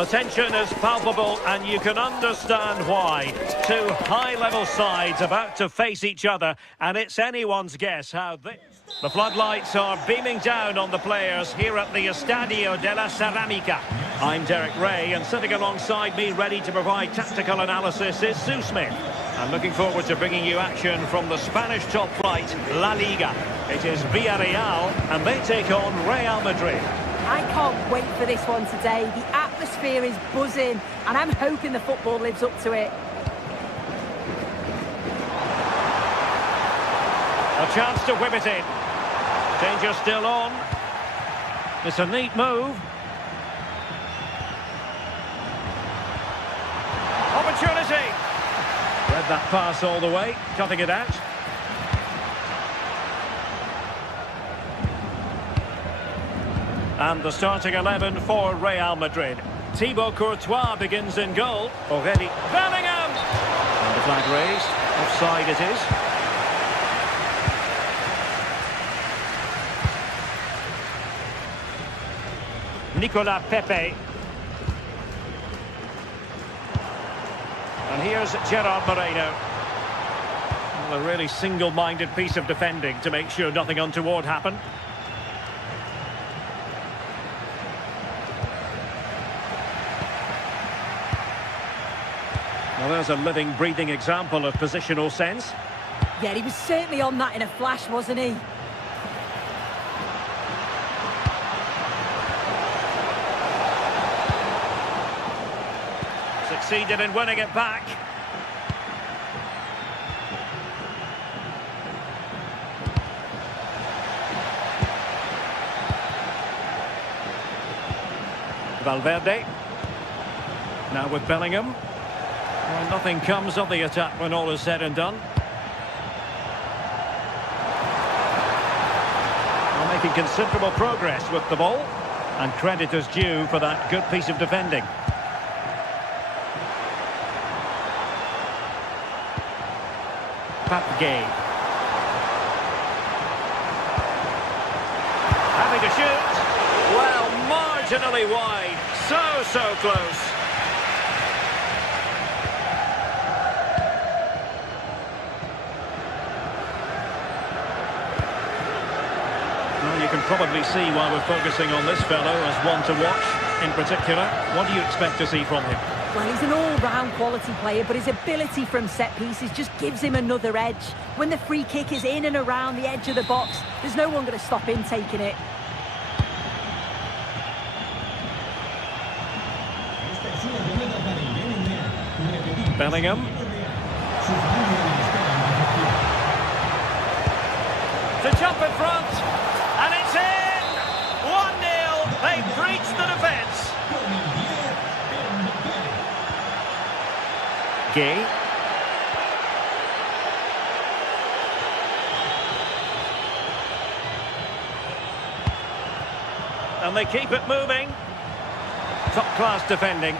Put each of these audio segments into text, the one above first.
The tension is palpable and you can understand why. Two high-level sides about to face each other, and it's anyone's guess how the floodlights are beaming down on the players here at the Estadio de la Ceramica. I'm Derek Ray, and sitting alongside me ready to provide tactical analysis is Sue Smith. I'm looking forward to bringing you action from the Spanish top flight, La Liga. It is Villarreal, and they take on Real Madrid. I can't wait for this one today. The atmosphere is buzzing, and I'm hoping the football lives up to it. A chance to whip it in. Danger still on. It's a neat move. Opportunity. Read that pass all the way, cutting it out. And the starting 11 for Real Madrid. Thibaut Courtois begins in goal. Already Bellingham! And the flag raised. Offside it is. Nicolas Pepe. And here's Gerard Moreno. Well, a really single-minded piece of defending to make sure nothing untoward happened. Well, there's a living, breathing example of positional sense. Yeah, he was certainly on that in a flash, wasn't he? Succeeded in winning it back. Valverde. Now with Bellingham. Well, nothing comes of the attack when all is said and done. Well, making considerable progress with the ball. And credit is due for that good piece of defending. Gay. Having to shoot. Well, marginally wide. So close. Well, you can probably see why we're focusing on this fellow as one to watch in particular. What do you expect to see from him? Well, he's an all-round quality player, but his ability from set pieces just gives him another edge. When the free kick is in and around the edge of the box, there's no one going to stop him taking it. Bellingham. To jump in front, and it's in! 1-0, they've breached the defence. Gay. And they keep it moving. Top-class defending.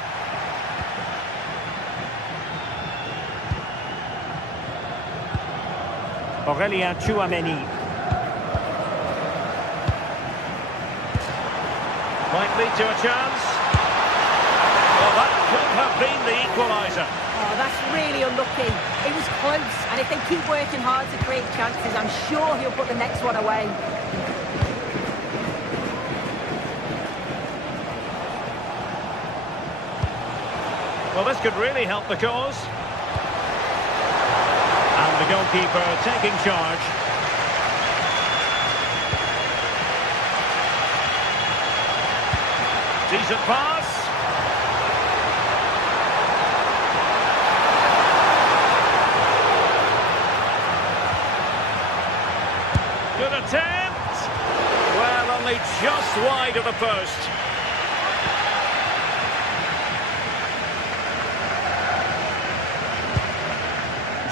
Aurelien Tchouameni. Might lead to a chance. Well, that could have been the equaliser. Oh, that's really unlucky. It was close, and if they keep working hard to create chances, I'm sure he'll put the next one away. Well, this could really help the cause. And the goalkeeper taking charge. Decent pass. Good attempt. Well, only just wide of the post.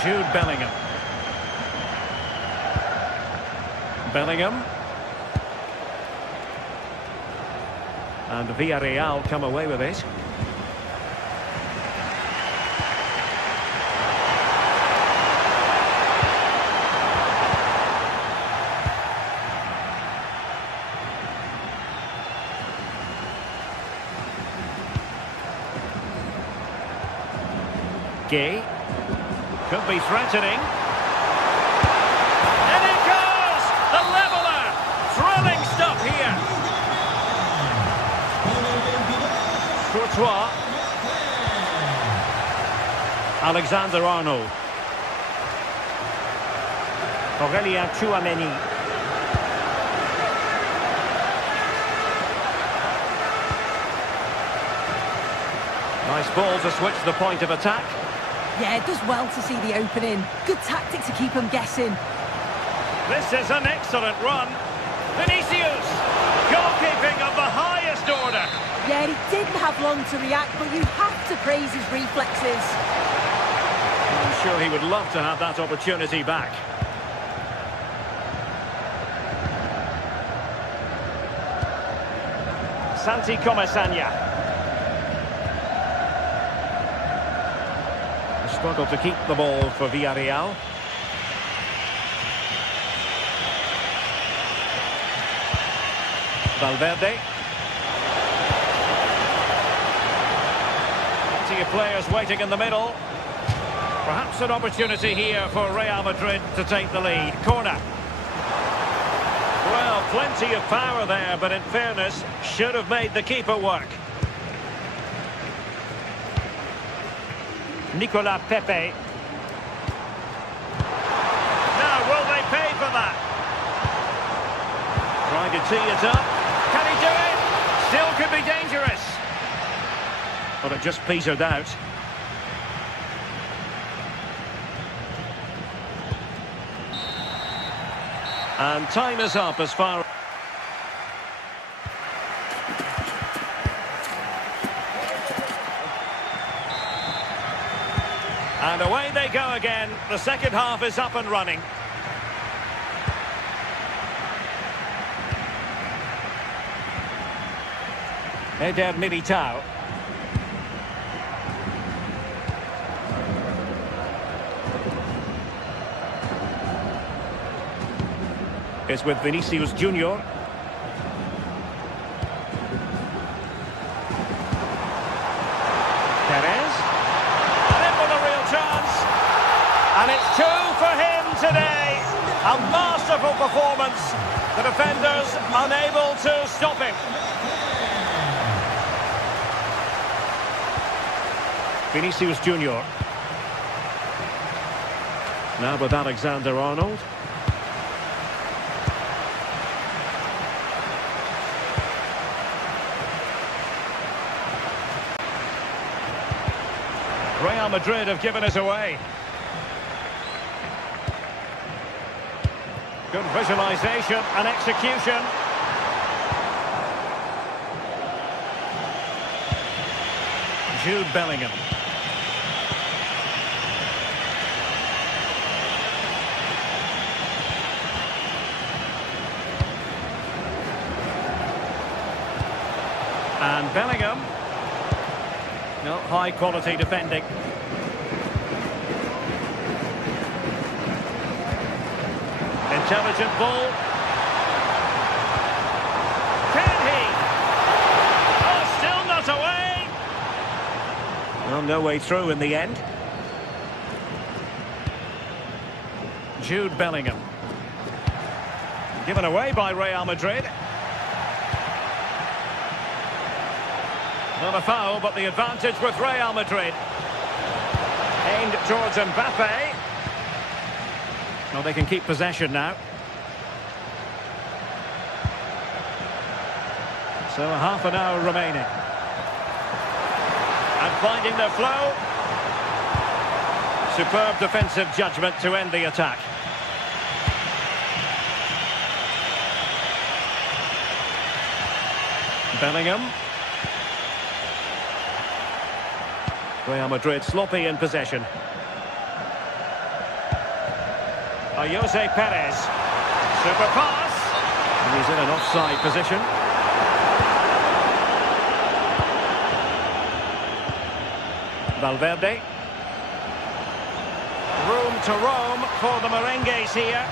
Jude Bellingham. Bellingham. And Villarreal come away with it. Gay. Could be threatening. And it goes! The leveller! Thrilling stuff here. Courtois. Alexander-Arnold. Aurélien Tchouameni. Nice ball to switch the point of attack. Yeah, it does well to see the opening. Good tactic to keep them guessing. This is an excellent run. Vinicius! Goalkeeping of the highest order. Yeah, he didn't have long to react, but you have to praise his reflexes. I'm sure he would love to have that opportunity back. Santi Comesaña. Struggle to keep the ball for Villarreal. Valverde. Plenty of players waiting in the middle. Perhaps an opportunity here for Real Madrid to take the lead. Corner. Well, plenty of power there, but in fairness, should have made the keeper work. Nicolas Pepe. Now, will they pay for that? Trying to tee it up. Can he do it? Still could be dangerous. But it just petered out. And time is up as far... And away they go again. The second half is up and running. Eder Militao. Is with Vinicius Junior. And it's two for him today. A masterful performance. The defenders unable to stop him. Vinicius Junior. Now with Alexander-Arnold. Real Madrid have given it away. Good visualisation and execution. Jude Bellingham. And Bellingham. No, high quality defending. Intelligent ball. Can he? Oh, still not away. Well, no way through in the end. Jude Bellingham. Given away by Real Madrid. Not a foul, but the advantage with Real Madrid. Aimed towards Mbappe. Well, they can keep possession now. So a half an hour remaining. And finding their flow. Superb defensive judgment to end the attack. Bellingham. Real Madrid sloppy in possession. Jose Perez. Super pass. And he's in an offside position. Valverde. Room to roam for the Merengues here.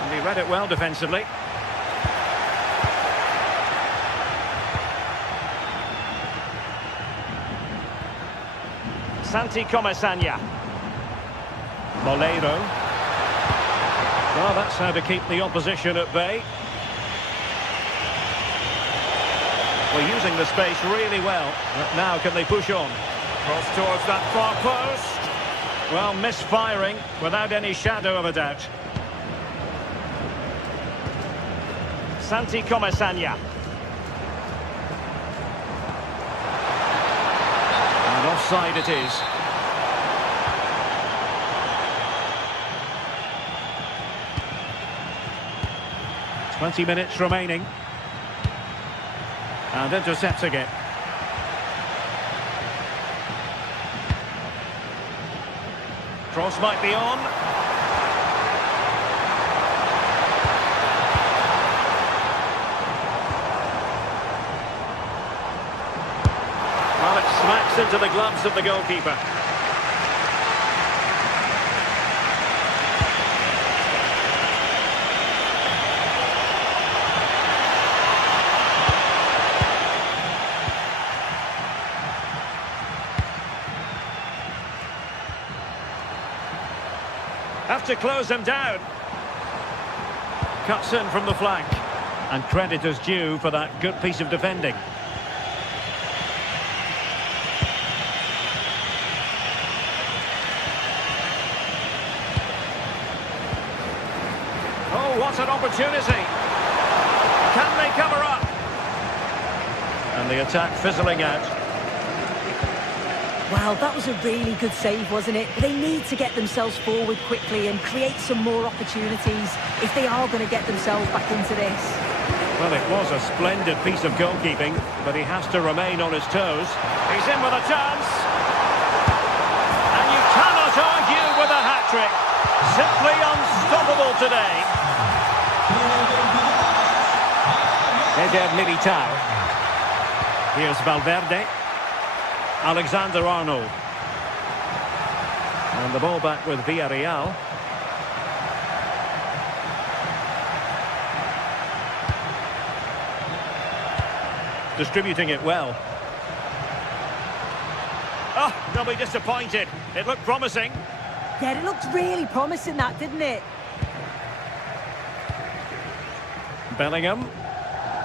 And he read it well defensively. Santi Comesaña. Moleiro. Well, that's how to keep the opposition at bay. We're using the space really well. But now can they push on? Cross towards that far post. Well, misfiring without any shadow of a doubt. Santi Comesaña. And offside it is. "20 minutes remaining." And intercepting it. Cross might be on. Well, it smacks into the gloves of the goalkeeper. Have to close them down. Cuts in from the flank. And credit is due for that good piece of defending. Oh, what an opportunity. Can they cover up? And the attack fizzling out. Wow, that was a really good save, wasn't it? They need to get themselves forward quickly and create some more opportunities if they are going to get themselves back into this. Well, it was a splendid piece of goalkeeping, but he has to remain on his toes. He's in with a chance. And you cannot argue with a hat-trick. Simply unstoppable today. Eder Militao. Here's Valverde. Alexander-Arnold. And the ball back with Villarreal. Distributing it well. Oh, they'll be disappointed. It looked promising. Yeah, it looked really promising, that, didn't it? Bellingham.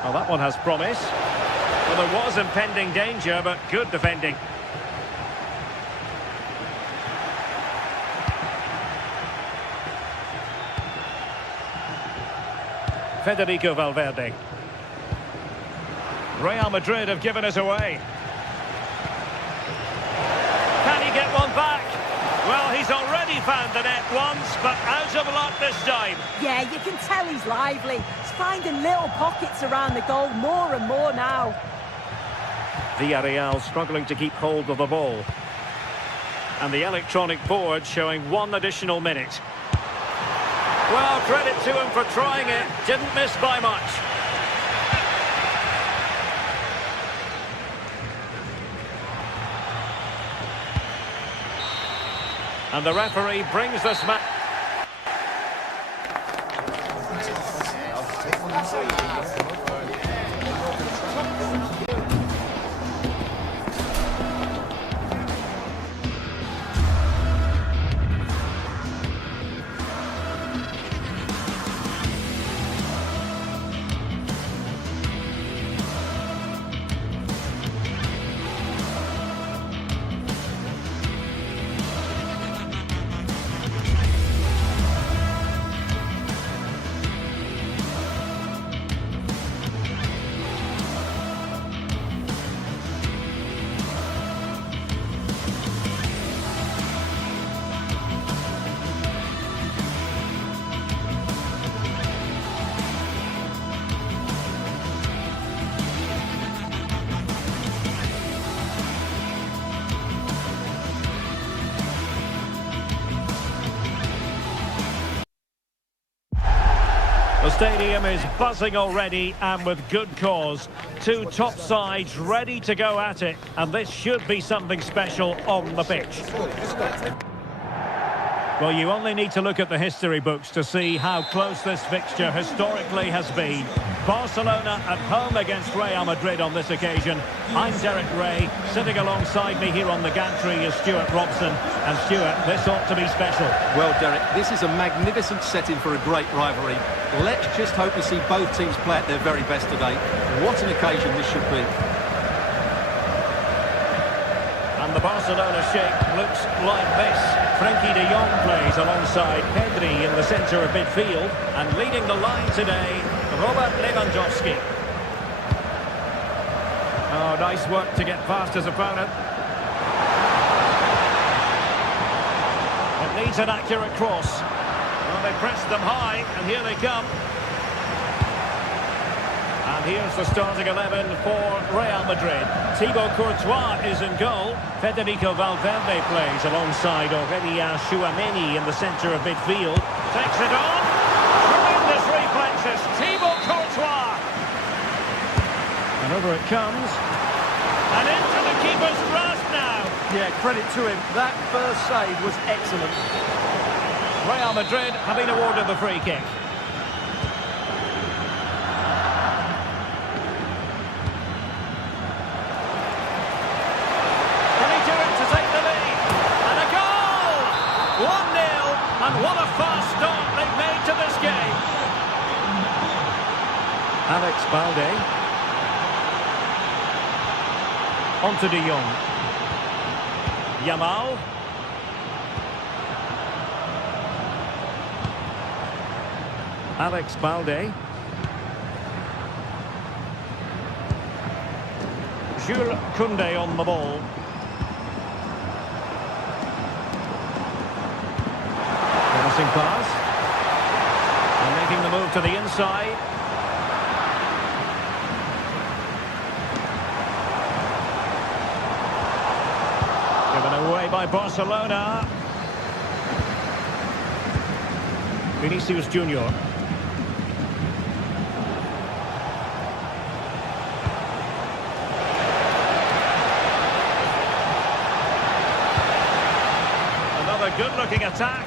Well, that one has promise. Well, there was impending danger, but good defending. Federico Valverde. Real Madrid have given us away. Can he get one back? Well, he's already found the net once, but out of luck this time. Yeah, you can tell he's lively. He's finding little pockets around the goal more and more now. Villarreal struggling to keep hold of the ball. And the electronic board showing 1 additional minute. Well, credit to him for trying it. Didn't miss by much. And the referee brings this match. The stadium is buzzing already, and with good cause. Two top sides ready to go at it, and this should be something special on the pitch. Well, you only need to look at the history books to see how close this fixture historically has been. Barcelona at home against Real Madrid on this occasion. I'm Derek Ray. Sitting alongside me here on the gantry is Stuart Robson. And Stuart, this ought to be special. Well, Derek, this is a magnificent setting for a great rivalry. Let's just hope we see both teams play at their very best today. What an occasion this should be. And the Barcelona shape looks like this. Frenkie de Jong plays alongside Pedri in the centre of midfield. And leading the line today, Robert Lewandowski. Oh, nice work to get past his opponent. It needs an accurate cross. Well, they pressed them high, and here they come. And here's the starting 11 for Real Madrid. Thibaut Courtois is in goal. Federico Valverde plays alongside Aurelien Tchouameni in the centre of midfield. Takes it on. Tremendous reflexes. Thibaut Courtois. And over it comes. And into the keeper's grasp now. Yeah, credit to him. That first save was excellent. Real Madrid have been awarded the free kick. And what a fast start they've made to this game. Alex Balde. On to De Jong. Yamal. Alex Balde. Jules Koundé on the ball. Pass. And making the move to the inside. Given away by Barcelona. Vinicius Junior. Another good-looking attack.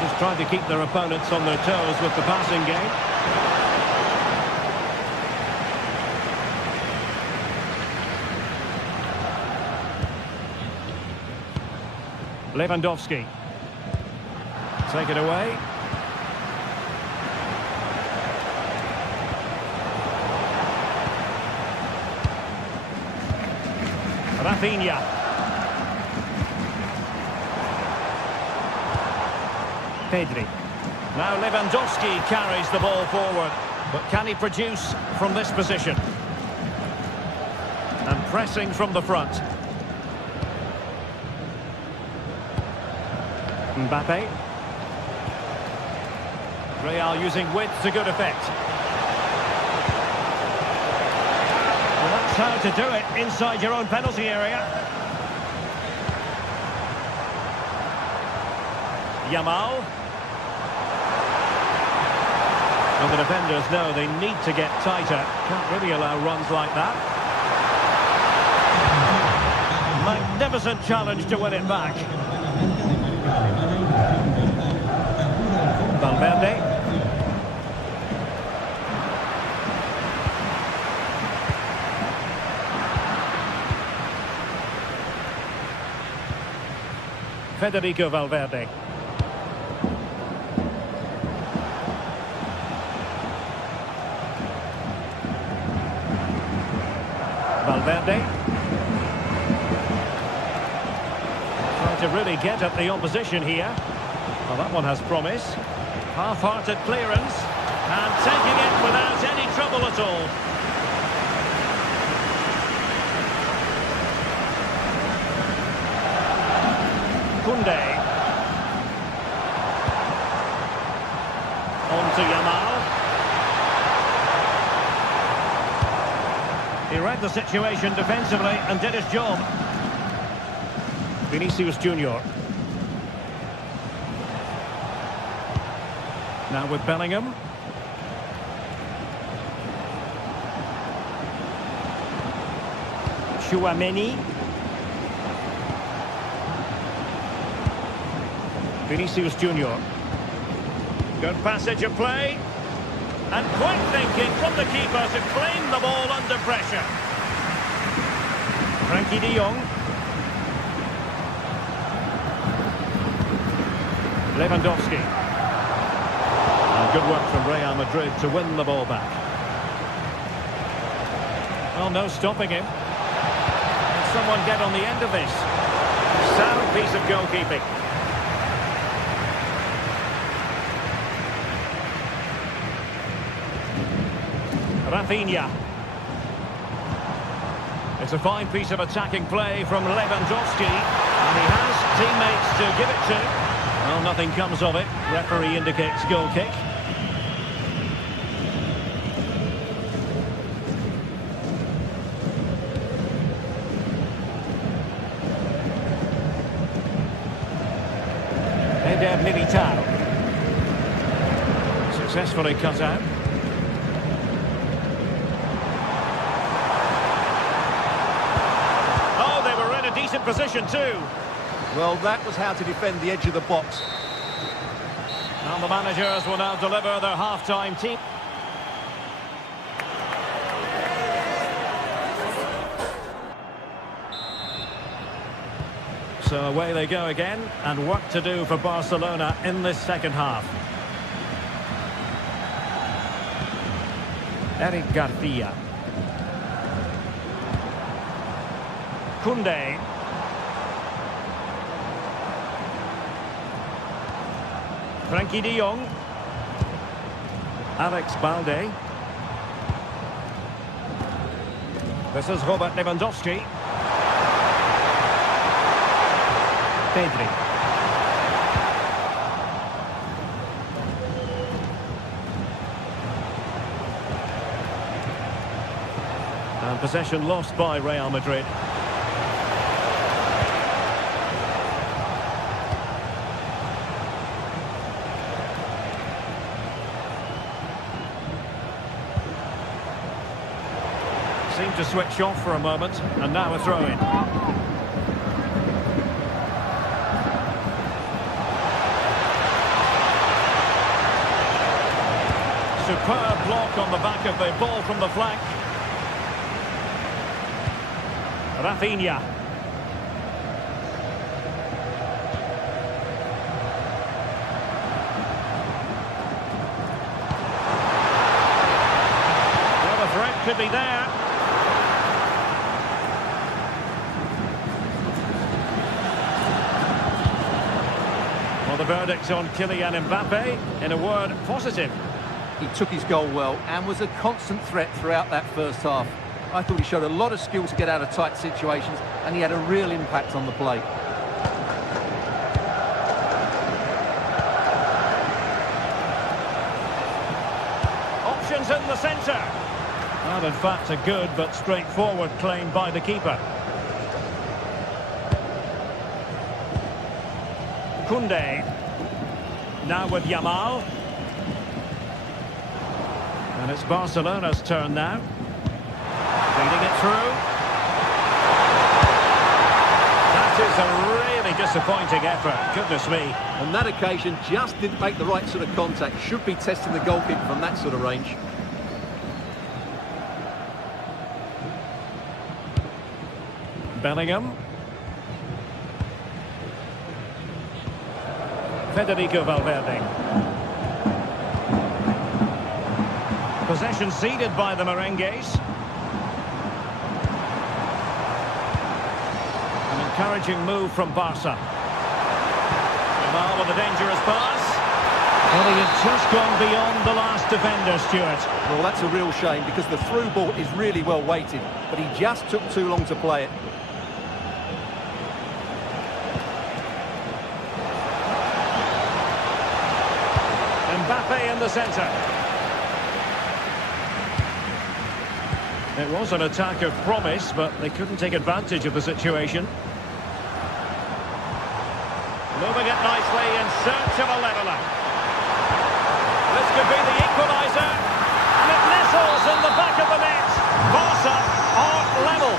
Just trying to keep their opponents on their toes with the passing game. Lewandowski. Take it away. Rafinha. Pedri. Now Lewandowski carries the ball forward, but can he produce from this position? And pressing from the front. Mbappe. Real using width to good effect. Well, that's how to do it inside your own penalty area. Yamal. And the defenders know they need to get tighter. Can't really allow runs like that. Magnificent challenge to win it back. Valverde. Federico Valverde. Valverde. Trying to really get at the opposition here. Well, that one has promise. Half-hearted clearance. And taking it without any trouble at all. Koundé. On to Yamal. He read the situation defensively and did his job. Vinicius Junior. Now with Bellingham. Tchouameni. Vinicius Junior. Good passage of play. And quick thinking from the keeper to claim the ball under pressure. Frankie de Jong. Lewandowski. And good work from Real Madrid to win the ball back. Well, no stopping him. Can someone get on the end of this? Sound piece of goalkeeping. Rafinha. It's a fine piece of attacking play from Lewandowski. And he has teammates to give it to. Well, nothing comes of it. Referee indicates goal kick. Eder Militao. Successfully cut out. Oh, they were in a decent position too. Well, that was how to defend the edge of the box. And the managers will now deliver their half-time team. So away they go again, and work to do for Barcelona in this second half. Eric Garcia. Koundé. Frankie de Jong. Alex Balde. This is Robert Lewandowski. Pedri. And possession lost by Real Madrid. Seemed to switch off for a moment, and now a throw-in. Superb block on the back of the ball from the flank. Rafinha. Well, the threat could be there. Well, the verdict on Kylian Mbappe, in a word, positive. He took his goal well and was a constant threat throughout that first half. I thought he showed a lot of skill to get out of tight situations, and he had a real impact on the play. Options in the centre. Well, in fact, a good but straightforward claim by the keeper. Koundé. Now with Yamal. And it's Barcelona's turn now. Feeding it through. That is a really disappointing effort. Goodness me. On that occasion, just didn't make the right sort of contact. Should be testing the goalkeeper from that sort of range. Bellingham. Federico Valverde. Possession ceded by the Merengues. An encouraging move from Barca. Jamal with a dangerous pass. Well, he had just gone beyond the last defender, Stuart. Well, that's a real shame because the through ball is really well weighted, but he just took too long to play it. Mbappe in the centre. It was an attack of promise, but they couldn't take advantage of the situation. Moving it nicely in search of a leveller. This could be the equaliser. And it nestles in the back of the net. Barca are level.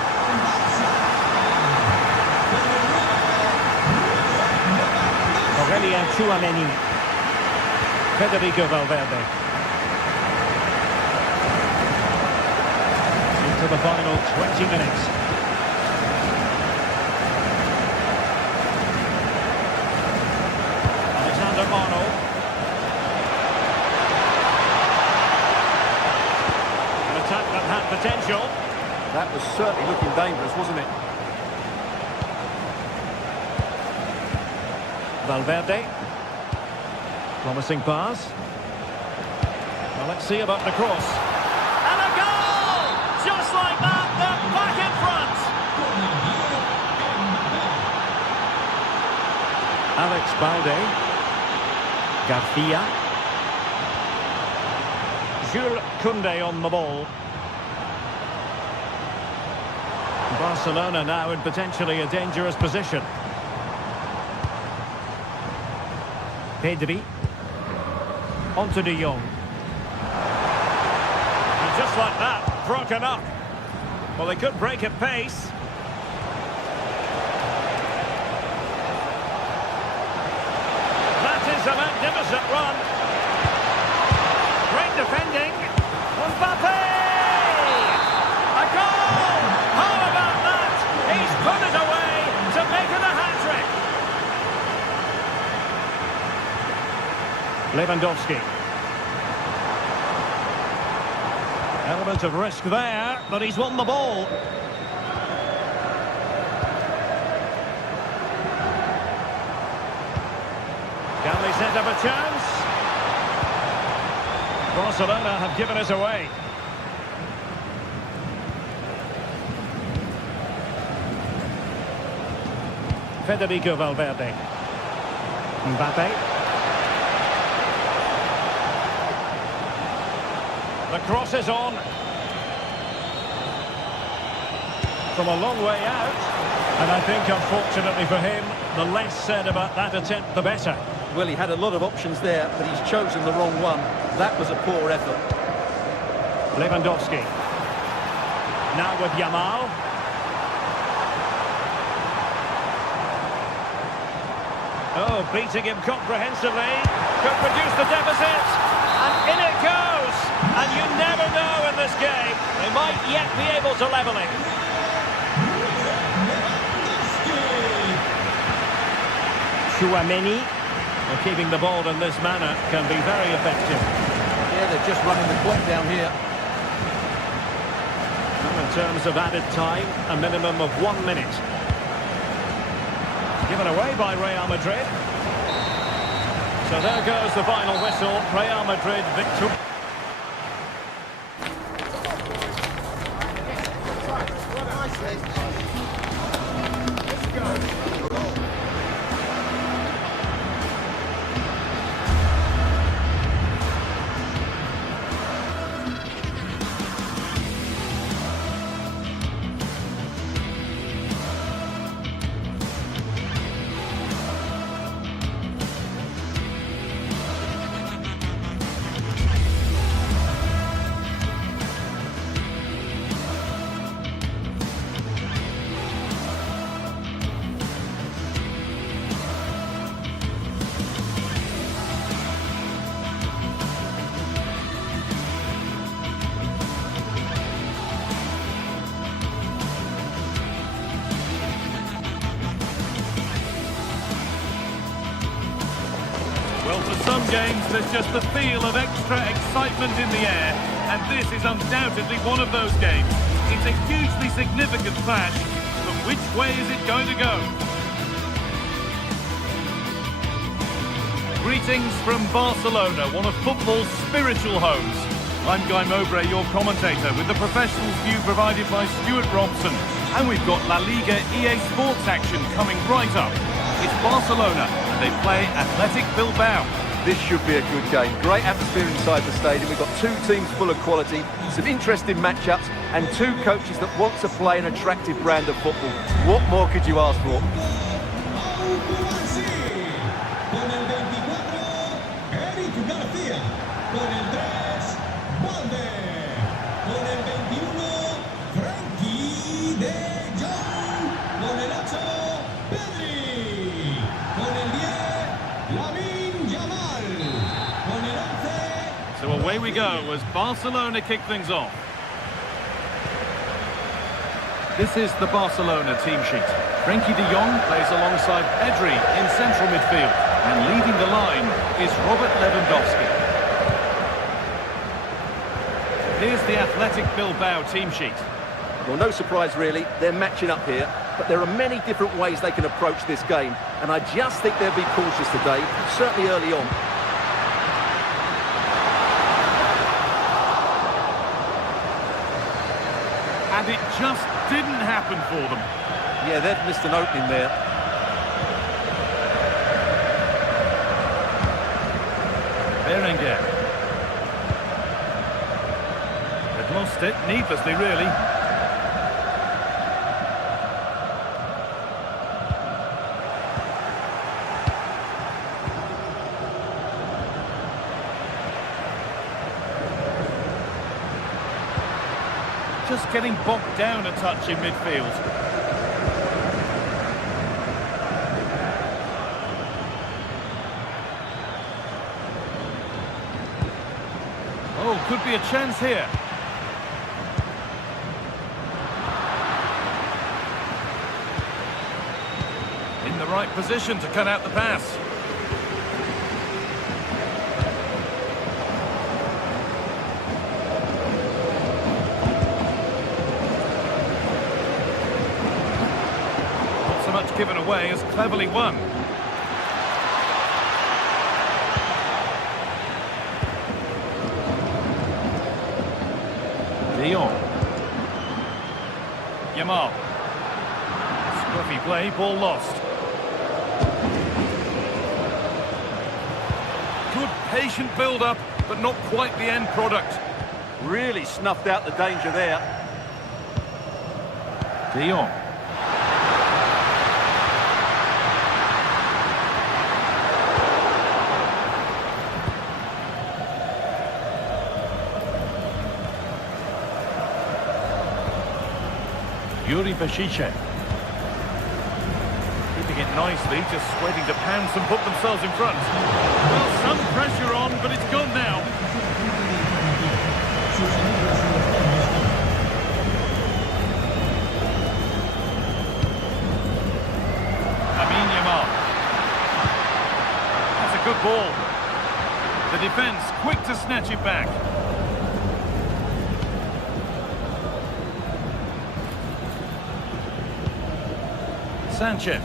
Aurelian Tchouameni. Federico Valverde. Into the final 20 minutes. Alexander-Arnold. An attack that had potential. That was certainly looking dangerous, wasn't it? Valverde. Promising pass. Well, let's see about the cross. And a goal! Just like that, they're back in front. Alex Balde. Garcia. Jules Koundé on the ball. Barcelona now in potentially a dangerous position. Pedri. On to De Jong. And just like that, broken up. Well, they could break at pace. That is a magnificent run. Great defending. Mbappe! A goal! How about that? He's put it away to make it a hat-trick. Lewandowski. Element of risk there, but he's won the ball. Can they set up a chance? Barcelona have given it away. Federico Valverde. Mbappe. The cross is on. From a long way out. And I think, unfortunately for him, the less said about that attempt, the better. Well, he had a lot of options there, but he's chosen the wrong one. That was a poor effort. Lewandowski. Now with Yamal. Oh, beating him comprehensively. Could produce the deficit. And in it goes. And you never know in this game. They might yet be able to level it. Tchouameni. Well, keeping the ball in this manner can be very effective. Yeah, they're just running the clock down here. In terms of added time, a minimum of 1 minute. Given away by Real Madrid. So there goes the final whistle. Real Madrid victory. Well, for some games, there's just the feel of extra excitement in the air, and this is undoubtedly one of those games. It's a hugely significant clash, but which way is it going to go? Greetings from Barcelona, one of football's spiritual homes. I'm Guy Mowbray, your commentator, with the professionals view provided by Stuart Robson. And we've got La Liga EA Sports action coming right up. It's Barcelona, and they play Athletic Bilbao. This should be a good game. Great atmosphere inside the stadium. We've got two teams full of quality, some interesting matchups, and two coaches that want to play an attractive brand of football. What more could you ask for? away we go as Barcelona kick things off. This is the Barcelona team sheet. Frenkie de Jong plays alongside Pedri in central midfield. And leading the line is Robert Lewandowski. Here's the Athletic Bilbao team sheet. Well, no surprise really, they're matching up here, but there are many different ways they can approach this game, and I just think they'll be cautious today, certainly early on. And it just didn't happen for them. Yeah, they've missed an opening there. Berenguer. They've lost it needlessly, really. Just getting bogged down a touch in midfield. Oh, could be a chance here. In the right position to cut out the pass. Not so much given away as cleverly won. De Jong. Yamal. Scruffy play, ball lost. Good patient build-up, but not quite the end product. Really snuffed out the danger there. De Jong. Yuri Bešiček. Keeping it nicely, just waiting to pounce and put themselves in front. Well, some pressure on, but it's gone now. Lamine Yamal. That's a good ball. The defence quick to snatch it back. Sanchez.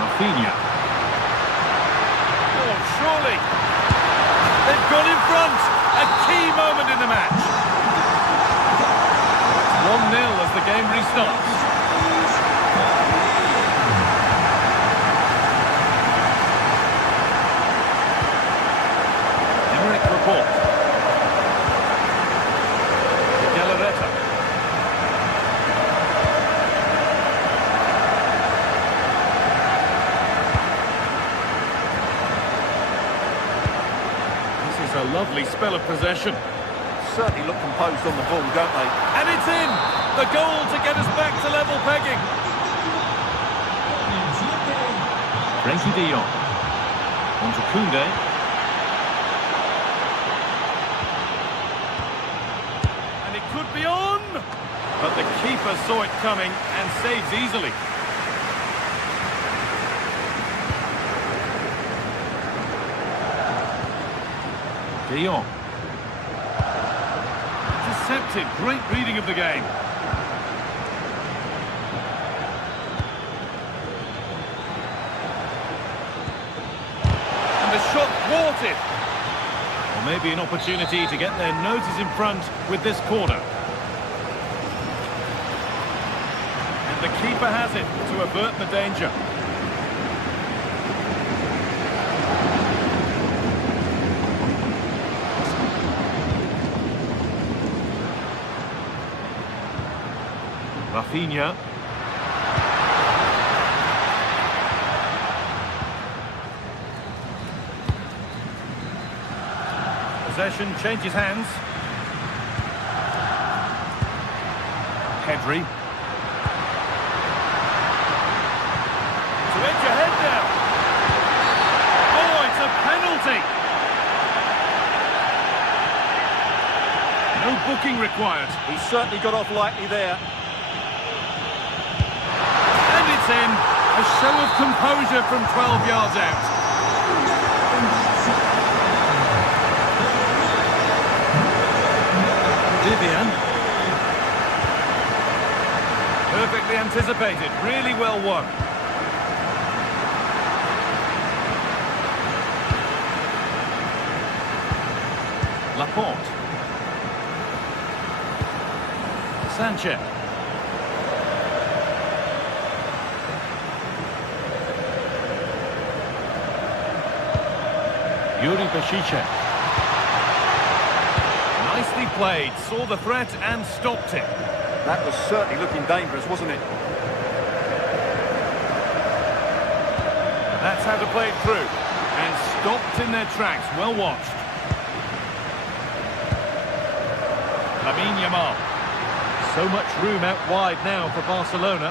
Rafinha. Oh, surely. They've gone in front. A key moment in the match. 1-0 as the game restarts. A lovely spell of possession. Certainly look composed on the ball, don't they? And it's in! The goal to get us back to level pegging. Frenkie de Jong. On to Koundé. And it could be on! But the keeper saw it coming and saves easily. De Jong. Intercepted, great reading of the game. And the shot thwarted. Or maybe an opportunity to get their noses in front with this corner. And the keeper has it to avert the danger. Rafinha. Possession changes hands. Pedri. blocking required. He certainly got off lightly there. And it's in. A show of composure from 12 yards out. Vivian. Perfectly anticipated. Really well won. Laporte. Sanchez. Yuri Bashice. Nicely played, saw the threat and stopped it. That was certainly looking dangerous, wasn't it? That's how to play it through. And stopped in their tracks, well watched. Lamine Yamal. So much room out wide now for Barcelona.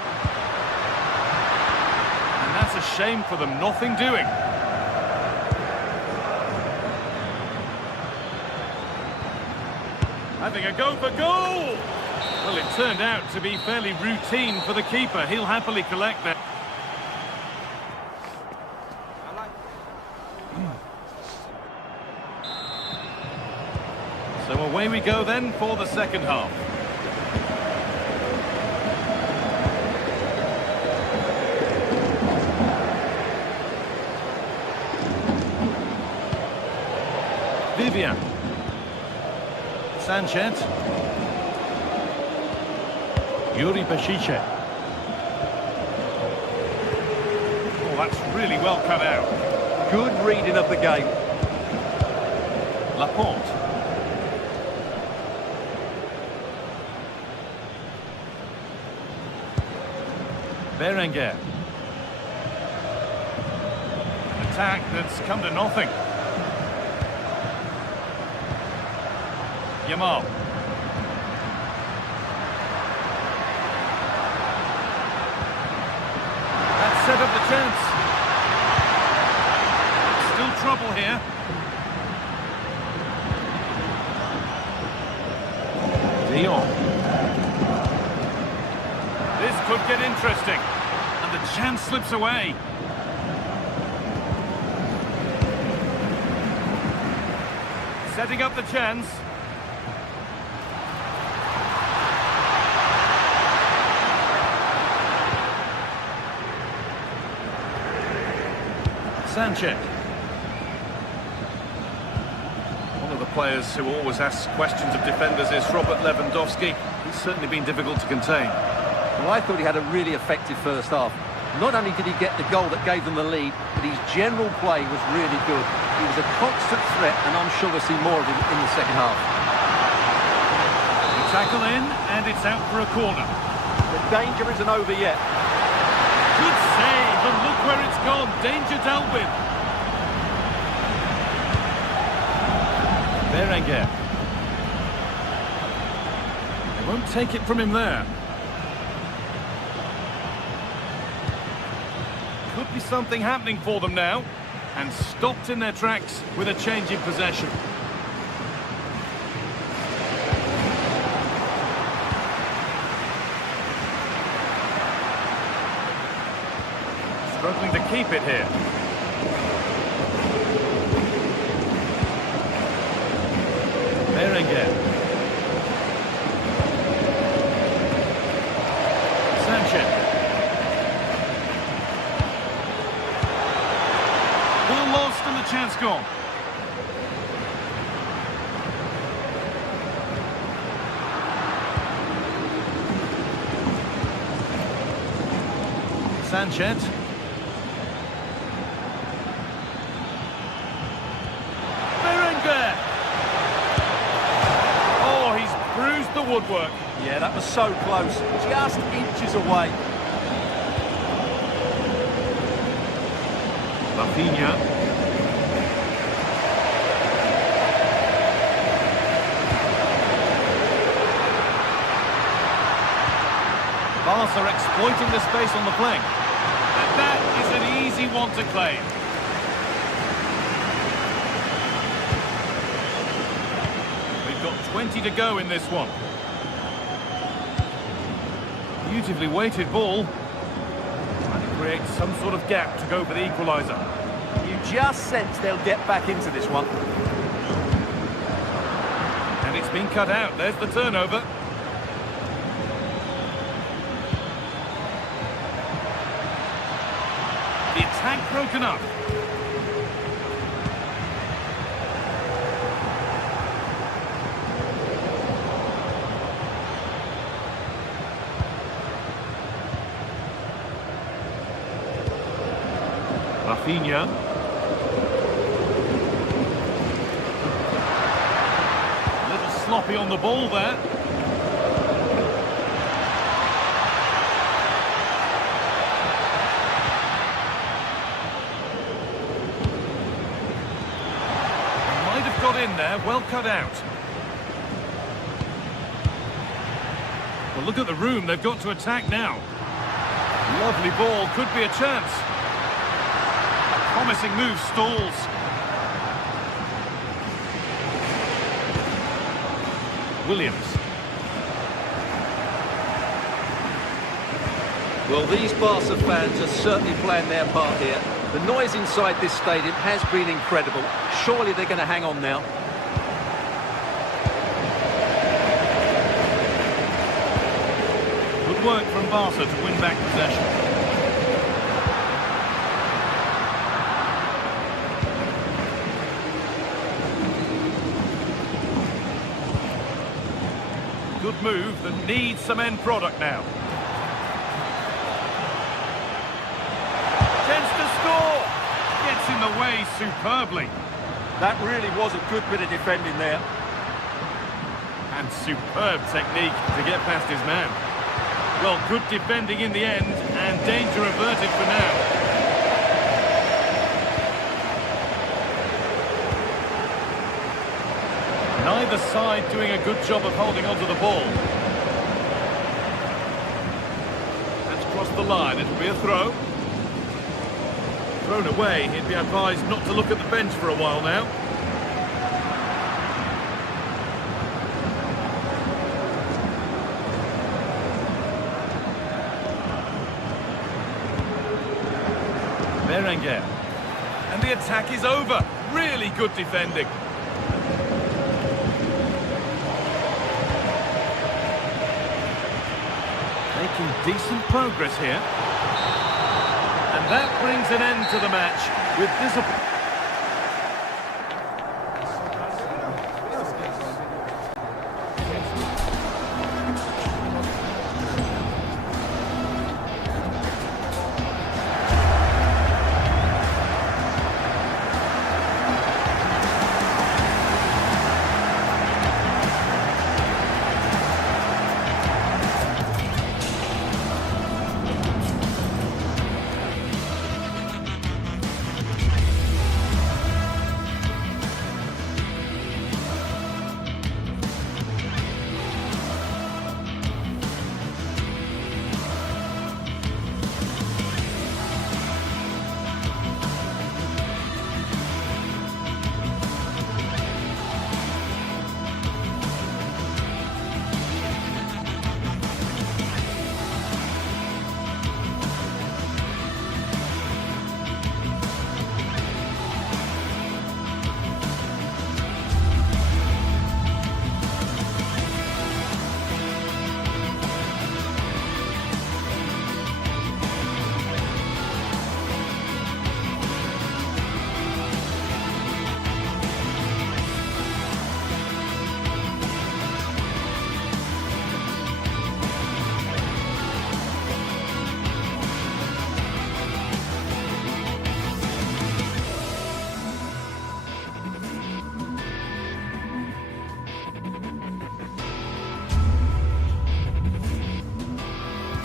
And that's a shame for them, nothing doing. Having a go for goal! Well, it turned out to be fairly routine for the keeper. He'll happily collect that. So away we go then for the second half. Vivian. Sanchez. Yuri Bashice. Oh, that's really well cut out. Good reading of the game. Laporte. Berenguer. An attack that's come to nothing. Yamal. That set up the chance. Still trouble here. Dion. This could get interesting. And the chance slips away. Setting up the chance. Sanchez. One of the players who always asks questions of defenders is Robert Lewandowski. He's certainly been difficult to contain. Well, I thought he had a really effective first half. Not only did he get the goal that gave them the lead, but his general play was really good. He was a constant threat, and I'm sure we'll see more of him in the second half. The tackle in, and it's out for a corner. The danger isn't over yet. Good save, and look where it's gone. Danger dealt with. Berenguer. They won't take it from him there. Could be something happening for them now. And stopped in their tracks with a change in possession. Struggling to keep it here. Berenguer. Sanchez. Ball lost and the chance gone. Sanchez. Berenguer. Oh, he's bruised the woodwork. Yeah, that was so close. Just inches away. Rafinha. Barca exploiting the space on the flank. And that is an easy one to claim. We've got 20 to go in this one. Beautifully weighted ball. Trying to create some sort of gap to go for the equaliser. You just sense they'll get back into this one. And it's been cut out. There's the turnover. The attack broken up. Rafinha. A little sloppy on the ball there. Might have got in there, well cut out. Well, look at the room, they've got to attack now. Lovely ball, could be a chance. Promising move stalls. Williams. Well, these Barca fans are certainly playing their part here. The noise inside this stadium has been incredible. Surely they're going to hang on now. Good work from Barca to win back possession. Good move that needs some end product now. Chance to score! Gets in the way superbly. That really was a good bit of defending there. And superb technique to get past his man. Well, good defending in the end, and danger averted for now. Neither side doing a good job of holding onto the ball. That's crossed the line, it'll be a throw. Thrown away, he'd be advised not to look at the bench for a while now. Berenguer. And the attack is over. Really good defending. Making decent progress here. And that brings an end to the match with disappointment.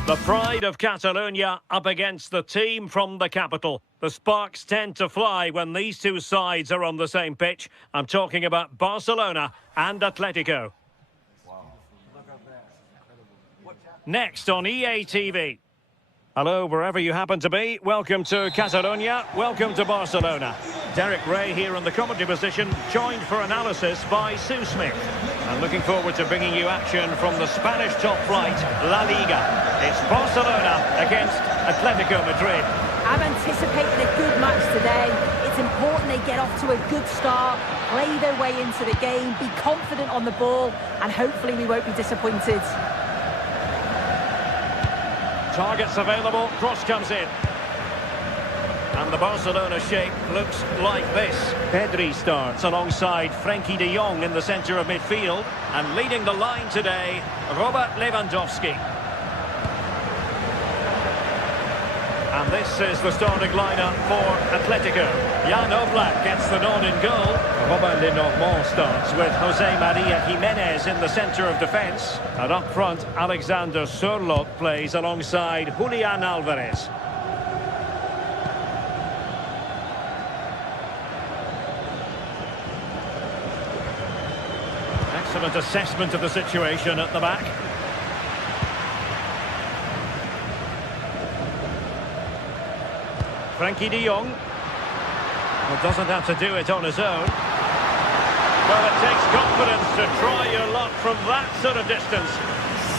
The pride of Catalonia up against the team from the capital. The sparks tend to fly when these two sides are on the same pitch. I'm talking about Barcelona and Atletico. Next on EA TV. Hello, wherever you happen to be. Welcome to Catalonia. Welcome to Barcelona. Derek Ray here in the commentary position, joined for analysis by Sue Smith. And looking forward to bringing you action from the Spanish top flight, La Liga. It's Barcelona against Atletico Madrid. I'm anticipating a good match today. It's important they get off to a good start, play their way into the game, be confident on the ball, and hopefully we won't be disappointed. Targets available, cross comes in. And the Barcelona shape looks like this. Pedri starts alongside Frenkie de Jong in the centre of midfield. And leading the line today, Robert Lewandowski. And this is the starting lineup for Atletico. Jan Oblak gets the nod in goal. Robin Lenormand starts with Jose Maria Jimenez in the centre of defence. And up front, Alexander Sørloth plays alongside Julian Alvarez. Excellent assessment of the situation at the back. Frenkie de Jong. Well, doesn't have to do it on his own. Well, it takes confidence to try your luck from that sort of distance.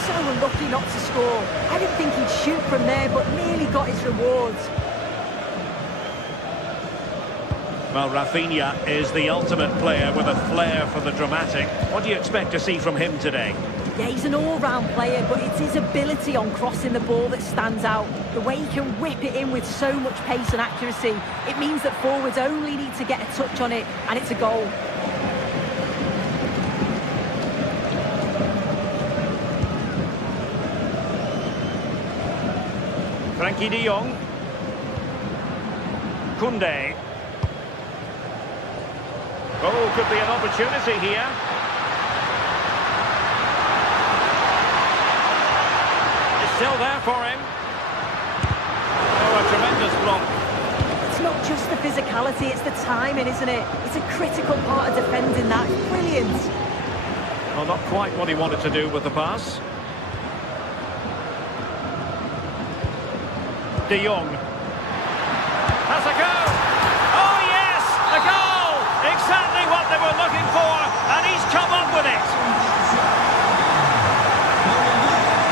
So unlucky not to score. I didn't think he'd shoot from there, but nearly got his rewards. Well, Rafinha is the ultimate player with a flair for the dramatic. What do you expect to see from him today? Yeah, he's an all-round player, but it's his ability on crossing the ball that stands out. The way he can whip it in with so much pace and accuracy. It means that forwards only need to get a touch on it, and it's a goal. Frenkie de Jong. Koundé. Oh, could be an opportunity here. It's still there for him. Oh, a tremendous block. It's not just the physicality, it's the timing, isn't it? It's a critical part of defending that. Brilliant. Well, not quite what he wanted to do with the pass. De Jong. Has a go. Oh, yes! A goal! Exactly what they were looking for, and he's come up with it.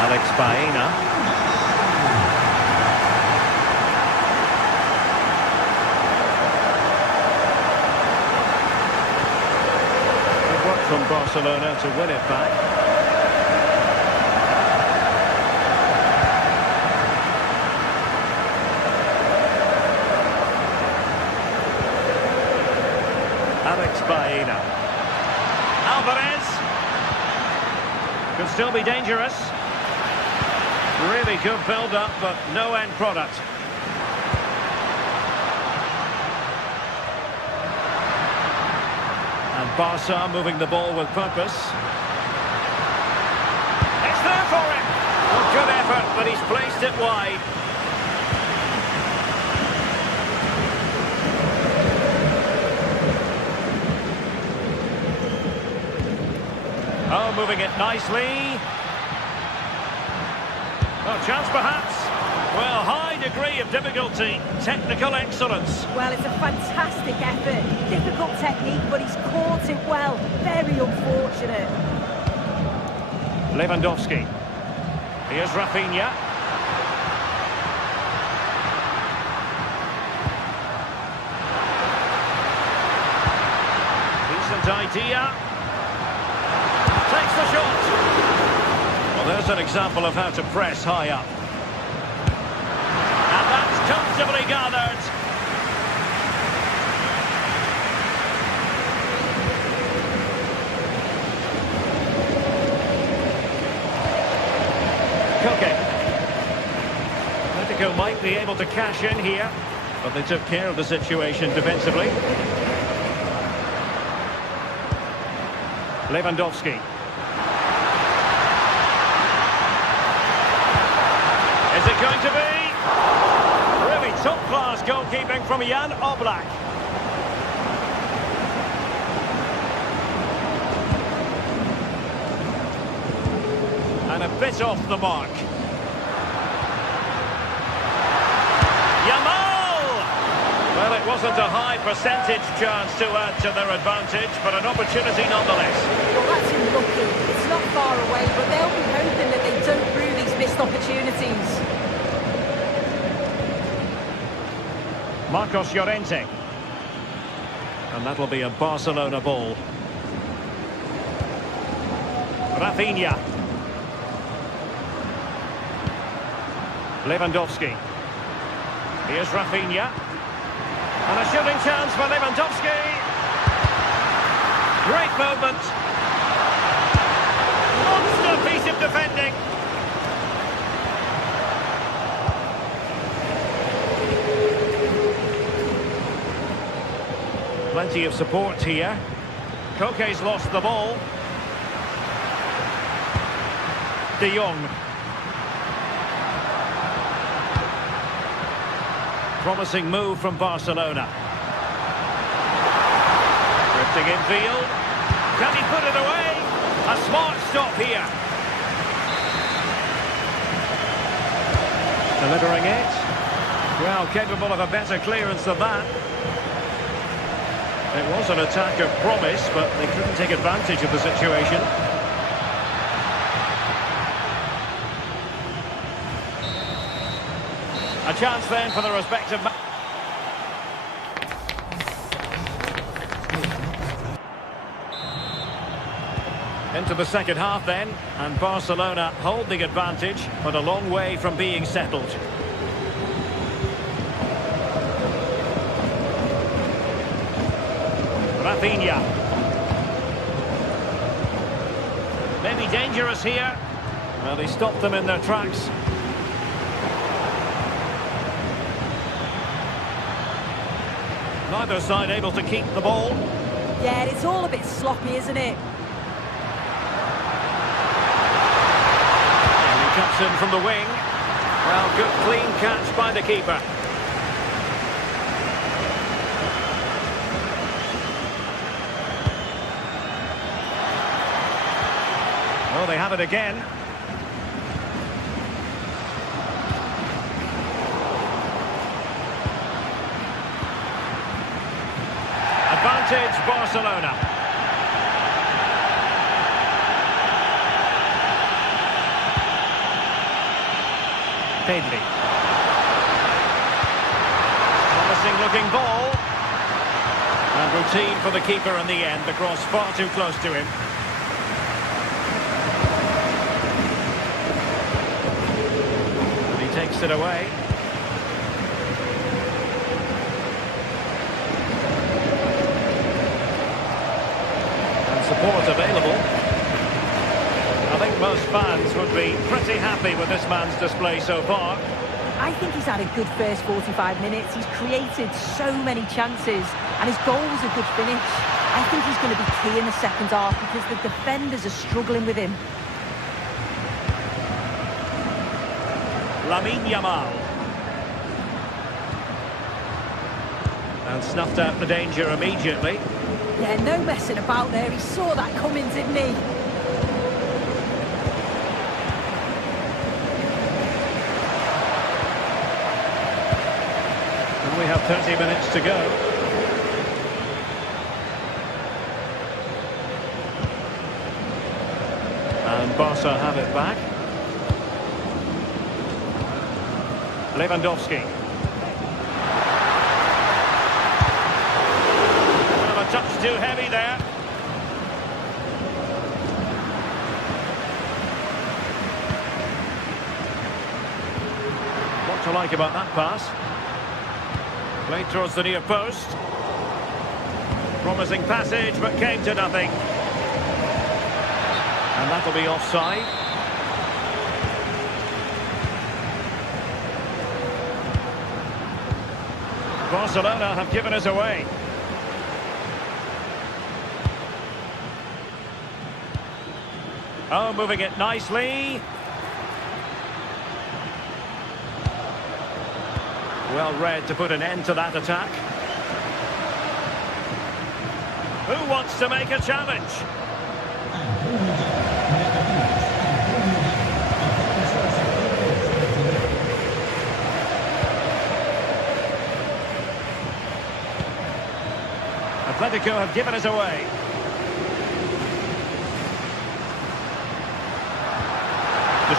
Alex Baena. Good work from Barcelona to win it back. Alex Baena. Alvarez. Could still be dangerous. Really good build-up, but no end product. And Barca moving the ball with purpose. It's there for him. Well, good effort, but he's placed it wide. Oh, moving it nicely. Oh, chance perhaps. Well, high degree of difficulty. Technical excellence. Well, it's a fantastic effort. Difficult technique, but he's caught it well. Very unfortunate. Lewandowski. Here's Rafinha. Decent idea. Takes the shot. Well, there's an example of how to press high up. And that's comfortably gathered. Cooking. Atletico might be able to cash in here, but they took care of the situation defensively. Lewandowski. Is it going to be? Really top-class goalkeeping from Jan Oblak. And a bit off the mark. Yamal! Well, it wasn't a high percentage chance to add to their advantage, but an opportunity nonetheless. Well, that's lucky. It's not far away, but they'll be hoping that they don't brew these missed opportunities. Marcos Llorente. And that'll be a Barcelona ball. Rafinha. Lewandowski. Here's Rafinha. And a shooting chance for Lewandowski. Great moment. Monster piece of defending. Plenty of support here. Koke's lost the ball. De Jong. Promising move from Barcelona. Drifting infield. Can he put it away? A smart stop here. Delivering it. Well, capable of a better clearance than that. It was an attack of promise, but they couldn't take advantage of the situation. A chance then for the respective... Into the second half then, and Barcelona hold the advantage, but a long way from being settled. Rafinha. Maybe dangerous here. Well, he stopped them in their tracks. Neither side able to keep the ball. Yeah, it's all a bit sloppy, isn't it? And he cuts in from the wing. Well, good clean catch by the keeper. Oh, they have it again. Advantage Barcelona. Pedri. Promising looking ball. And routine for the keeper in the end. The cross far too close to him. And he takes it away. Support available. I think most fans would be pretty happy with this man's display so far. I think he's had a good first 45 minutes. He's created so many chances, and his goal was a good finish. I think he's going to be key in the second half because the defenders are struggling with him. Lamine Yamal. And snuffed out the danger immediately. Yeah, no messing about there. He saw that coming, didn't he? And we have 30 minutes to go. And Barca have it back. Lewandowski. Touch too heavy there. What to like about that pass? Played towards the near post. Promising passage, but came to nothing. And that'll be offside. Barcelona have given us away. Oh, moving it nicely. Well read to put an end to that attack. Who wants to make a challenge? Atletico have given us away.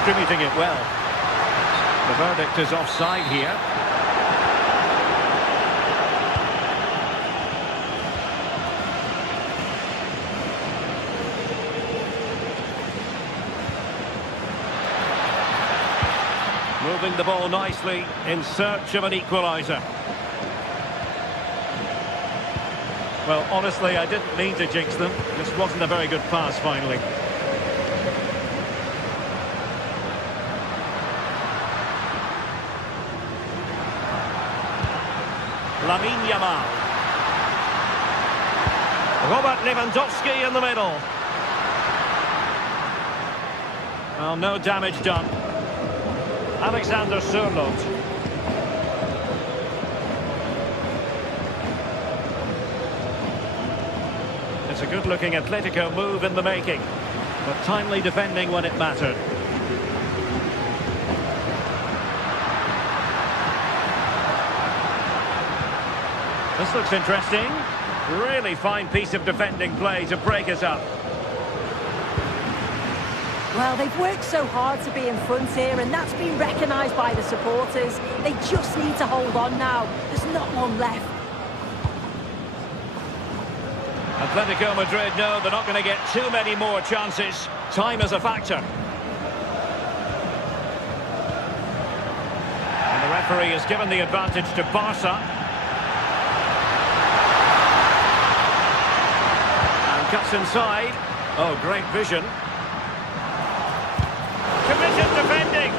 distributing it well. The verdict is offside here. Moving the ball nicely in search of an equaliser. Well, honestly, I didn't mean to jinx them. Just wasn't a very good pass, finally. Lamine Yamal. Robert Lewandowski in the middle. Well, no damage done. Alexander Sørloth. It's a good-looking Atletico move in the making, but timely defending when it mattered. This looks interesting. Really fine piece of defending play to break us up. Well, they've worked so hard to be in front here, and that's been recognised by the supporters. They just need to hold on now. There's not long left. Atletico Madrid know they're not going to get too many more chances. Time is a factor. And the referee has given the advantage to Barca. And cuts inside. Oh, great vision. Committed defending.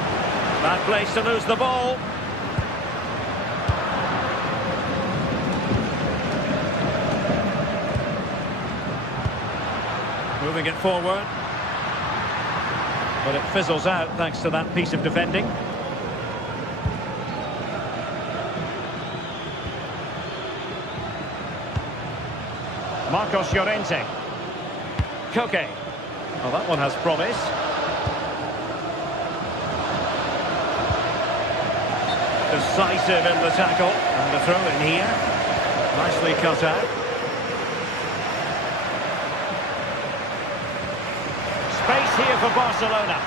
Bad place to lose the ball. Moving it forward. But it fizzles out thanks to that piece of defending. Marcos Llorente. Koke. Oh, that one has promise. Decisive in the tackle. And the throw in here. Nicely cut out. Space here for Barcelona.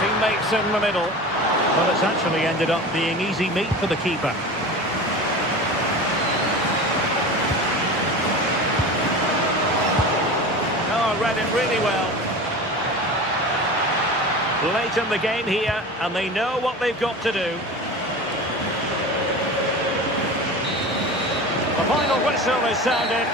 Teammates in the middle. Well, it's actually ended up being easy meat for the keeper. Oh, read it really well. Late in the game here, and they know what they've got to do. The final whistle is sounded.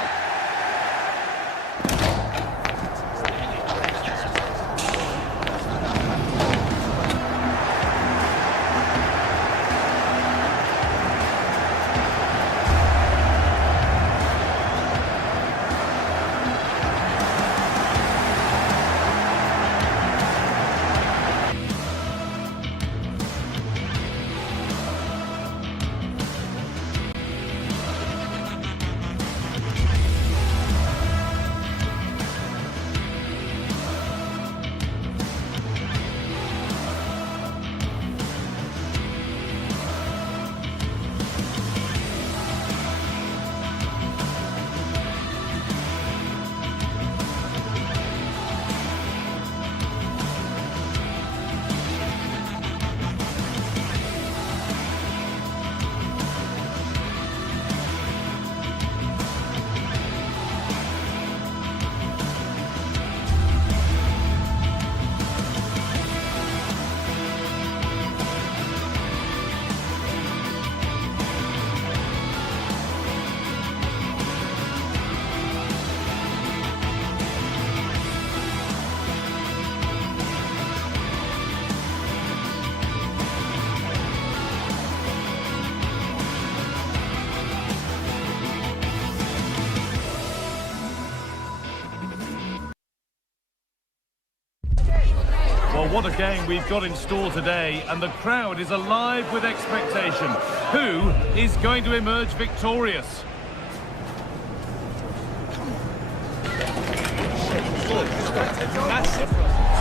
Well, what a game we've got in store today, and the crowd is alive with expectation. Who is going to emerge victorious?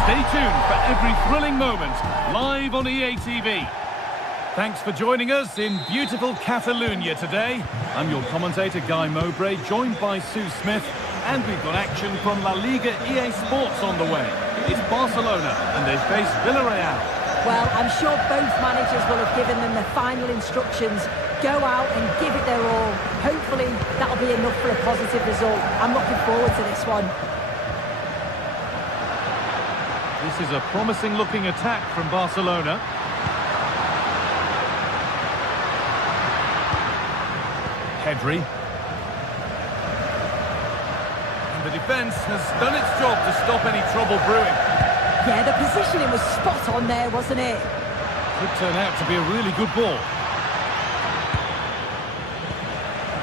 Stay tuned for every thrilling moment, live on EA TV. Thanks for joining us in beautiful Catalonia today. I'm your commentator, Guy Mowbray, joined by Sue Smith, and we've got action from La Liga EA Sports on the way. It's Barcelona, and they face Villarreal. Well, I'm sure both managers will have given them the final instructions. Go out and give it their all. Hopefully, that'll be enough for a positive result. I'm looking forward to this one. This is a promising-looking attack from Barcelona. Pedri. And the defence has done its job to stop any trouble brewing. Yeah, the positioning was spot on there, wasn't it? Could turn out to be a really good ball.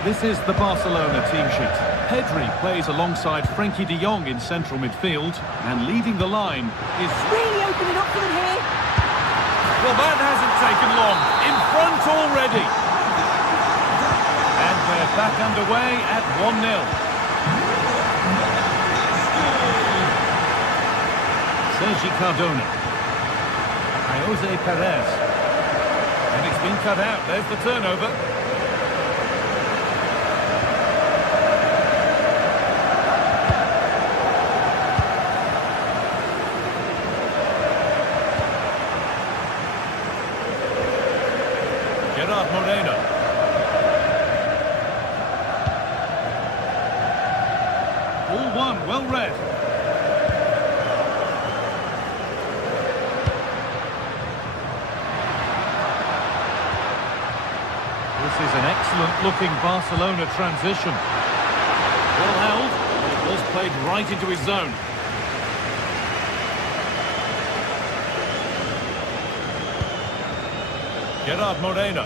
This is the Barcelona team sheet. Pedri plays alongside Frenkie de Jong in central midfield, and leading the line is... Really opening up for them here. Well, that hasn't taken long. In front already. And we're back underway at 1-0. Sergi Cardona. Jose Perez. And it's been cut out. There's the turnover. Gerard Moreno. All one, well read. This is an excellent-looking Barcelona transition. Well held, but it was played right into his zone. Gerard Moreno.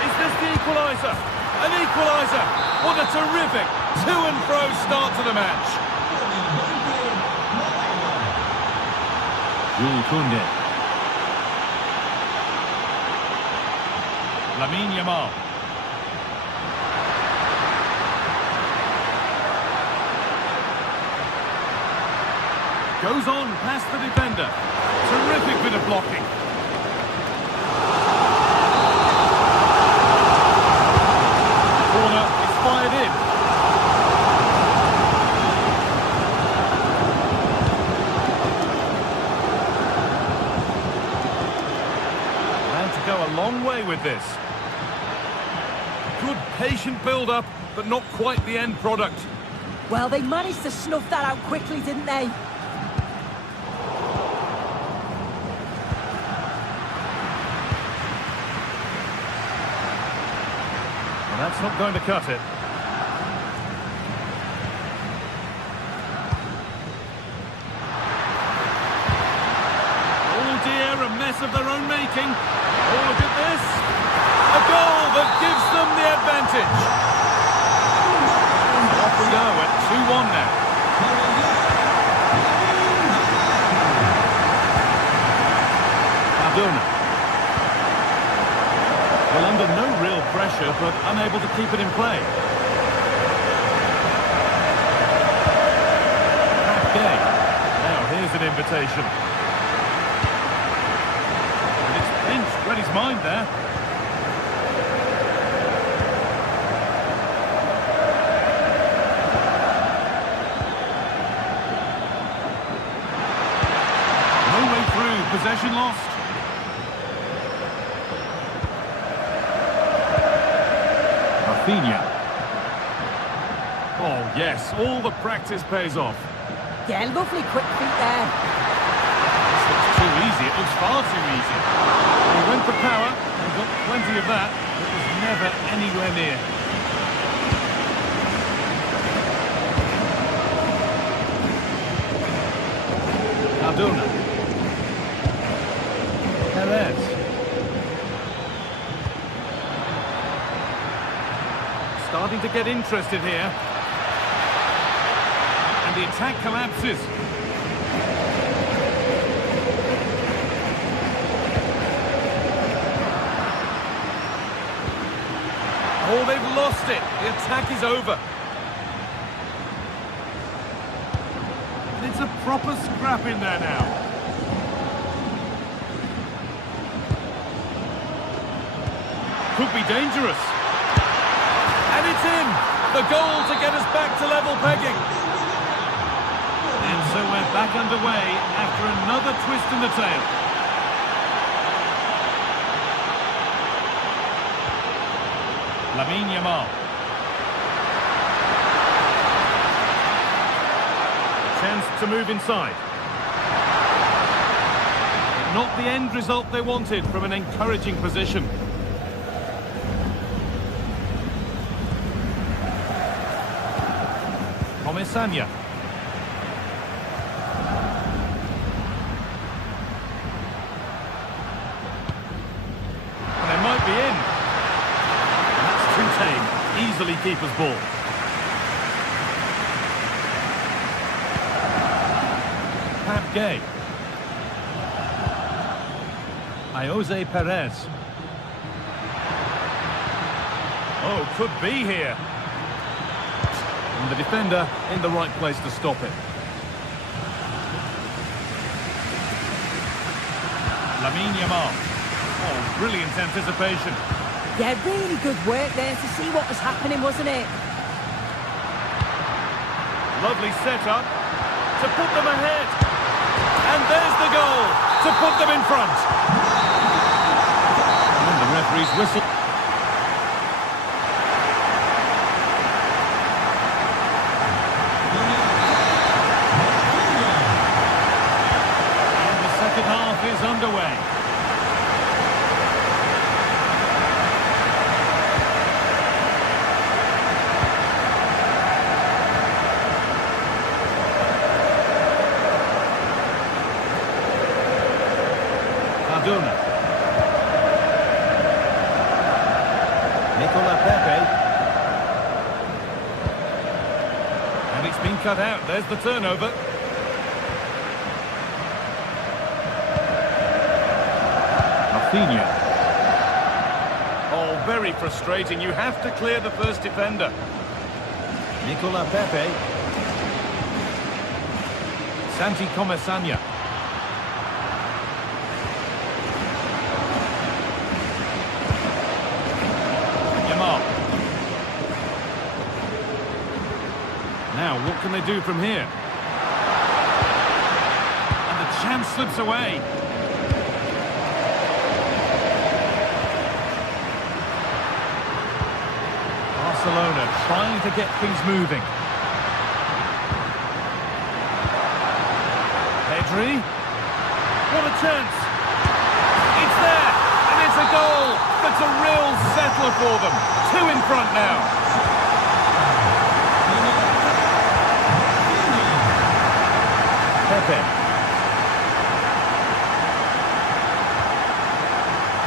Is this the equaliser? An equaliser! What a terrific to-and-fro start to the match. Jules Koundé. Lamine Yamal. Goes on past the defender. Terrific bit of blocking. Corner is fired in. And to go a long way with this. Good patient build-up, but not quite the end product. Well, they managed to snuff that out quickly, didn't they? Well, that's not going to cut it. Oh dear, a mess of their own making. Oh, look at this. A goal that gives them the advantage. Off we go at 2-1 now. Cardona. Well, under no real pressure, but unable to keep it in play. Okay. Now, here's an invitation. And it's pinched, read his mind there. Possession lost. Rafinha. Oh yes, all the practice pays off. Yeah, lovely quick feet there. This looks too easy, it looks far too easy. He went for power, and got plenty of that, but was never anywhere near. Cardona. Perez. Starting to get interested here. And the attack collapses. Oh, they've lost it. The attack is over. And it's a proper scrap in there now. Could be dangerous. And it's in! The goal to get us back to level pegging. And so we're back underway after another twist in the tail. Lamine Yamal. Chance to move inside. Not the end result they wanted from an encouraging position. Comesaña. And they might be in. And that's too tame. Easily keeper's ball. Gay. Jose Perez. Oh, could be here. And the defender in the right place to stop it. Lamine Yamal. Oh, brilliant anticipation. Yeah, really good work there to see what was happening, wasn't it? Lovely setup to put them ahead. And there's the goal to put them in front. And the referee's whistle. And the second half is underway. And it's been cut out. There's the turnover. Rafinha. Oh, very frustrating. You have to clear the first defender. Nicola Pepe. Santi Comesaña. Now, what can they do from here? And the chance slips away. Barcelona trying to get things moving. Pedri. What a chance. It's there. And it's a goal. That's a real settler for them. 2 in front now. Pepe.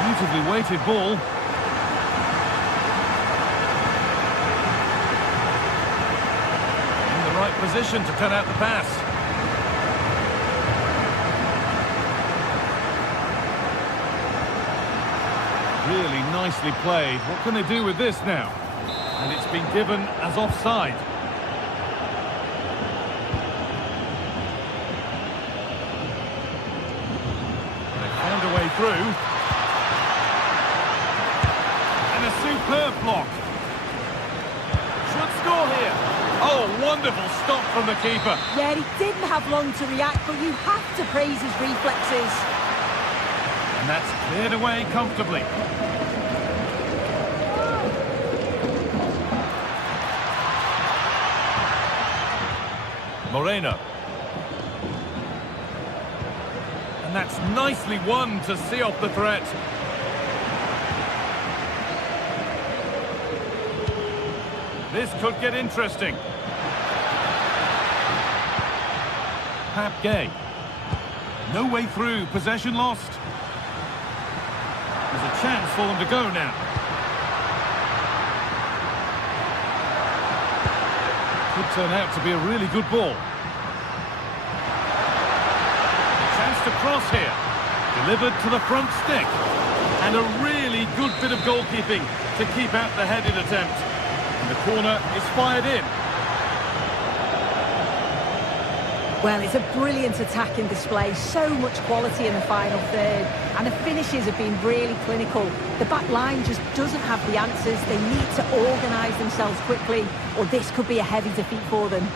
Beautifully weighted ball. In the right position to turn out the pass. Really nicely played. What can they do with this now? And it's been given as offside. Through. And a superb block. Should score here. Oh, wonderful stop from the keeper. Yeah, he didn't have long to react, but you have to praise his reflexes. And that's cleared away comfortably. Moreno. And that's nicely won to see off the threat. This could get interesting. Gay. No way through. Possession lost. There's a chance for them to go now. Could turn out to be a really good ball. To cross here, delivered to the front stick, and a really good bit of goalkeeping to keep out the headed attempt. And the corner is fired in. Well, it's a brilliant attacking display, so much quality in the final third, and the finishes have been really clinical. The back line just doesn't have the answers. They need to organise themselves quickly, or this could be a heavy defeat for them.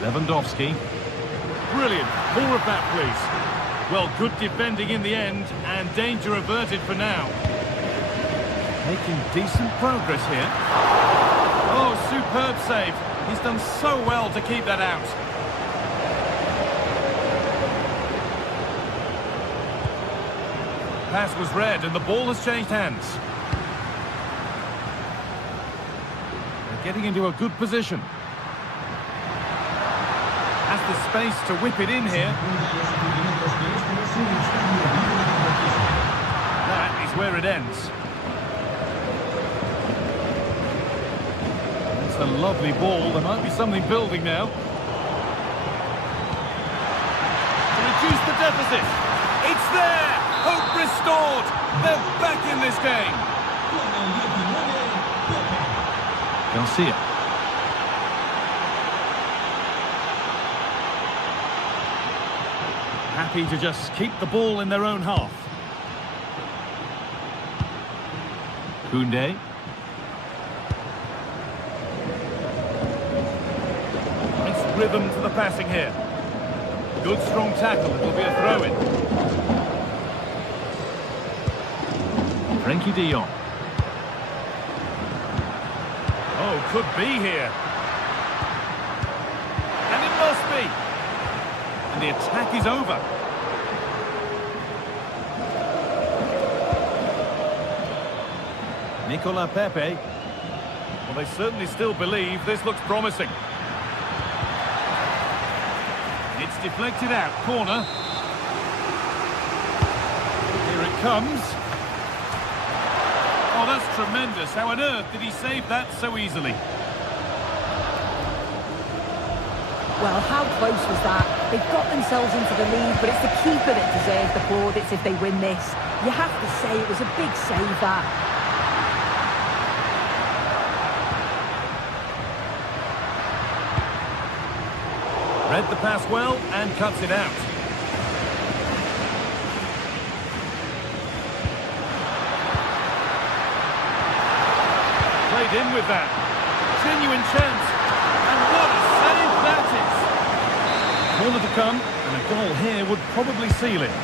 Lewandowski. Brilliant. More of that, please. Well, good defending in the end, and danger averted for now. Making decent progress here. Oh, superb save. He's done so well to keep that out. Pass was read and the ball has changed hands. They're getting into a good position. Has the space to whip it in here. That is where it ends. It's a lovely ball. There might be something building now. To reduce the deficit. It's there! Hope restored! They're back in this game. Garcia. Happy to just keep the ball in their own half. Koundé. Nice rhythm to the passing here. Good strong tackle. It will be a throw-in. Frenkie de Jong. Oh, could be here. And it must be. And the attack is over. Nicolas Pepe. Well, they certainly still believe this looks promising. It's deflected out. Corner. Here it comes. Oh, that's tremendous. How on earth did he save that so easily? Well, how close was that? They've got themselves into the lead, but it's the keeper that deserves the plaudits if they win this. You have to say it was a big save, that. Read the pass well and cuts it out. Played in with that. Genuine chance. And what a save that is. Corner to come, and a goal here would probably seal it.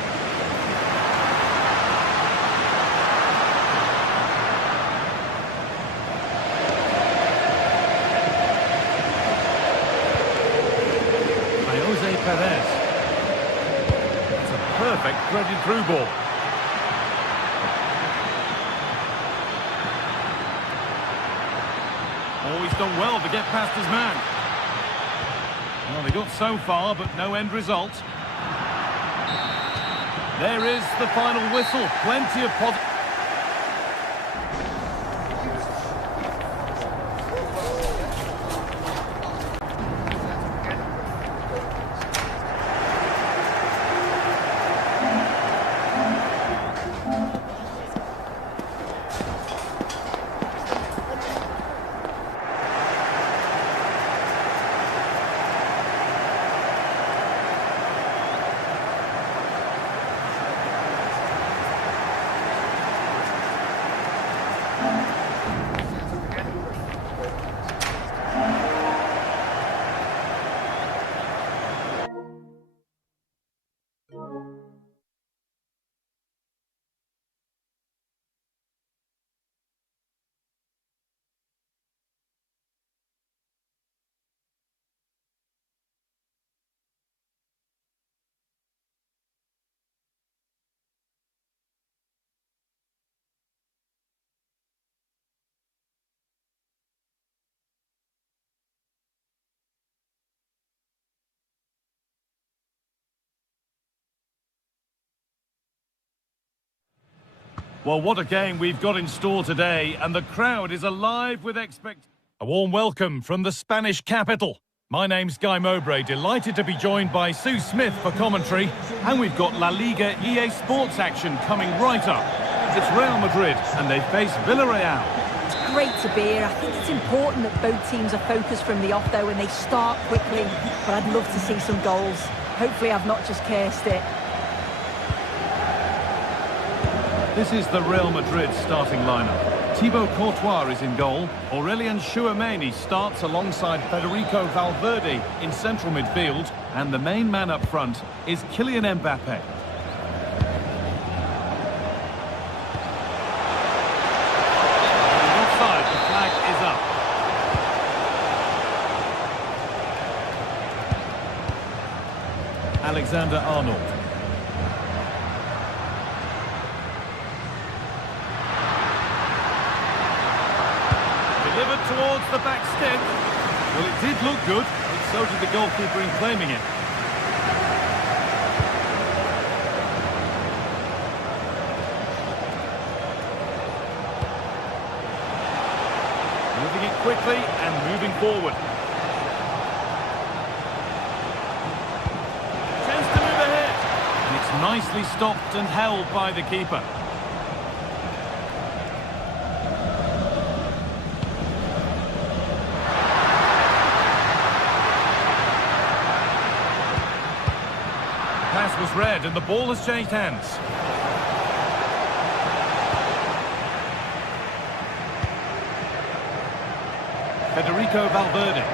Perez. It's a perfect threaded through ball. Oh, he's done well to get past his man. Well, they got so far, but no end result. There is the final whistle. Plenty of positive. Well, what a game we've got in store today, and the crowd is alive with A warm welcome from the Spanish capital. My name's Guy Mowbray, delighted to be joined by Sue Smith for commentary, and we've got La Liga EA Sports action coming right up. It's Real Madrid, and they face Villarreal. It's great to be here. I think it's important that both teams are focused from the off, though, and they start quickly. But I'd love to see some goals. Hopefully I've not just cursed it. This is the Real Madrid starting lineup. Thibaut Courtois is in goal. Aurélien Tchouameni starts alongside Federico Valverde in central midfield. And the main man up front is Kylian Mbappe. Offside, the flag is up. Alexander-Arnold. Delivered towards the back step. Well, it did look good, but so did the goalkeeper in claiming it. Moving it quickly and moving forward. Chance to move ahead. And it's nicely stopped and held by the keeper. Pass was read and the ball has changed hands. Federico Valverde.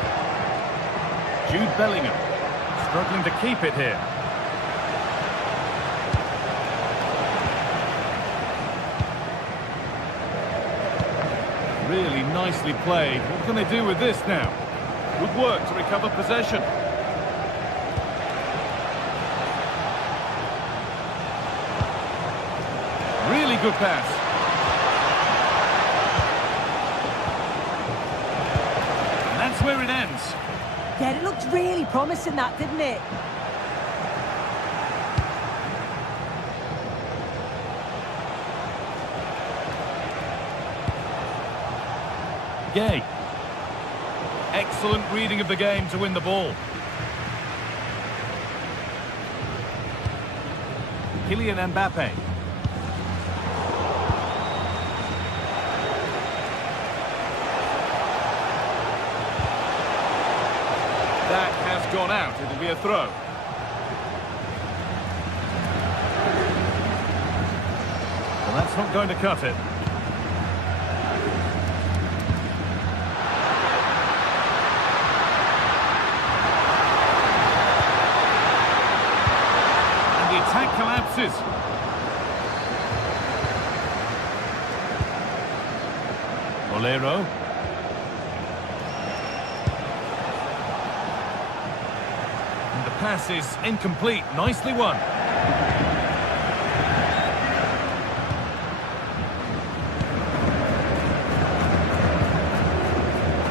Jude Bellingham. Struggling to keep it here. Really nicely played. What can they do with this now? Good work to recover possession. Really good pass. And that's where it ends. Yeah, it looked really promising, that, didn't it? Gay. Excellent reading of the game to win the ball. Kylian Mbappe. That has gone out. It'll be a throw. Well, that's not going to cut it. And the attack collapses. Molero. Pass is incomplete. Nicely won.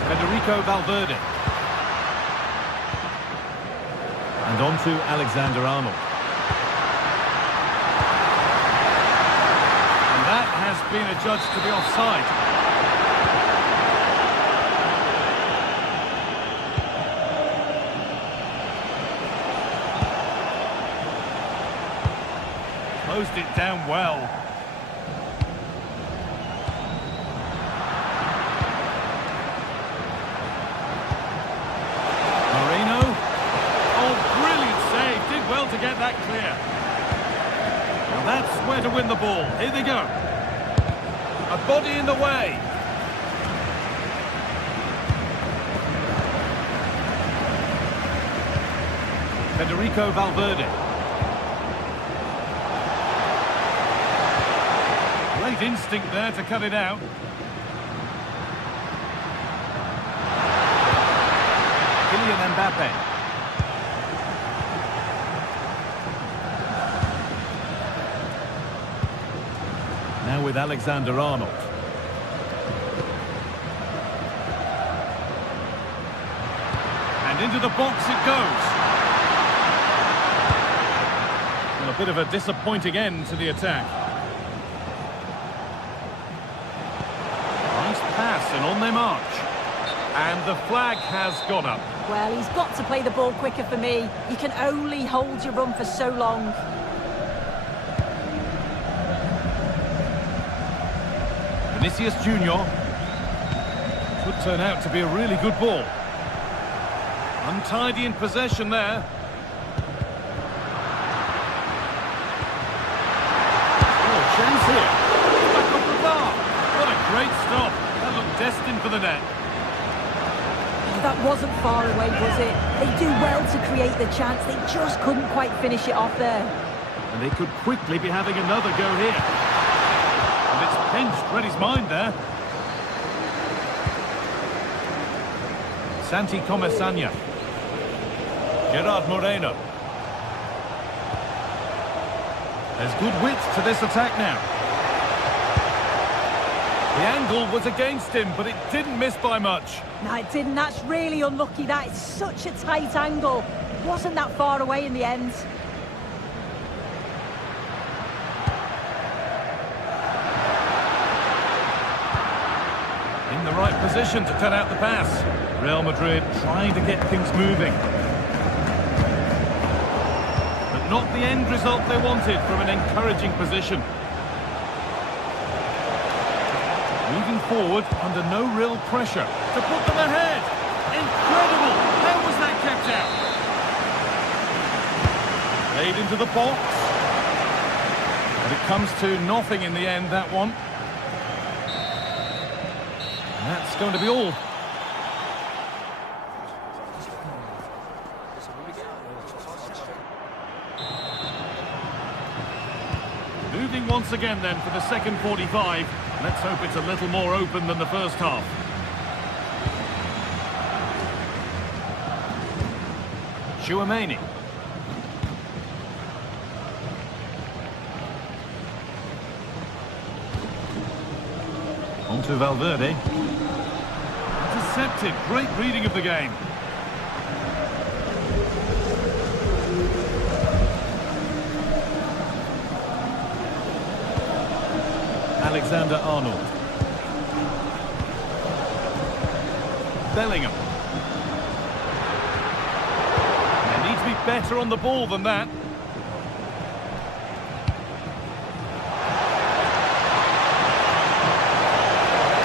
Federico Valverde. And on to Alexander-Arnold. And that has been adjudged to be offside. Closed it down well. Moreno. Oh, brilliant save. Did well to get that clear. Well, that's where to win the ball. Here they go. A body in the way. Federico Valverde. Great instinct there to cut it out. Kylian Mbappe. Now with Alexander-Arnold. And into the box it goes. Well, a bit of a disappointing end to the attack. Pass and on they march. And the flag has gone up. Well, he's got to play the ball quicker for me. You can only hold your run for so long. Vinicius Junior. Could turn out to be a really good ball. Untidy in possession there. Oh, chance here. Back off the bar. What a great stop. That looked destined for the net. That wasn't far away, was it? They do well to create the chance. They just couldn't quite finish it off there. And they could quickly be having another go here. And it's pinched Reddy's mind there. Santi Comesaña. Gerard Moreno. There's good width to this attack now. The angle was against him, but it didn't miss by much. No, it didn't. That's really unlucky. That is such a tight angle. It wasn't that far away in the end. In the right position to turn out the pass. Real Madrid trying to get things moving. But not the end result they wanted from an encouraging position. Moving forward under no real pressure to put them ahead. Incredible! How was that kept out? Played into the box. But it comes to nothing in the end, that one. And that's going to be all. Moving once again then for the second 45. Let's hope it's a little more open than the first half. Tchouaméni. On to Valverde. Intercepted. Great reading of the game. Alexander-Arnold. Bellingham. They need to be better on the ball than that.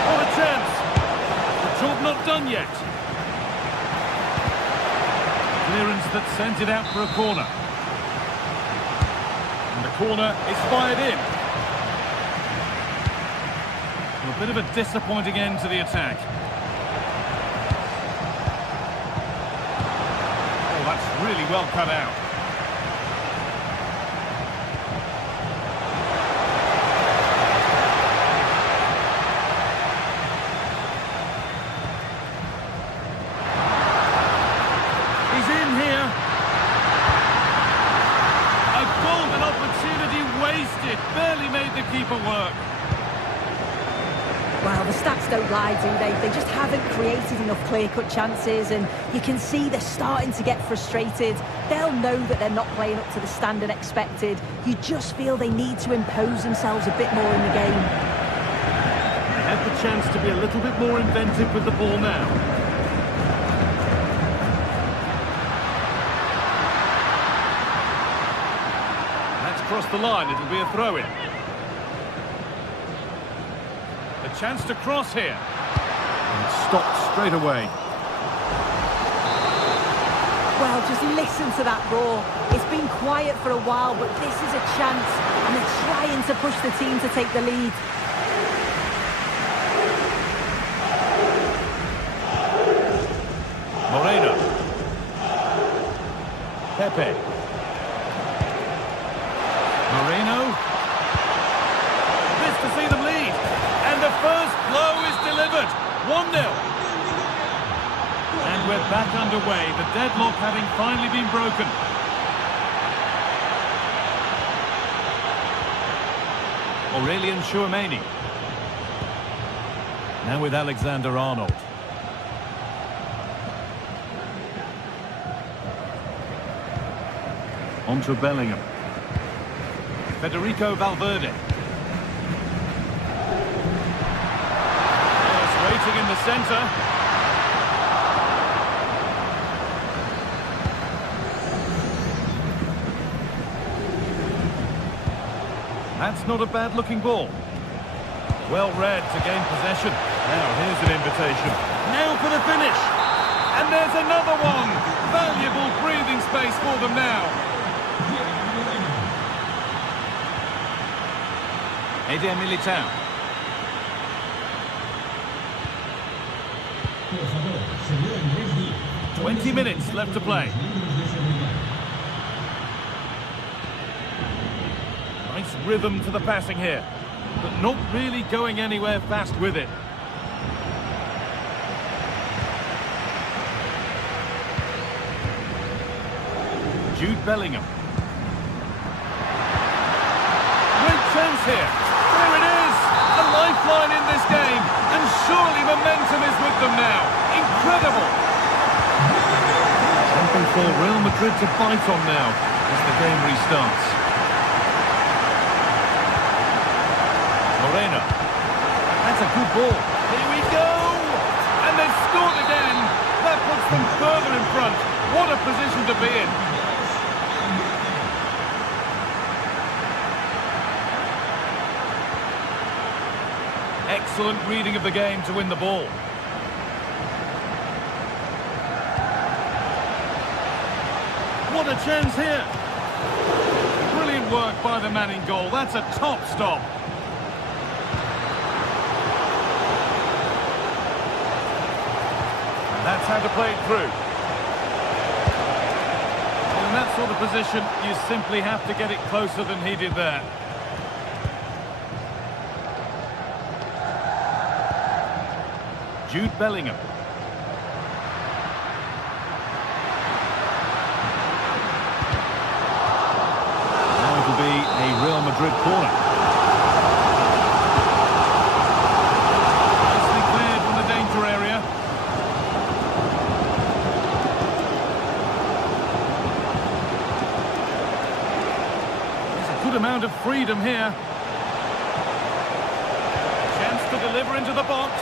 What a chance! The job not done yet. Clearance that sent it out for a corner. And the corner is fired in. A bit of a disappointing end to the attack. Oh, that's really well cut out. He's in here. A golden opportunity wasted. Barely made the keeper work. Well, the stats don't lie, do they? They just haven't created enough clear-cut chances, and you can see they're starting to get frustrated. They'll know that they're not playing up to the standard expected. You just feel they need to impose themselves a bit more in the game. They have the chance to be a little bit more inventive with the ball now. That's crossed the line. It'll be a throw-in. Chance to cross here. And it's stopped straight away. Well, just listen to that roar. It's been quiet for a while, but this is a chance, and they're trying to push the team to take the lead. Moreno. Pepe. Moreno. This to see them lead. And the first blow is delivered. 1-0. And we're back underway. The deadlock having finally been broken. Aurelien Tchouaméni. Now with Alexander-Arnold. On to Bellingham. Federico Valverde. Waiting in the centre. That's not a bad looking ball. Well read to gain possession. Now here's an invitation. Now for the finish. And there's another one. Valuable breathing space for them now. Eder Militao. Por favor, señor Andrés Díaz. 20 minutes left to play. Nice rhythm to the passing here, but not really going anywhere fast with it. Jude Bellingham. Great chance here. There it is! A lifeline in this game, and surely momentum is with them now. Incredible! Something for Real Madrid to bite on now as the game restarts. Moreno. That's a good ball. Here we go! And they've scored again. That puts them further in front. What a position to be in. Excellent reading of the game to win the ball. What a chance here. Brilliant work by the man in goal. That's a top stop. And that's how to play it through. In that sort of position, you simply have to get it closer than he did there. Jude Bellingham. Now it will be a Real Madrid corner. Nicely cleared from the danger area. There's a good amount of freedom here. Chance to deliver into the box.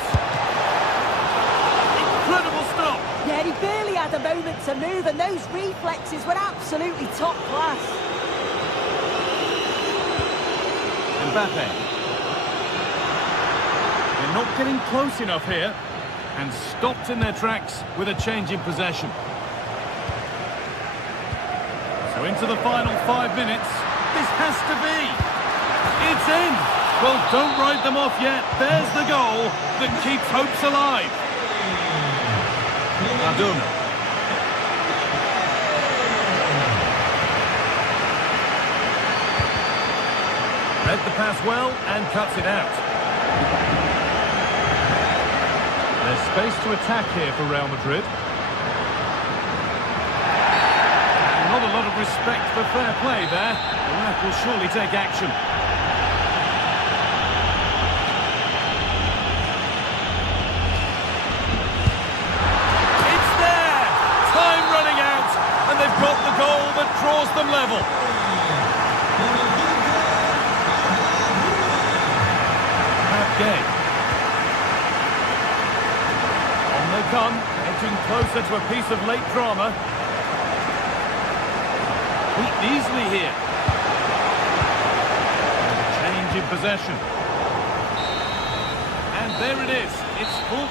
Incredible stop. Yeah, he barely had a moment to move, and those reflexes were absolutely top class. Mbappe. They're not getting close enough here, and stopped in their tracks with a change in possession. So into the final 5 minutes. This has to be. It's in. Well, don't write them off yet. There's the goal that keeps hopes alive. Arduna. Read the pass well and cuts it out. There's space to attack here for Real Madrid. Not a lot of respect for fair play there. The ref will surely take action. They've got the goal that draws them level. Okay. On they come, edging closer to a piece of late drama. Beat easily here. Change in possession. And there it is. It's full.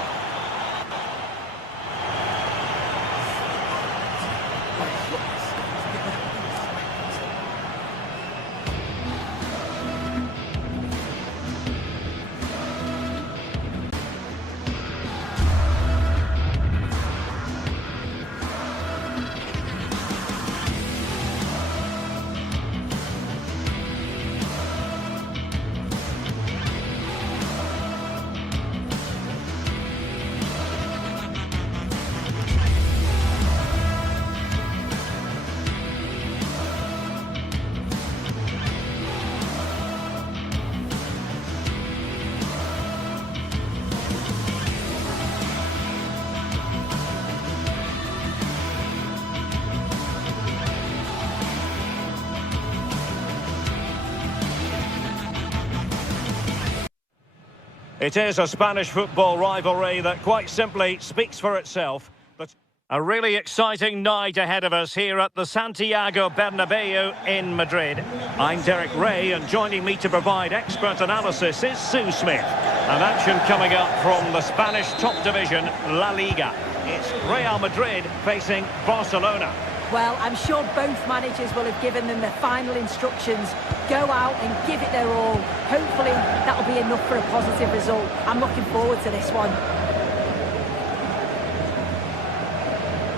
It is a Spanish football rivalry that quite simply speaks for itself. But A really exciting night ahead of us here at the Santiago Bernabeu in Madrid. I'm Derek Ray, and joining me to provide expert analysis is Sue Smith. An action coming up from the Spanish top division, La Liga. It's Real Madrid facing Barcelona. Well, I'm sure both managers will have given them the final instructions. Go out and give it their all. Hopefully, that'll be enough for a positive result. I'm looking forward to this one.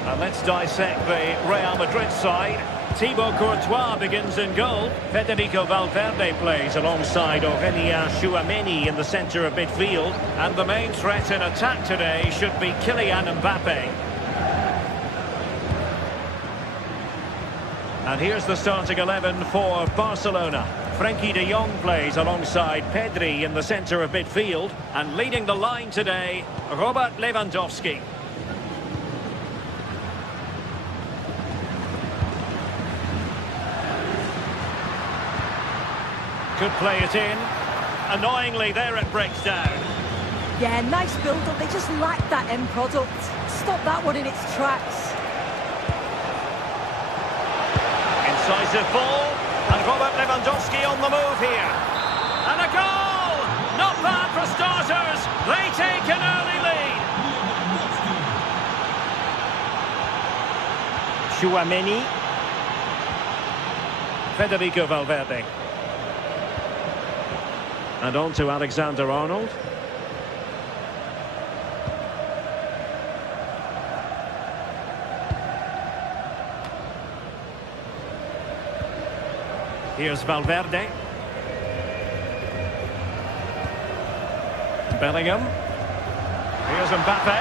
And let's dissect the Real Madrid side. Thibaut Courtois begins in goal. Federico Valverde plays alongside Aurélien Tchouaméni in the centre of midfield. And the main threat in attack today should be Kylian Mbappe. And here's the starting 11 for Barcelona. Frenkie de Jong plays alongside Pedri in the centre of midfield. And leading the line today, Robert Lewandowski. Could play it in. Annoyingly, there it breaks down. Yeah, nice build-up. They just lack that end product. Stop that one in its tracks. Incisive ball. And Robert Lewandowski on the move here. And a goal! Not bad for starters. They take an early lead. Tchouaméni. Federico Valverde. And on to Alexander-Arnold. Here's Valverde. Bellingham. Here's Mbappe.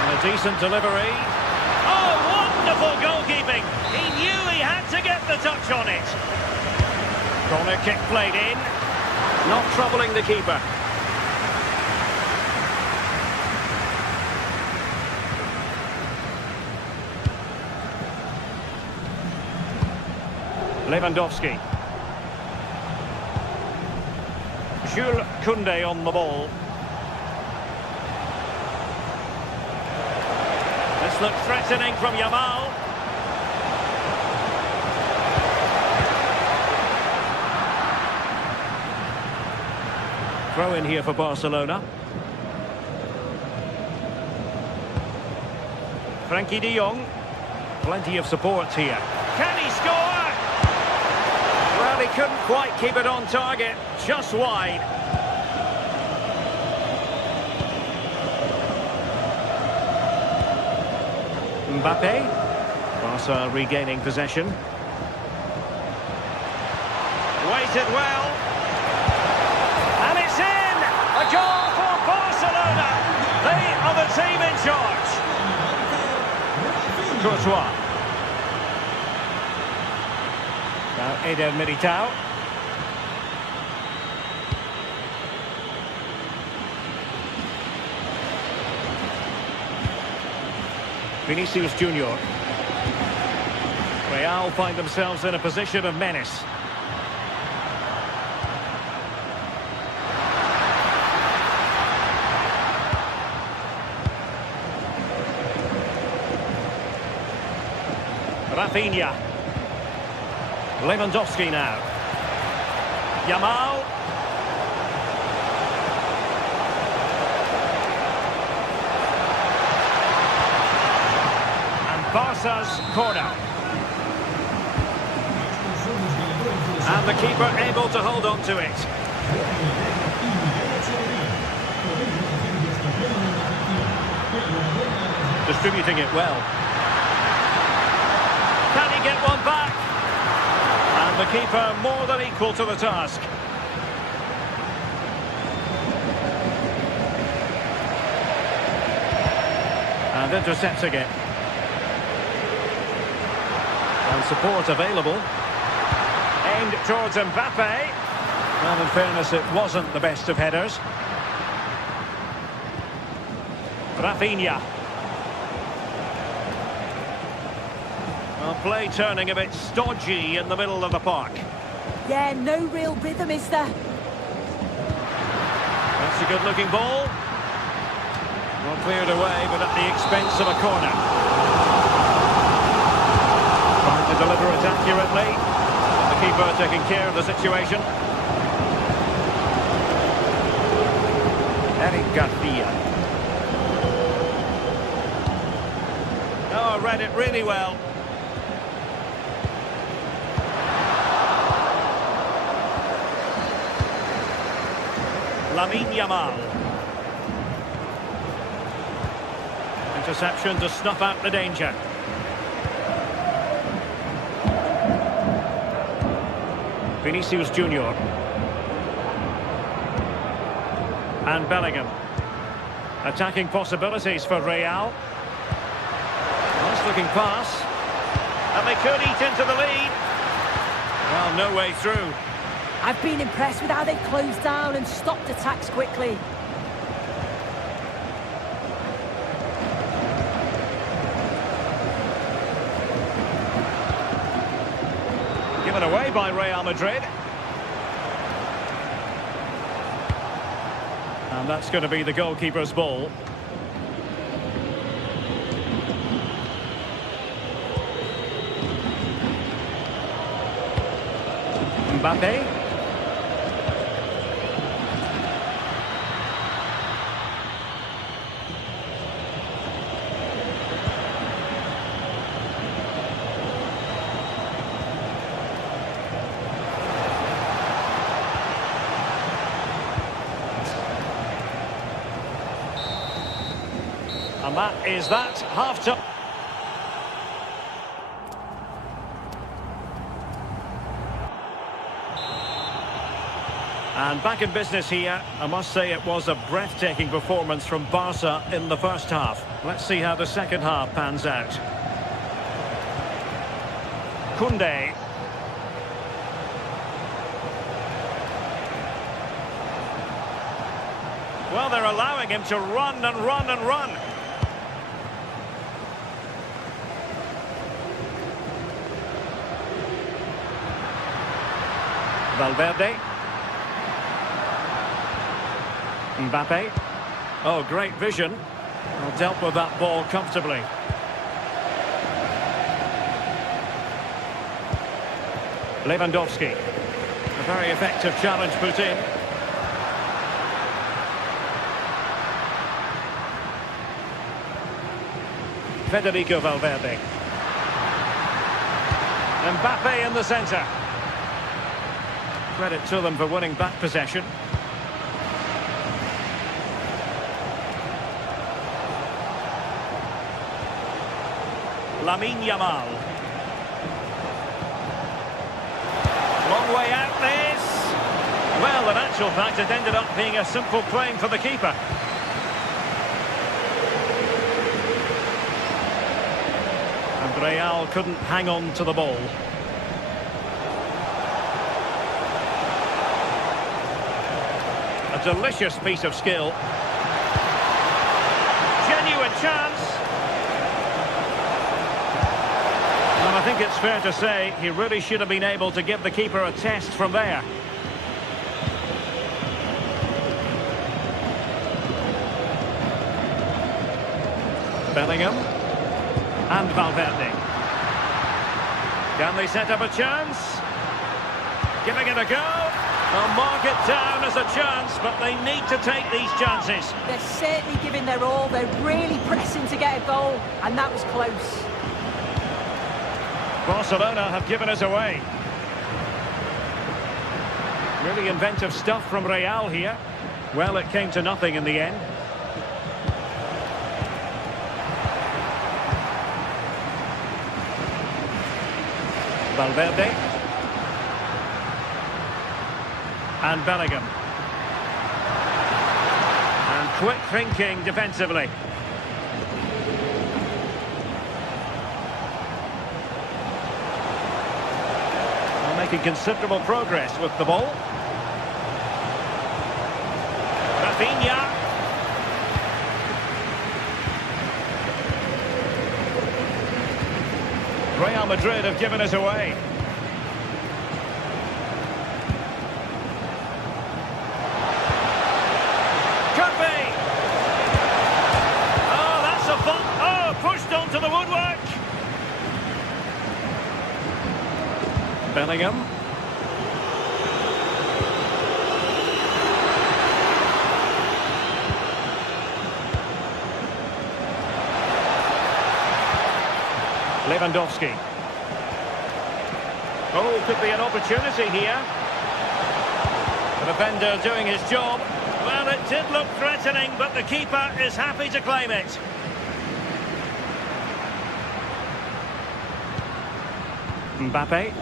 And a decent delivery. Oh, wonderful goalkeeping. He knew he had to get the touch on it. Corner kick played in. Not troubling the keeper. Lewandowski. Jules Koundé on the ball. This looks threatening from Yamal. Throw in here for Barcelona. Frenkie de Jong. Plenty of support here. Can he score? Well, he couldn't quite keep it on target. Just wide. Mbappe. Barca regaining possession. Waited well. And it's in! A goal for Barcelona! They are the team in charge. Courtois. Now Eder Militao. Vinicius Junior. Real find themselves in a position of menace. Rafinha. Lewandowski now. Yamal. And Barca's corner. And the keeper able to hold on to it. Distributing it well. Can he get one back? And the keeper more than equal to the task. And intercepting it. And support available. Aimed towards Mbappe. Well, in fairness, it wasn't the best of headers. Rafinha. Well, play turning a bit stodgy in the middle of the park. Yeah, no real rhythm, is there? That's a good-looking ball. Well, cleared away, but at the expense of a corner. Trying to deliver it accurately. The keeper taking care of the situation. Eric Garcia. Oh, read it really well. Lamine Yamal. Interception to snuff out the danger. Vinicius Junior. And Bellingham. Attacking possibilities for Real. Nice looking pass. And they could eat into the lead. Well, no way through. I've been impressed with how they've closed down and stopped attacks quickly. Given away by Real Madrid. And that's going to be the goalkeeper's ball. Mbappe. And that is that half-time. And back in business here. I must say it was a breathtaking performance from Barca in the first half. Let's see how the second half pans out. Koundé. Well, they're allowing him to run and run and run. Valverde. Mbappe. Oh, great vision. Well, dealt with that ball comfortably. Lewandowski. A very effective challenge put in. Federico Valverde. Mbappe in the centre. Credit to them for winning back possession. Lamine Yamal. Long way out this. Well, in actual fact, it ended up being a simple claim for the keeper. And Real couldn't hang on to the ball. A delicious piece of skill. Genuine chance. And I think it's fair to say he really should have been able to give the keeper a test from there. Bellingham. And Valverde. Can they set up a chance? Giving it a go. They'll mark it down as a chance, but they need to take these chances. They're certainly giving their all. They're really pressing to get a goal, and that was close. Barcelona have given us away. Really inventive stuff from Real here. Well, it came to nothing in the end. Valverde. And Bellingham. And quick thinking defensively. Well, making considerable progress with the ball. Rafinha. Real Madrid have given us away. Could be. Bellingham. Lewandowski. Oh, could be an opportunity here. The defender doing his job. Well, it did look threatening, but the keeper is happy to claim it. Mbappe.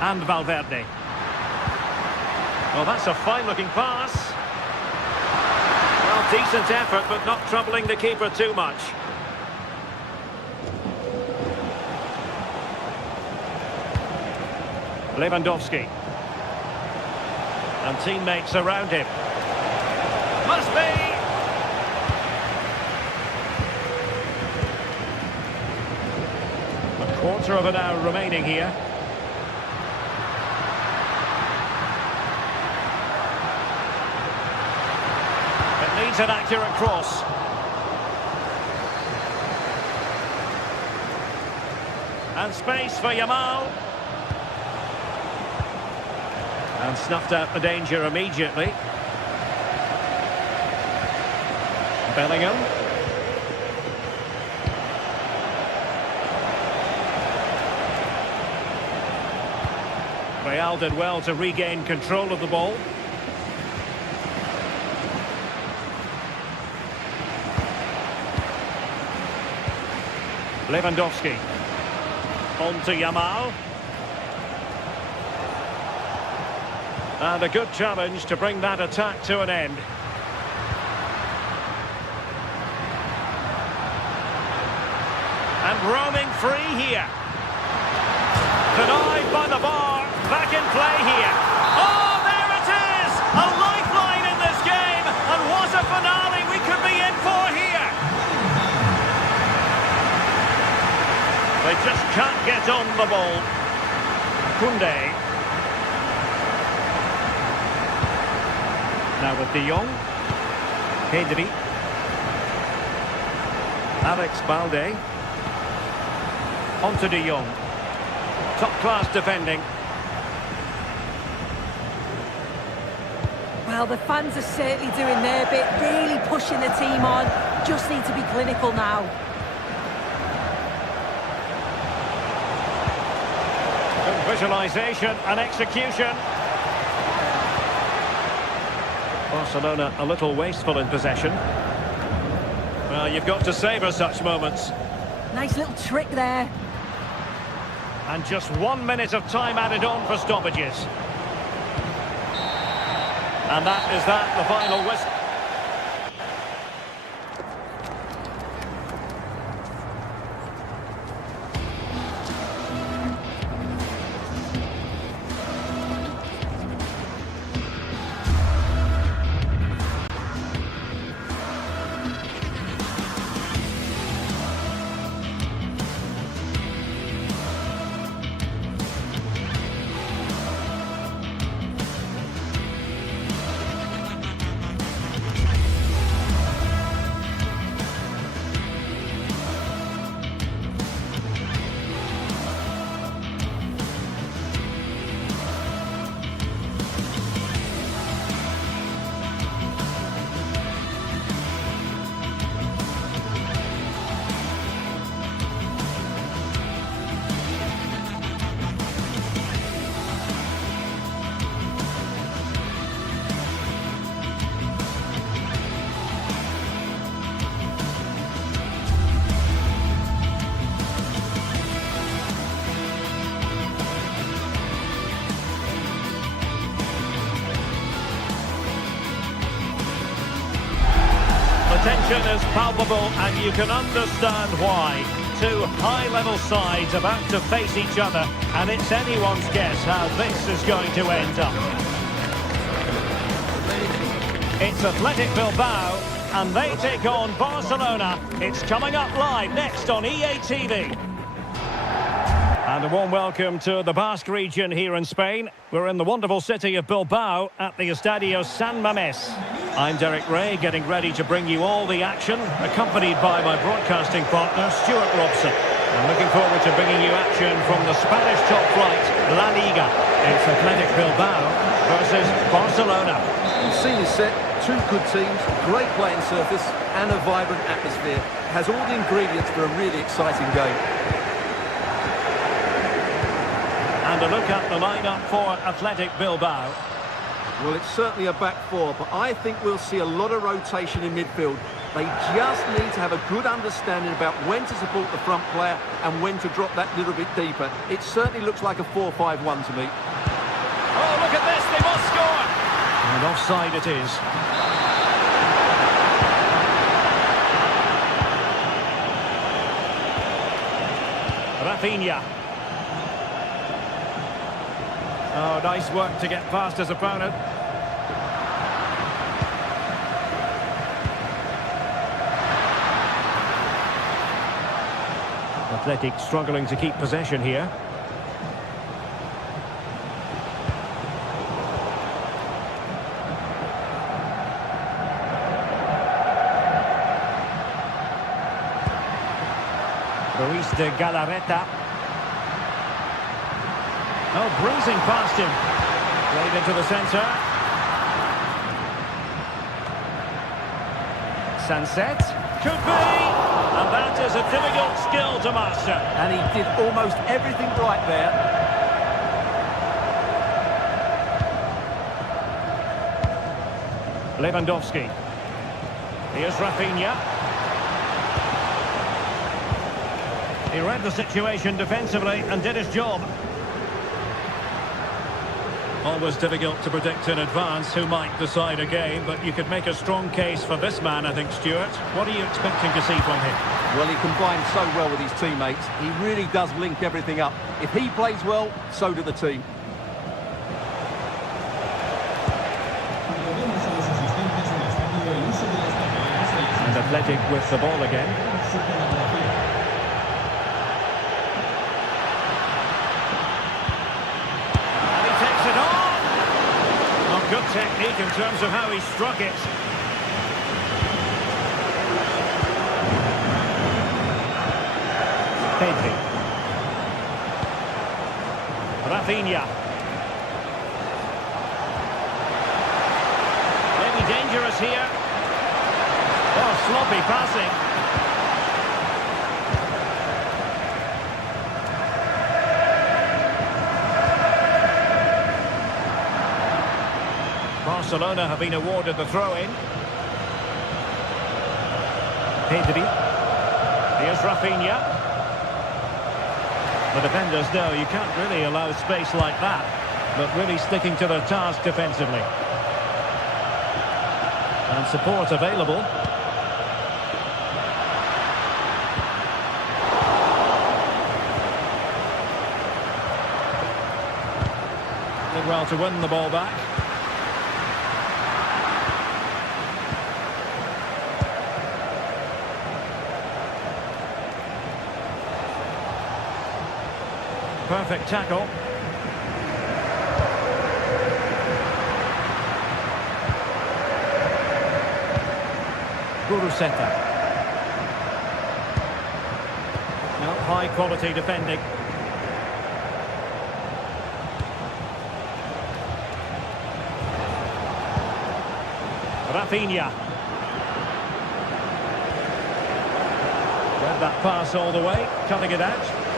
And Valverde. Well, that's a fine-looking pass. Well, decent effort, but not troubling the keeper too much. Lewandowski. And teammates around him. Must be! A quarter of an hour remaining here. It needs an accurate cross. And space for Yamal. And snuffed out the danger immediately. Bellingham. Real did well to regain control of the ball. Lewandowski. On to Yamal. And a good challenge to bring that attack to an end. And roaming free here. Denied by the bar. Back in play here. Oh, there it is! A lifeline in this game. And what a finale we could be in for here. They just can't get on the ball. Koundé. Now with De Jong. Pedri. Alex Balde. On to De Jong. Top-class defending. Well, the fans are certainly doing their bit, really pushing the team on. Just need to be clinical now. Good visualisation and execution. Barcelona a little wasteful in possession. Well, you've got to savour such moments. Nice little trick there. And just 1 minute of time added on for stoppages. And that is the final whistle. Tension is palpable, and you can understand why. Two high-level sides about to face each other, and it's anyone's guess how this is going to end up. It's Athletic Bilbao, and they take on Barcelona. It's coming up live next on EA TV. And a warm welcome to the Basque region here in Spain. We're in the wonderful city of Bilbao at the Estadio San Mamés. I'm Derek Ray, getting ready to bring you all the action, accompanied by my broadcasting partner, Stuart Robson. I'm looking forward to bringing you action from the Spanish top flight, La Liga. It's Athletic Bilbao versus Barcelona. The scene is set, two good teams, great playing surface and a vibrant atmosphere. It has all the ingredients for a really exciting game. And a look at the lineup for Athletic Bilbao. Well, it's certainly a back four, but I think we'll see a lot of rotation in midfield. They just need to have a good understanding about when to support the front player and when to drop that little bit deeper. It certainly looks like a 4-5-1 to me. Oh, look at this, they must score! And offside it is. Rafinha. Oh, nice work to get past his opponent. Athletic struggling to keep possession here. Ruiz de Galarreta. Oh, breezing past him. Played into the centre. Sunset. Could be. And that is a difficult skill to master. And he did almost everything right there. Lewandowski. Here's Rafinha. He read the situation defensively and did his job. Always difficult to predict in advance who might decide a game, but you could make a strong case for this man, I think, Stuart. What are you expecting to see from him? Well, he combines so well with his teammates. He really does link everything up. If he plays well, so do the team. And Athletic with the ball again. Good technique in terms of how he struck it. Pedri. Rafinha. Maybe dangerous here. Oh, sloppy passing. Barcelona have been awarded the throw-in. Pedri. Here's Rafinha. The defenders know you can't really allow space like that, but really sticking to their task defensively. And support available. Did well to win the ball back. Perfect tackle. Guruseta. Now high quality defending. Rafinha. Read that pass all the way, cutting it out.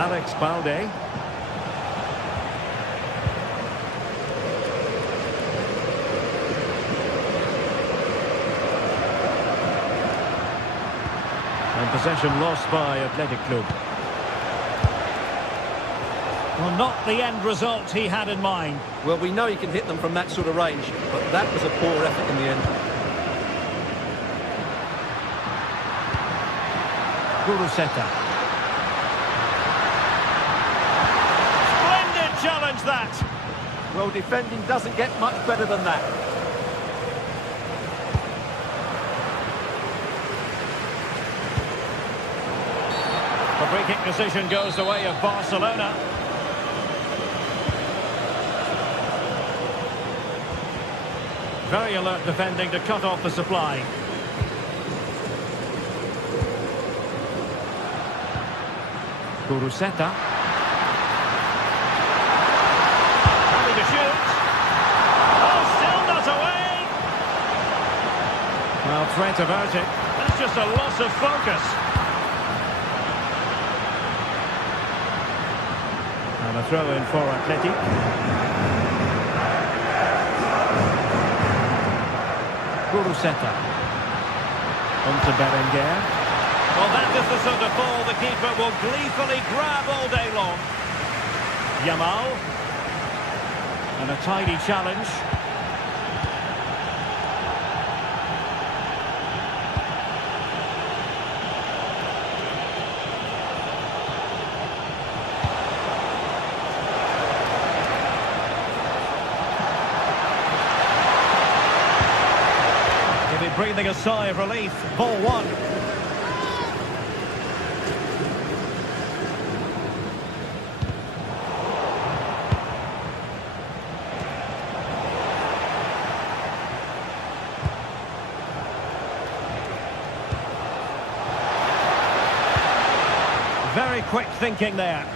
Alex Balde. And possession lost by Athletic Club. Well, not the end result he had in mind. Well, we know he can hit them from that sort of range, but that was a poor effort in the end. Guruseta. Challenge that. Well, defending doesn't get much better than that. The free kick decision goes the way of Barcelona. Very alert defending to cut off the supply. Kuruseta. Having to shoot. Oh, still not away. Well, threat averted. That's just a loss of focus. And a throw in for Athletic. Kuruseta. On to Berenguer. Well, that is the sort of ball the keeper will gleefully grab all day long. Yamal. And a tidy challenge. He'll be breathing a sigh of relief. Ball one. Very quick thinking there.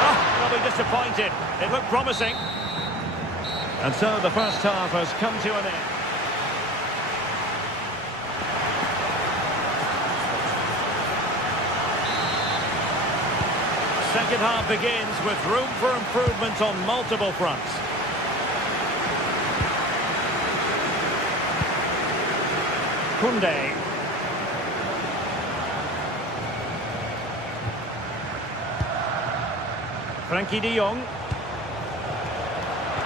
Oh, they'll be disappointed. It looked promising. And so the first half has come to an end. Second half begins with room for improvement on multiple fronts. Koundé. Frankie de Jong.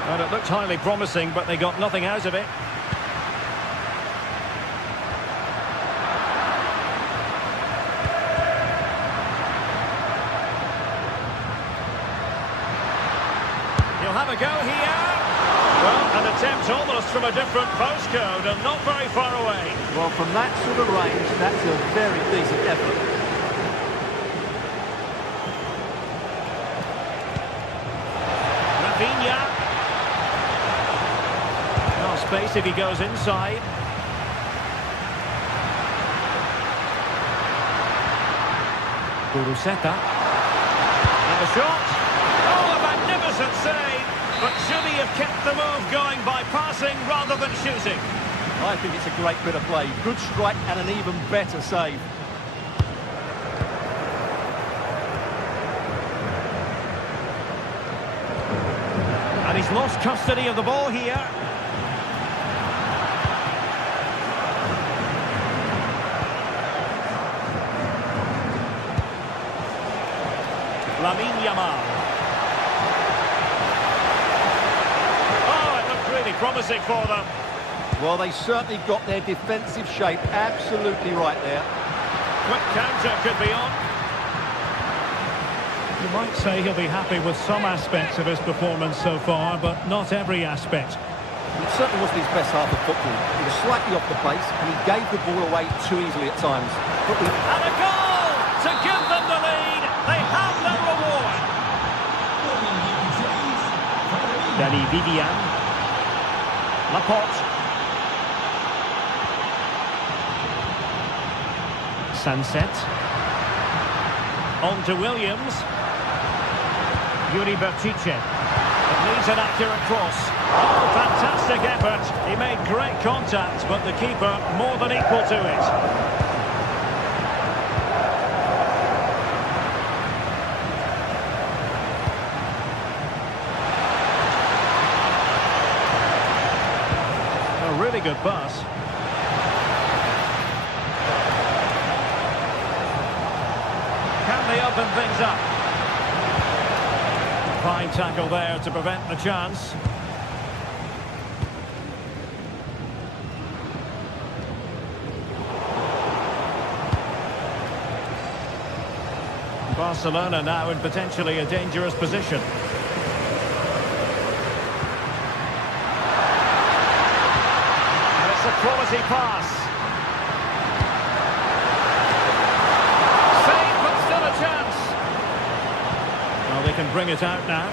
Well, it looked highly promising, but they got nothing out of it. He'll have a go here. Well, an attempt almost from a different postcode and not very far away. Well, from that sort of range, that's a very decent effort. Rafinha. No space if he goes inside. Kuruseta. And the shot. Oh, a magnificent save. But should he have kept the move going by passing rather than shooting? I think it's a great bit of play. Good strike and an even better save. And he's lost custody of the ball here. Lamine Yamal. Really promising for them. Well, they certainly got their defensive shape absolutely right there. Quick counter could be on. You might say he'll be happy with some aspects of his performance so far, but not every aspect. It certainly wasn't his best half of football. He was slightly off the pace and he gave the ball away too easily at times. And a goal to give them the lead. They have their reward. Danny Vivian. Laporte. Sunset. On to Williams. Yuri Bertice. It needs an accurate cross. Oh, fantastic effort. He made great contact, but the keeper more than equal to it. Really good pass. Can they open things up? Fine tackle there to prevent the chance. Barcelona now in potentially a dangerous position. Quality pass. Save, but still a chance. Well, they can bring it out now.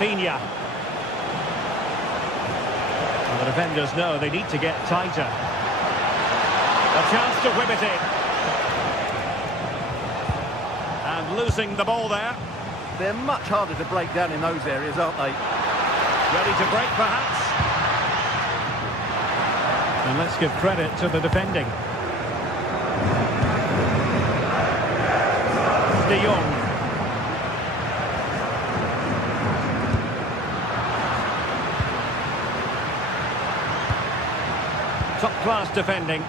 Rafinha. And the defenders know they need to get tighter. A chance to whip it in. And losing the ball there. They're much harder to break down in those areas, aren't they? Ready to break, perhaps. And let's give credit to the defending. De Jong. Top-class defending.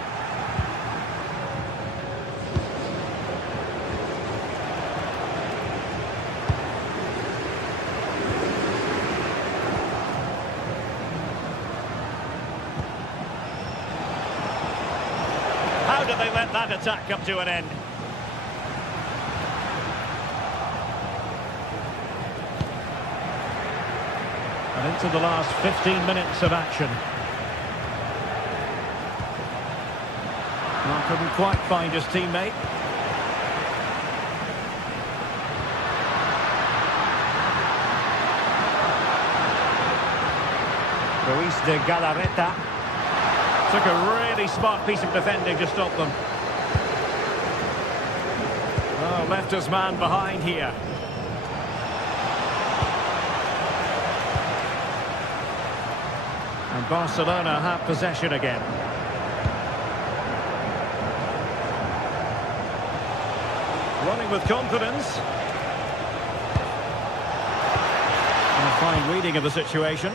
How did they let that attack come to an end? And into the last 15 minutes of action. Well, couldn't quite find his teammate. Luis de Galarreta took a really smart piece of defending to stop them. Oh, left his man behind here. And Barcelona have possession again. Running with confidence. And a fine reading of the situation.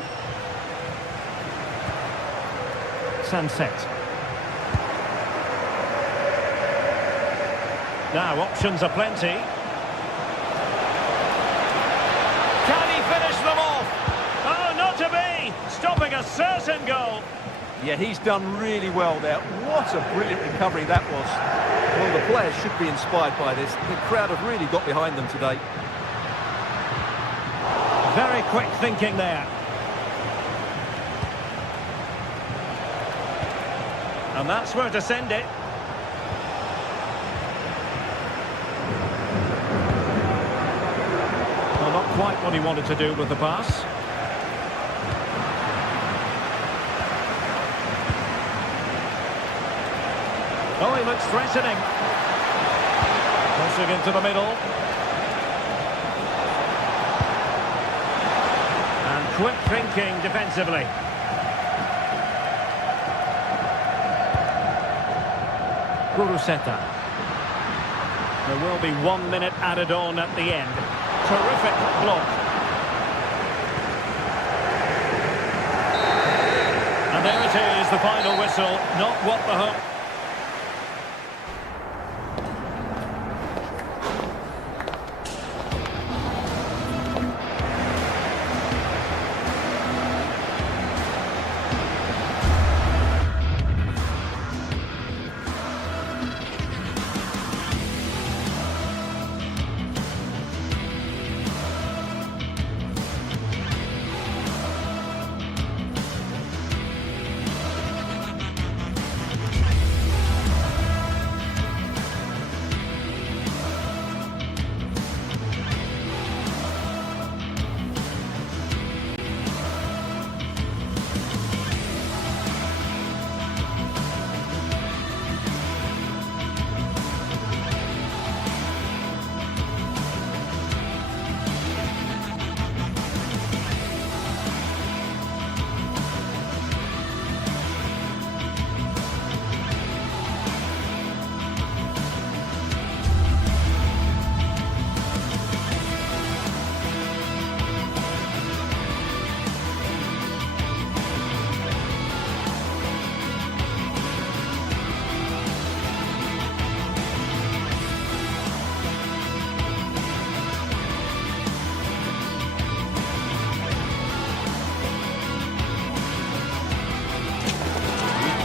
Sunset. Now options are plenty. Can he finish them off? Oh, not to be! Stopping a certain goal. Yeah, he's done really well there. What a brilliant recovery that was. Well, the players should be inspired by this. The crowd have really got behind them today. Very quick thinking there. And that's where to send it. Well, not quite what he wanted to do with the pass. Oh, he looks threatening. Crossing into the middle. And quick thinking defensively. Guruseta. There will be 1 minute added on at the end. Terrific block. And there it is, the final whistle. Not what the hope.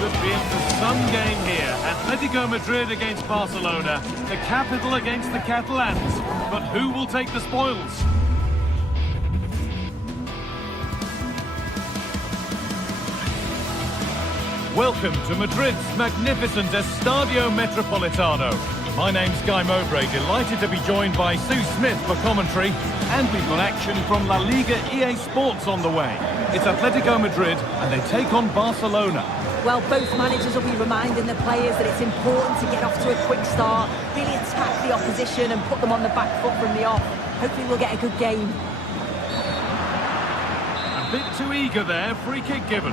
Could be in for some game here. Atletico Madrid against Barcelona, the capital against the Catalans. But who will take the spoils? Welcome to Madrid's magnificent Estadio Metropolitano. My name's Guy Mowbray, delighted to be joined by Sue Smith for commentary. And we've got action from La Liga EA Sports on the way. It's Atletico Madrid and they take on Barcelona. Well, both managers will be reminding the players that it's important to get off to a quick start, really attack the opposition and put them on the back foot from the off. Hopefully we'll get a good game. A bit too eager there, free kick given.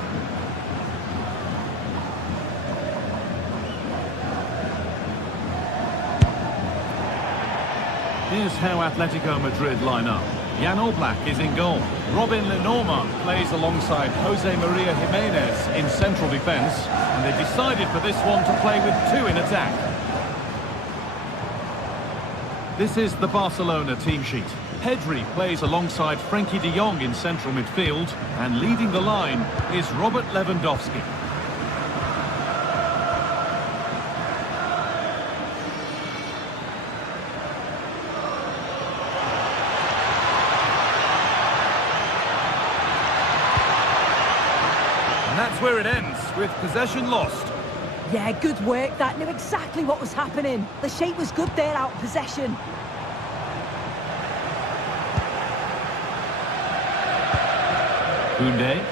Here's how Atletico Madrid line up. Jan Oblak is in goal. Robin Lenormand plays alongside Jose Maria Jimenez in central defence. And they decided for this one to play with two in attack. This is the Barcelona team sheet. Pedri plays alongside Frenkie de Jong in central midfield. And leading the line is Robert Lewandowski. That's where it ends, with possession lost. Yeah, good work. That knew exactly what was happening. The shape was good there, out of possession. Koundé.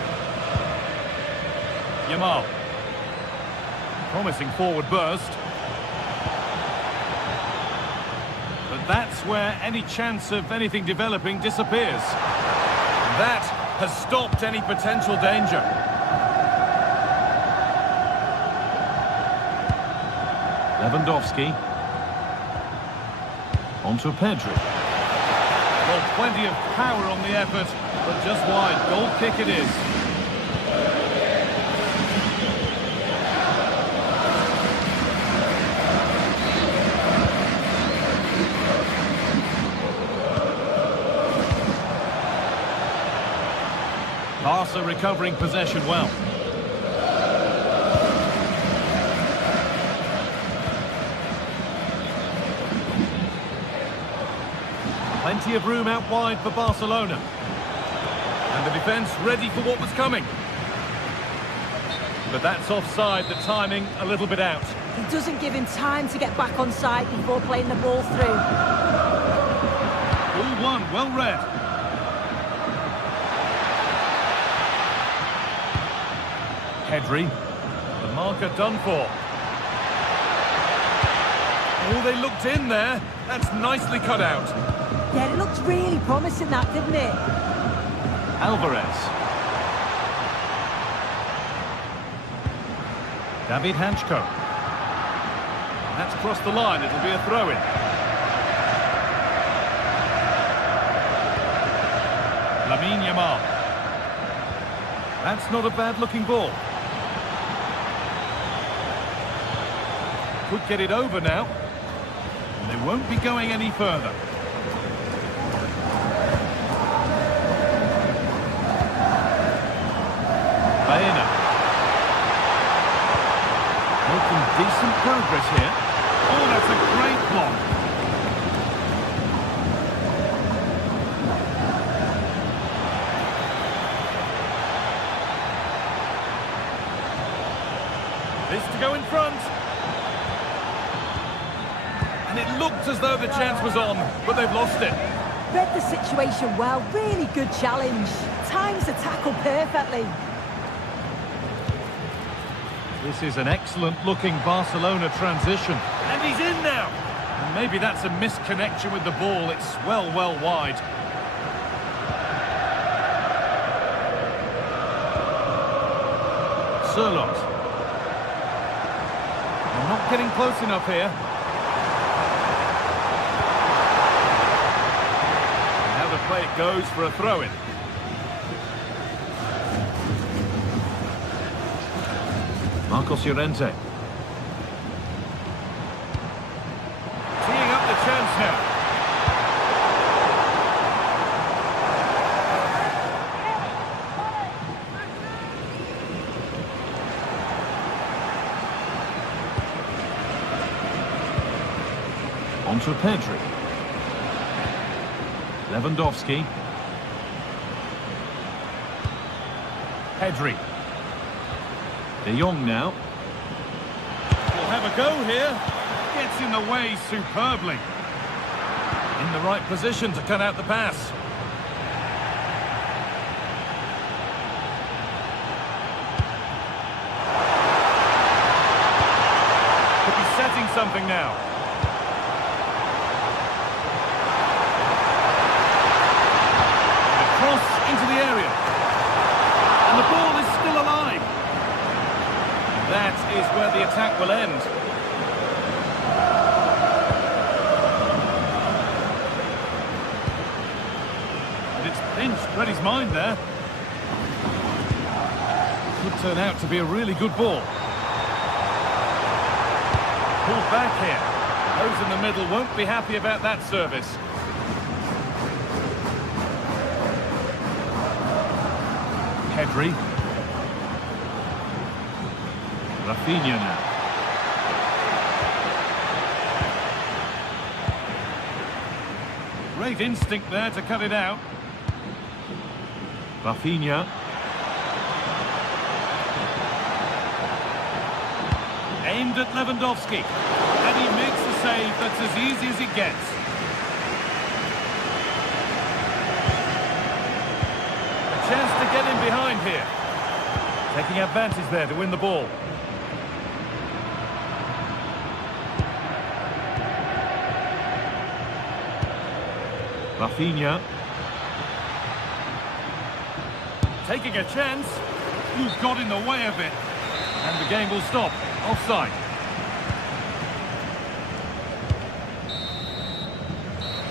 Yamal. Promising forward burst. But that's where any chance of anything developing disappears. That has stopped any potential danger. Lewandowski. Onto Pedri. Well, plenty of power on the effort, but just wide. Goal kick it is. Barca recovering possession well. Plenty of room out wide for Barcelona. And the defence ready for what was coming. But that's offside, the timing a little bit out. He doesn't give him time to get back on side before playing the ball through. All one, well read. Pedri. The marker done for. Oh, they looked in there. That's nicely cut out. Yeah, it looked really promising, that, didn't it? Alvarez. David Hanchko. That's crossed the line, it'll be a throw-in. Lamine Yamal. That's not a bad-looking ball. Could get it over now. And they won't be going any further. Making decent progress here. Oh, that's a great block. This to go in front. And it looked as though the chance was on, but they've lost it. Read the situation well. Really good challenge. Times the tackle perfectly. This is an excellent-looking Barcelona transition. And he's in now! And maybe that's a misconnection with the ball. It's well wide. Sirlot. They're not getting close enough here. And now the play goes for a throw-in. Marcos Llorente. Teeing up the chance now. Onto Pedri. Lewandowski. Pedri. De Jong now. We'll have a go here. Gets in the way superbly. In the right position to cut out the pass. Could be setting something now. Cross into the area. And the ball is still alive. That is where the attack will end. And it's pinched Reddy's mind there. Could turn out to be a really good ball. Pulled back here. Those in the middle won't be happy about that service. Pedri. Rafinha now. Great instinct there to cut it out. Rafinha. Aimed at Lewandowski. And he makes a save that's as easy as it gets. A chance to get in behind here. Taking advantage there to win the ball. Rafinha. Taking a chance. Who's got in the way of it? And the game will stop. Offside.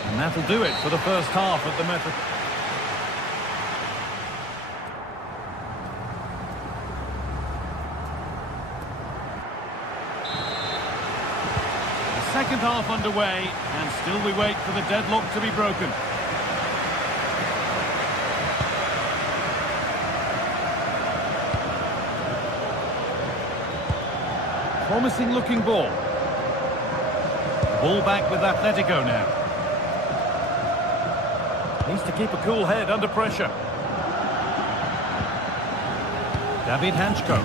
And that'll do it for the first half at the Metro. The second half underway, and still we wait for the deadlock to be broken. Promising looking ball. Ball back with Atletico now. Needs to keep a cool head under pressure. David Hanchko.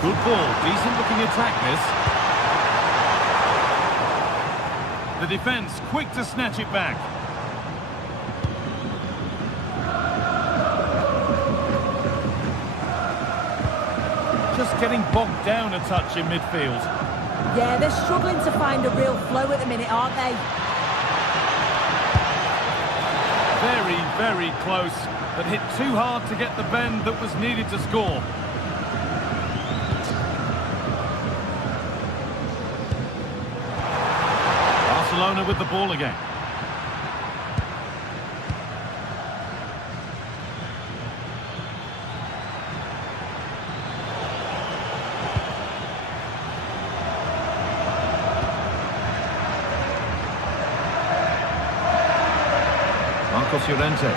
Good ball, decent looking attack this. The defence quick to snatch it back. Just getting bogged down a touch in midfield. Yeah, they're struggling to find a real flow at the minute, aren't they? Very, very close, but hit too hard to get the bend that was needed to score. Barcelona with the ball again. Llorente.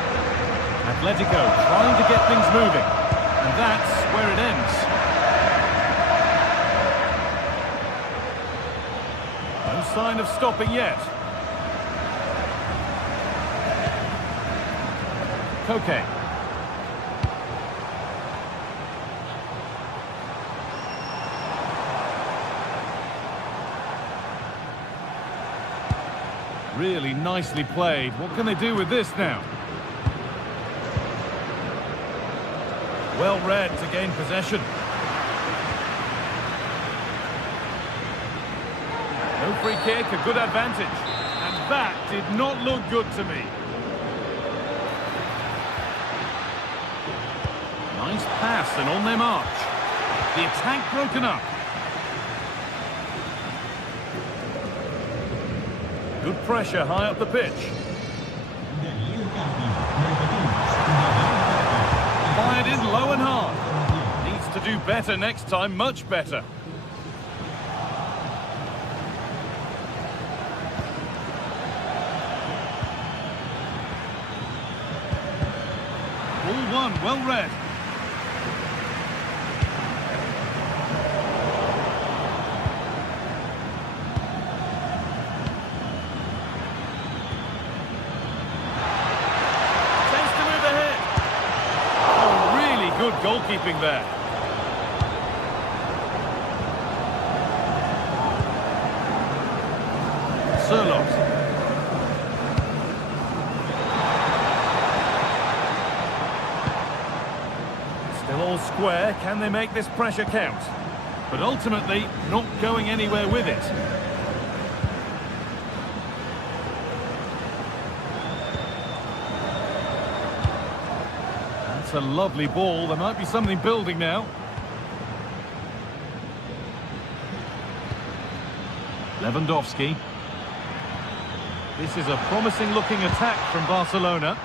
Atletico trying to get things moving, and that's where it ends. No sign of stopping yet. Koke. Really nicely played. What can they do with this now? Well read to gain possession. No free kick, a good advantage. And that did not look good to me. Nice pass and on their march. The attack broken up. Good pressure high up the pitch. Fired in low and hard. Needs to do better next time, much better. Ball one, well read. Good goalkeeping there. Sørloth. Still all square. Can they make this pressure count? But ultimately, not going anywhere with it. That's a lovely ball. There might be something building now. Lewandowski. This is a promising-looking attack from Barcelona.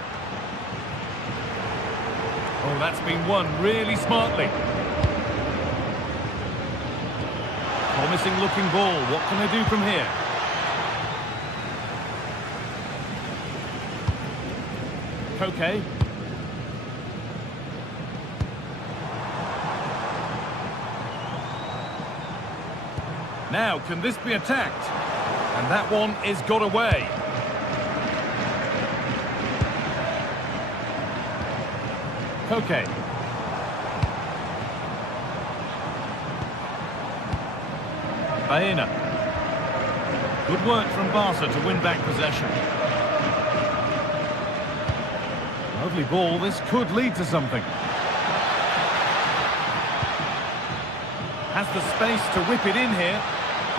Oh, that's been won really smartly. Promising-looking ball. What can they do from here? Koke. Now, can this be attacked? And that one is got away. Koke. Baena. Good work from Barca to win back possession. Lovely ball. This could lead to something. Has the space to whip it in here.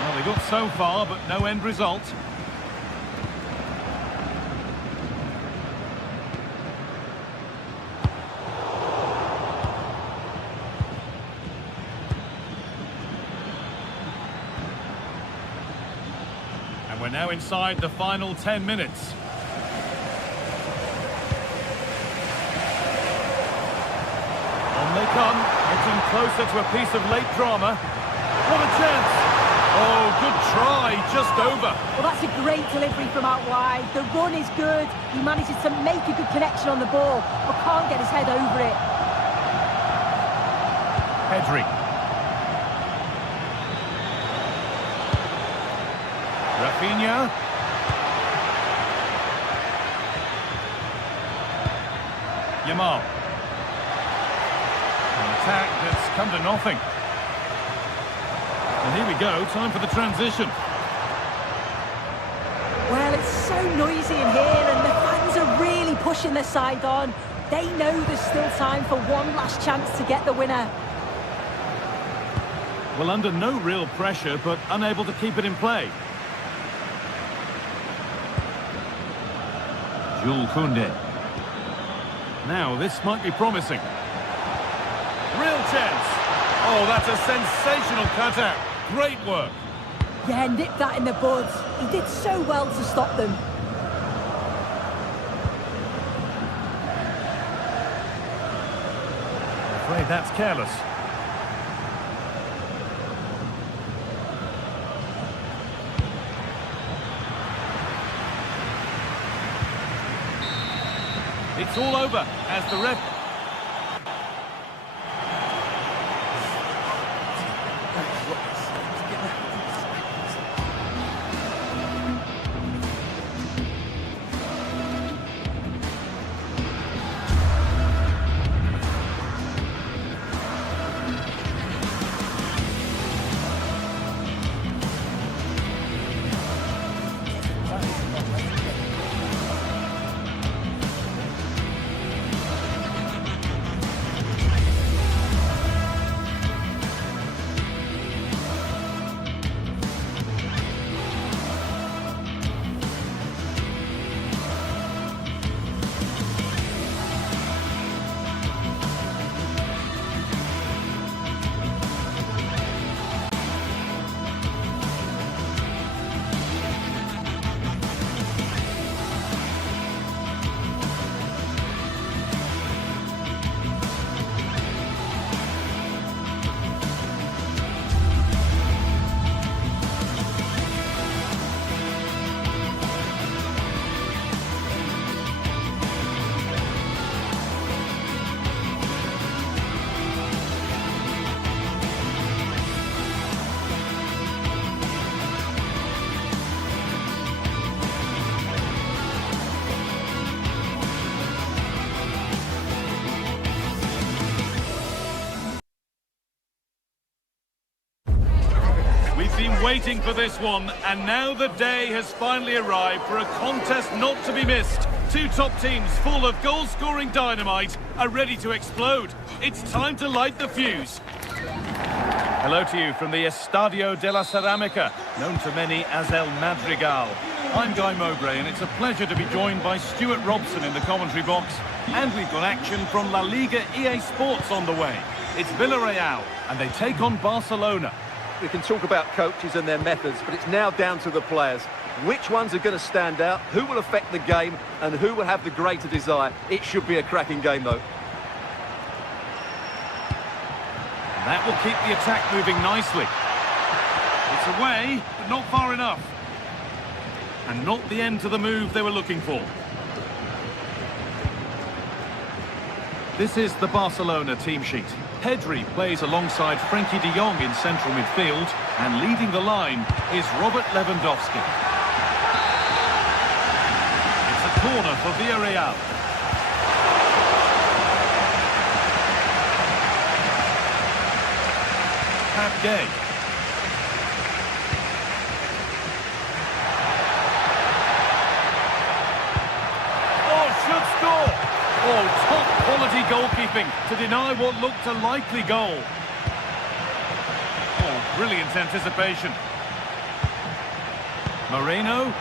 Well, they got so far, but no end result. And we're now inside the final 10 minutes. On they come, getting closer to a piece of late drama. What a chance! Oh, good try, just over. Well, that's a great delivery from out wide. The run is good. He manages to make a good connection on the ball, but can't get his head over it. Pedri. Rafinha. Yamal. An attack that's come to nothing. And here we go, time for the transition. Well, it's so noisy in here, and the fans are really pushing their side on. They know there's still time for one last chance to get the winner. Well, under no real pressure, but unable to keep it in play. Jules Koundé. Now, this might be promising. Real chance. Oh, that's a sensational cutout. Great work. Yeah, nipped that in the bud. He did so well to stop them. Afraid that's careless. It's all over as the ref... been waiting for this one, and now the day has finally arrived for a contest not to be missed. Two top teams full of goal-scoring dynamite are ready to explode. It's time to light the fuse. Hello to you from the Estadio de la Ceramica, known to many as El Madrigal. I'm Guy Mowbray, and it's a pleasure to be joined by Stuart Robson in the commentary box. And we've got action from La Liga EA Sports on the way. It's Villarreal, and they take on Barcelona. We can talk about coaches and their methods, but it's now down to the players. Which ones are going to stand out, who will affect the game, and who will have the greater desire. It should be a cracking game, though. And that will keep the attack moving nicely. It's away, but not far enough. And not the end to the move they were looking for. This is the Barcelona team sheet. Pedri plays alongside Frenkie de Jong in central midfield, and leading the line is Robert Lewandowski. It's a corner for Villarreal. Pep Gay. Oh, should score! Oh, top-quality goalkeeping to deny what looked a likely goal. Oh, brilliant anticipation. Moreno.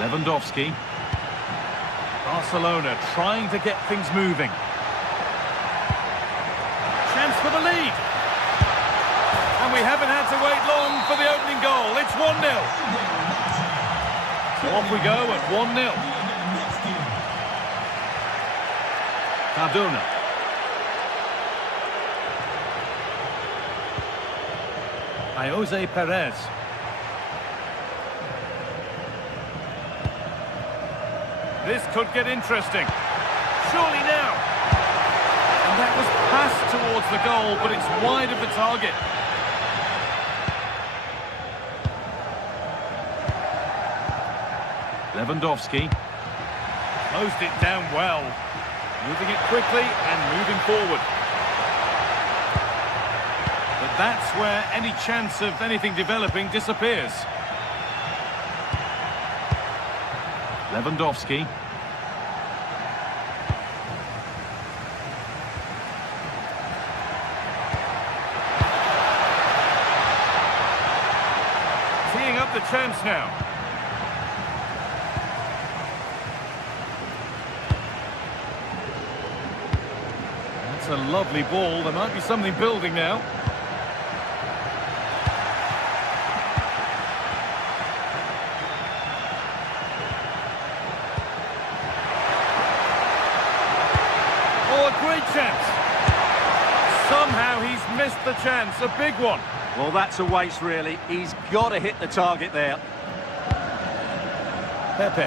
Lewandowski. Barcelona trying to get things moving. Chance for the lead. And we haven't had to wait long for the opening goal. It's 1-0. So off we go at 1-0. Cardona. Jose Perez. This could get interesting. Surely now. And that was passed towards the goal, but it's wide of the target. Lewandowski. Closed it down well. Moving it quickly and moving forward. But that's where any chance of anything developing disappears. Lewandowski. Teeing up the chance now. That's a lovely ball. There might be something building now. Great chance. Somehow he's missed the chance, a big one. Well, that's a waste, really. He's got to hit the target there. Pepe.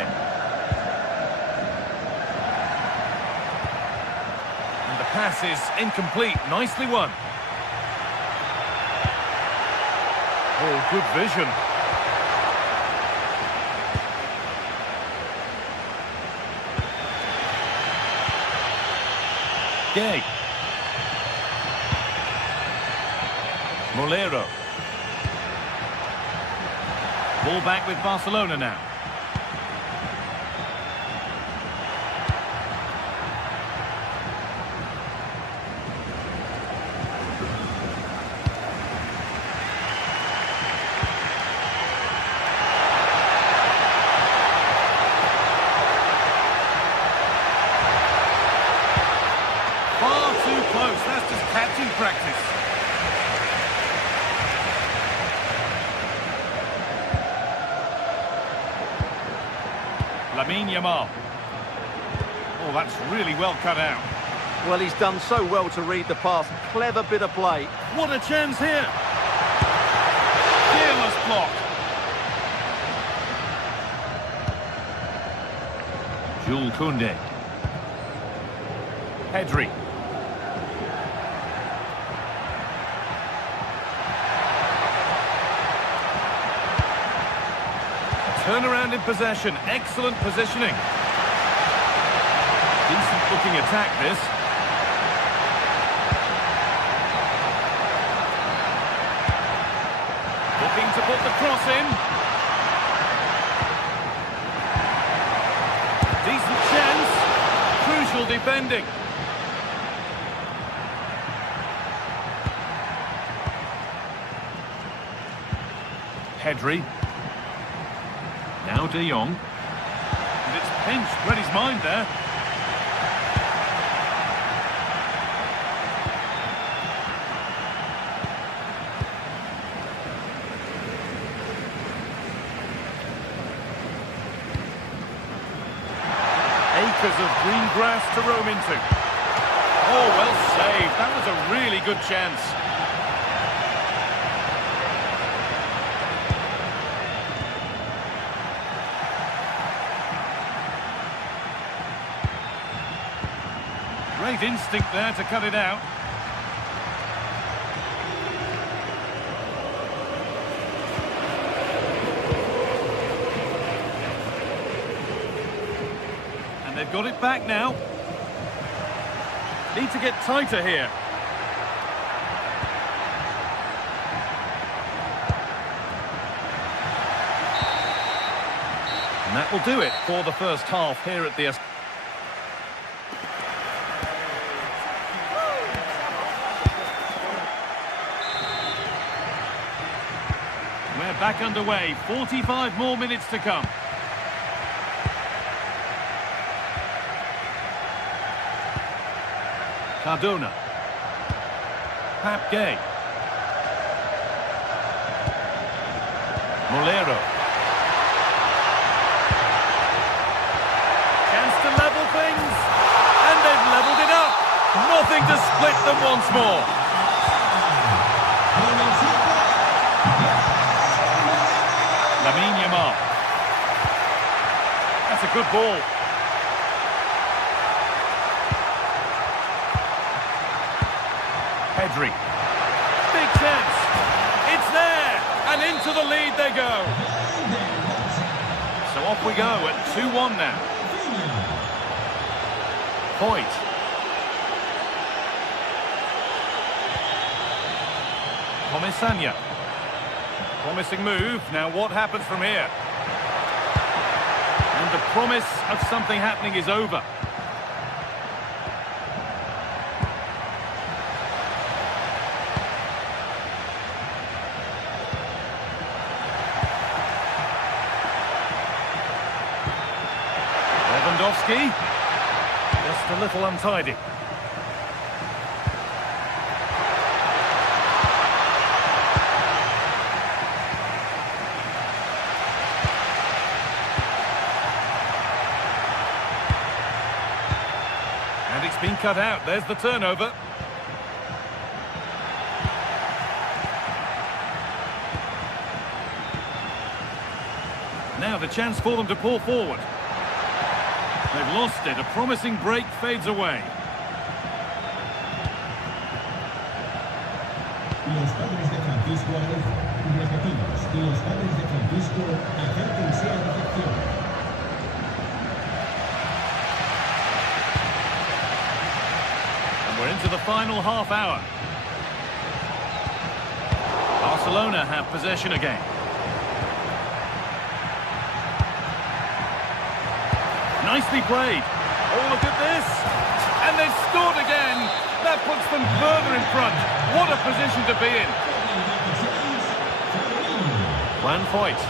And the pass is incomplete. Nicely won. Oh, good vision. Gay. Molero. Ball back with Barcelona now. That's just catching practice. Lamine Yamal. Oh, that's really well cut out. Well, he's done so well to read the pass. Clever bit of play. What a chance here. Fearless block. Jules Koundé. Pedri. Turnaround in possession. Excellent positioning. Decent looking attack, this. Looking to put the cross in. Decent chance. Crucial defending. Pedri. Now De Jong. And it's pinched. Read his mind there. Acres of green grass to roam into. Oh, well saved. That was a really good chance. Great instinct there to cut it out. And they've got it back now. Need to get tighter here. And that will do it for the first half here at the... We're back underway. 45 more minutes to come. Cardona. Pap Gay. Molero. Chance to level things. And they've levelled it up. Nothing to split them once more. Lamine Yamal. That's a good ball. Pedri. Big chance. It's there. And into the lead they go. So off we go at 2-1 now. Point. Comisania. Promising move. Now what happens from here? And the promise of something happening is over. Lewandowski. Just a little untidy. And it's been cut out. There's the turnover. Now the chance for them to pull forward. They've lost it. A promising break fades away. Los padres de Francisco y repetimos, y los padres de Francisco acérquense a la recepción. And we're into the final half hour. Barcelona have possession again. Nicely played. Oh, look at this. And they've scored again. That puts them further in front. What a position to be in. Juan Foyt.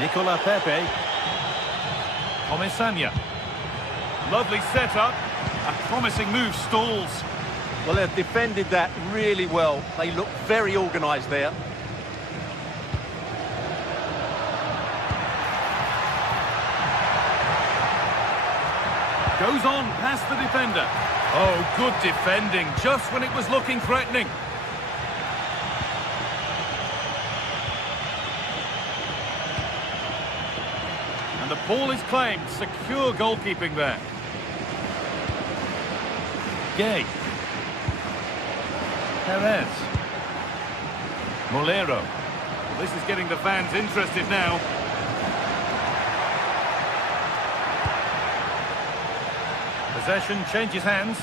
Nicola Pepe. Comisania. Lovely setup. A promising move stalls. Well, they've defended that really well. They look very organised there. Goes on past the defender. Oh, good defending, just when it was looking threatening. And the ball is claimed. Secure goalkeeping there. Gay. Perez. Molero. This is getting the fans interested now. Possession changes hands.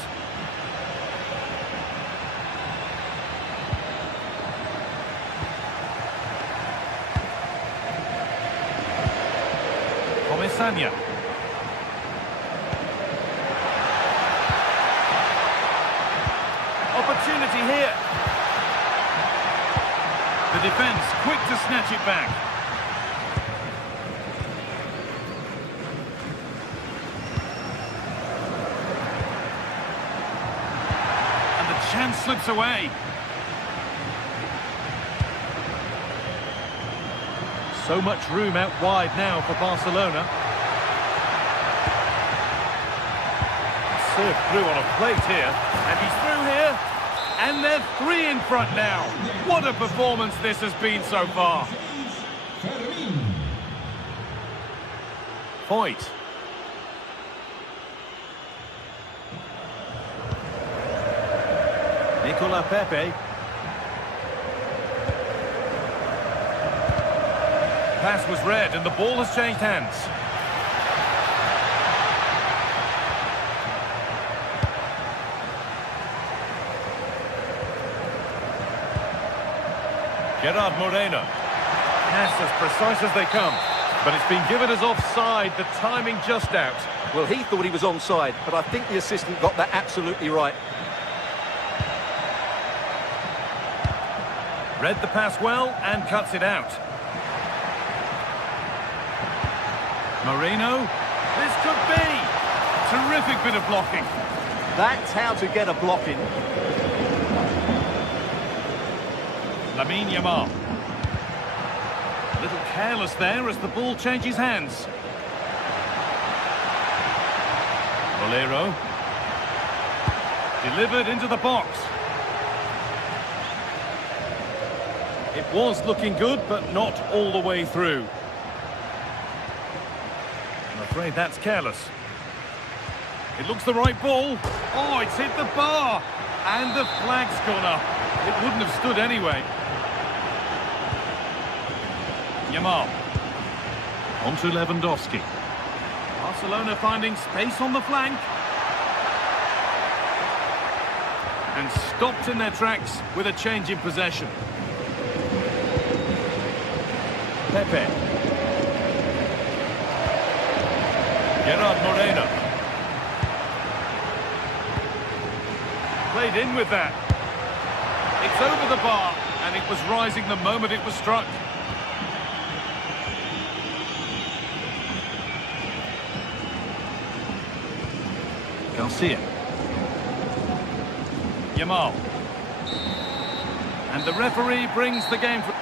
Comisania. Opportunity here. The defence quick to snatch it back. And the chance slips away. So much room out wide now for Barcelona. Served through on a plate here, and he's through here, and they're 3 in front now. What a performance this has been so far. Foyt. Nicola Pepe. Pass was read, and the ball has changed hands. Gerard Moreno. Pass as precise as they come. But it's been given as offside, the timing just out. Well, he thought he was onside, but I think the assistant got that absolutely right. Read the pass well and cuts it out. Moreno. This could be. Terrific bit of blocking. That's how to get a block in. Lamine Yamal. A little careless there as the ball changes hands. Bolero. Delivered into the box. It was looking good, but not all the way through. I'm afraid that's careless. It looks the right ball. Oh, it's hit the bar. And the flag's gone up. It wouldn't have stood anyway. Yamal. On to Lewandowski. Barcelona finding space on the flank. And stopped in their tracks with a change in possession. Pepe. Gerard Moreno. Played in with that. It's over the bar, and it was rising the moment it was struck. Garcia. Yamal. And the referee brings the game for...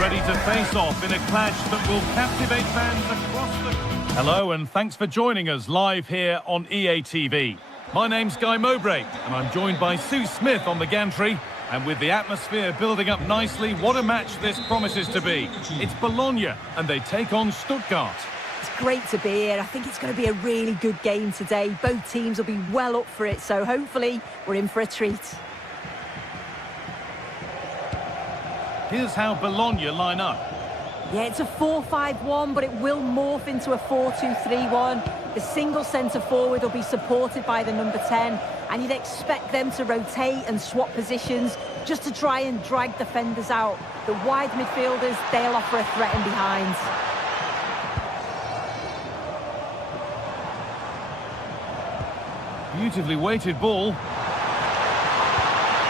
ready to face off in a clash that will captivate fans across the... Hello and thanks for joining us live here on EA TV. My name's Guy Mowbray and I'm joined by Sue Smith on the gantry. And with the atmosphere building up nicely, what a match this promises to be. It's Bologna and they take on Stuttgart. It's great to be here. I think it's going to be a really good game today. Both teams will be well up for it, so hopefully we're in for a treat. Here's how Bologna line up. Yeah, it's a 4-5-1, but it will morph into a 4-2-3-1. The single centre-forward will be supported by the number 10, and you'd expect them to rotate and swap positions just to try and drag defenders out. The wide midfielders, they'll offer a threat in behind. Beautifully weighted ball.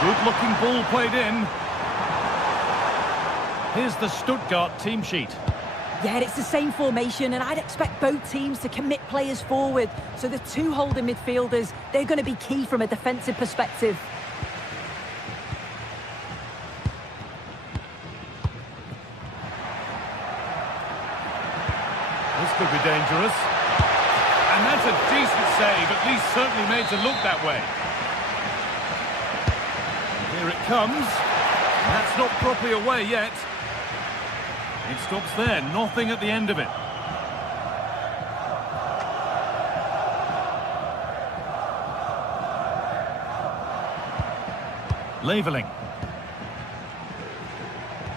Good-looking ball played in. Here's the Stuttgart team sheet. Yeah, it's the same formation, and I'd expect both teams to commit players forward. So the two holding midfielders, they're going to be key from a defensive perspective. This could be dangerous. And that's a decent save, at least certainly made to look that way. Here it comes. And that's not properly away yet. It stops there, nothing at the end of it. Leveling.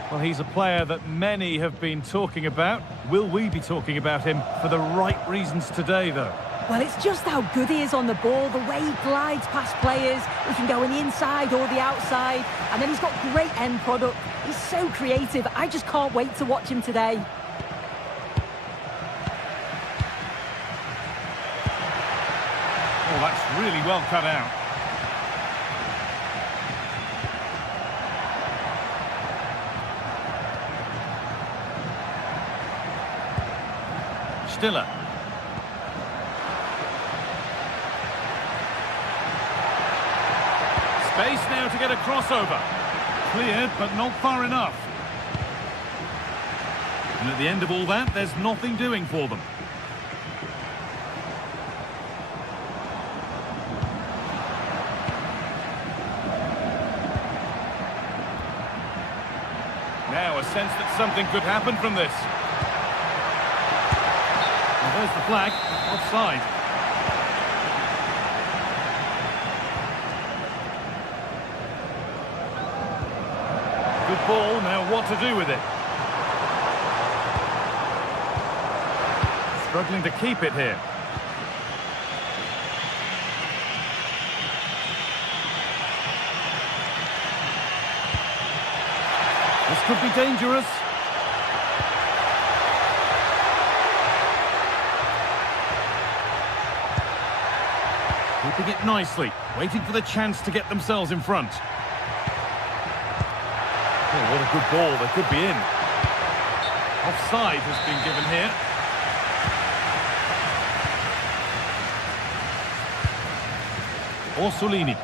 Well, he's a player that many have been talking about. Will we be talking about him for the right reasons today, though? Well, it's just how good he is on the ball, the way he glides past players. He can go on the inside or the outside, and then he's got great end product. He's so creative. I just can't wait to watch him today. Oh, that's really well cut out. Stiller. Space now to get a crossover. Cleared, but not far enough. And at the end of all that, there's nothing doing for them. Now a sense that something could happen from this. Well, there's the flag. Offside. Good ball, now what to do with it? Struggling to keep it here. This could be dangerous. Keeping it nicely, waiting for the chance to get themselves in front. Oh, what a good ball, they could be in. Offside has been given here. Orsolini.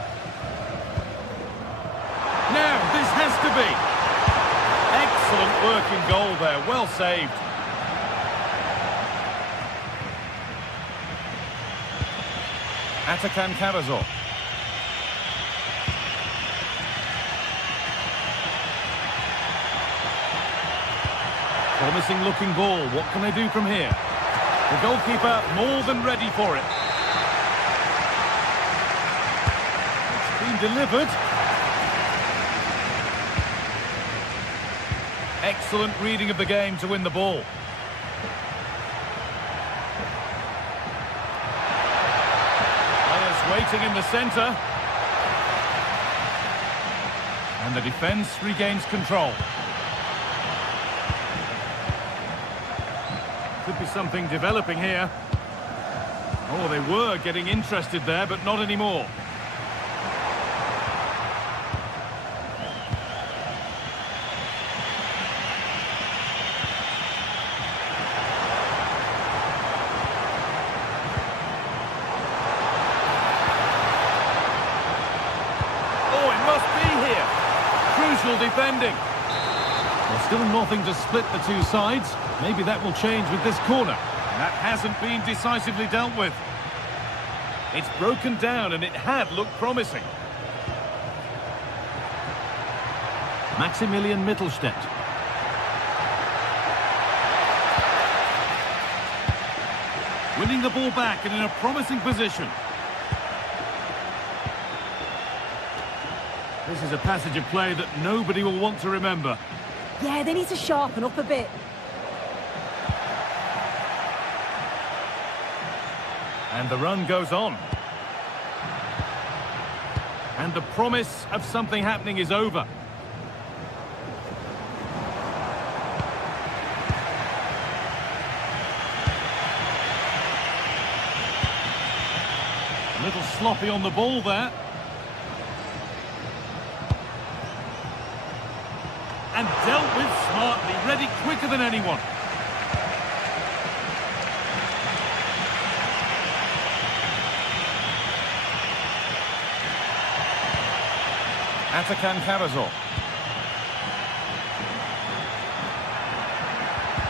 Now, this has to be. Excellent working goal there, well saved. Atakan Karazor. Promising looking ball. What can they do from here? The goalkeeper more than ready for it. It's been delivered. Excellent reading of the game to win the ball. Players waiting in the centre. And the defence regains control. Could be something developing here. Oh, they were getting interested there, but not anymore. Oh, it must be here. Crucial defending. Well, Still nothing to split the two sides. Maybe that will change with this corner. That hasn't been decisively dealt with. It's broken down and it had looked promising. Maximilian Mittelstädt. Winning the ball back and in a promising position. This is a passage of play that nobody will want to remember. Yeah, they need to sharpen up a bit. And the run goes on. And the promise of something happening is over. A little sloppy on the ball there. And dealt with smartly, read it quicker than anyone. Atakan Karazor.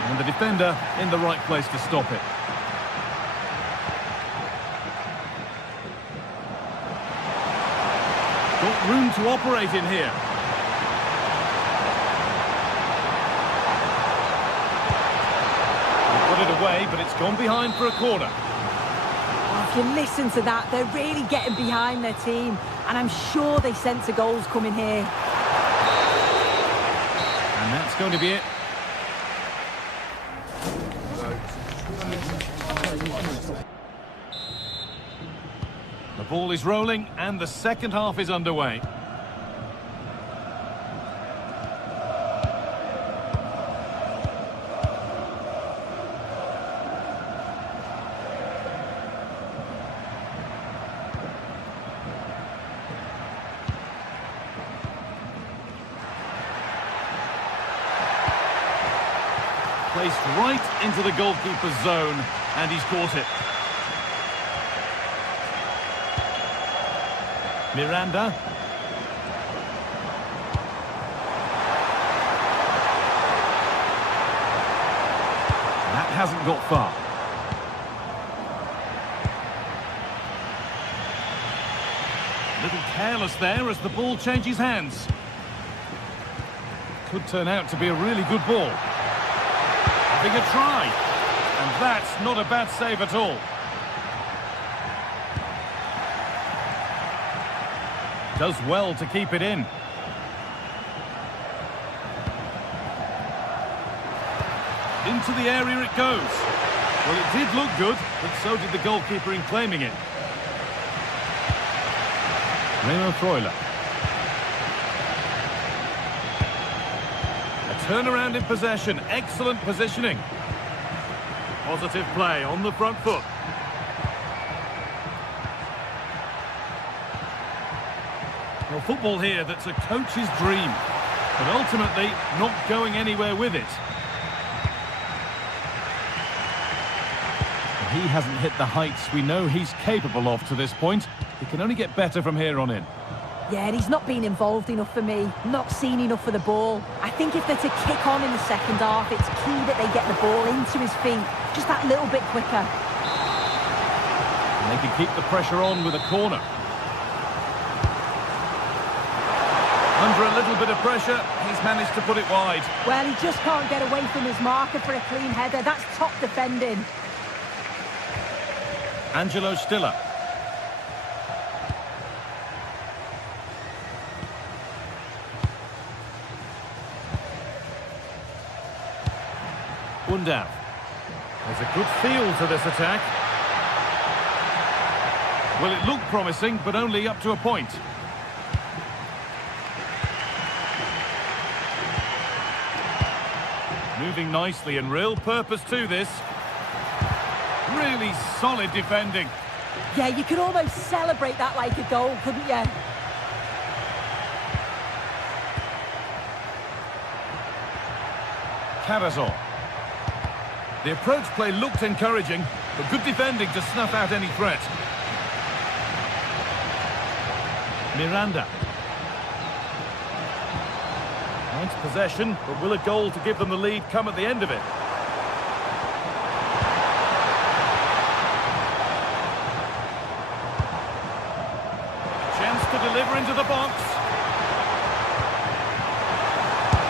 And the defender in the right place to stop it. Got room to operate in here. He put it away, but it's gone behind for a corner. If you listen to that, they're really getting behind their team. And I'm sure they sense a goal's coming here. And that's going to be it. The ball is rolling and the second half is underway. Placed right into the goalkeeper's zone, and he's caught it. Miranda. That hasn't got far. A little careless there as the ball changes hands. Could turn out to be a really good ball. Having a try, and that's not a bad save at all. Does well to keep it in. Into the area it goes. Well, it did look good, but so did the goalkeeper in claiming it. Remo Freuler. Turnaround in possession, excellent positioning. Positive play on the front foot. Well, football here that's a coach's dream, but ultimately not going anywhere with it. He hasn't hit the heights we know he's capable of to this point. He can only get better from here on in. Yeah, and he's not been involved enough for me, not seen enough for the ball. I think if they're to kick on in the second half, it's key that they get the ball into his feet, just that little bit quicker. And they can keep the pressure on with a corner. Under a little bit of pressure, he's managed to put it wide. Well, he just can't get away from his marker for a clean header. That's top defending. Angelo Stiller. Undav. There's a good feel to this attack. Well, it looked promising, but only up to a point. Moving nicely and real purpose to this. Really solid defending. Yeah, you could almost celebrate that like a goal, couldn't you? Karazor. The approach play looked encouraging, but good defending to snuff out any threat. Miranda. Trying to possession, but will a goal to give them the lead come at the end of it? Chance to deliver into the box.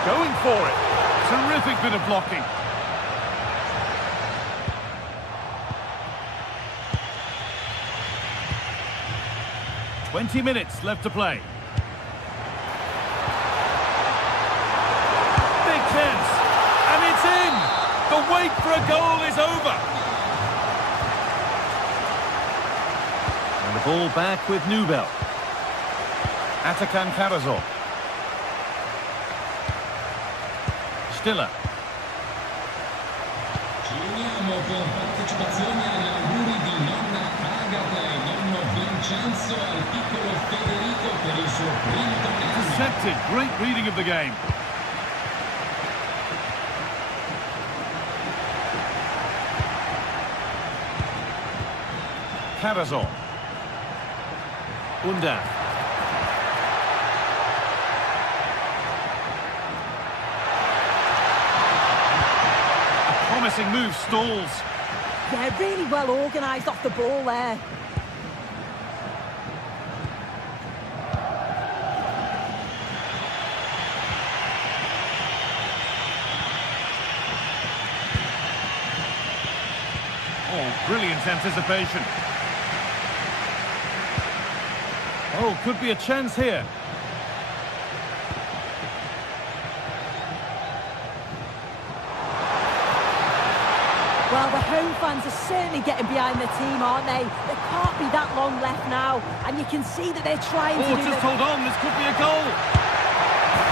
Going for it. Terrific bit of blocking. "20 minutes left to play. Big chance. And it's in! The wait for a goal is over. And the ball back with Nubel. Atakan Karazor. Stiller. Ci uniamo con partecipazioni agli auguri di nonna Agata e nonno Vincenzo al piccolo Federico per il suo primo compleanno. Intercepted. Great reading of the game. Karazor. Undav. Promising move stalls. Yeah, really well organised off the ball there. Oh, brilliant anticipation. Oh, could be a chance here. Well, the home fans are certainly getting behind their team, aren't they? There can't be that long left now, and you can see that they're trying to do just hold on, this could be a goal.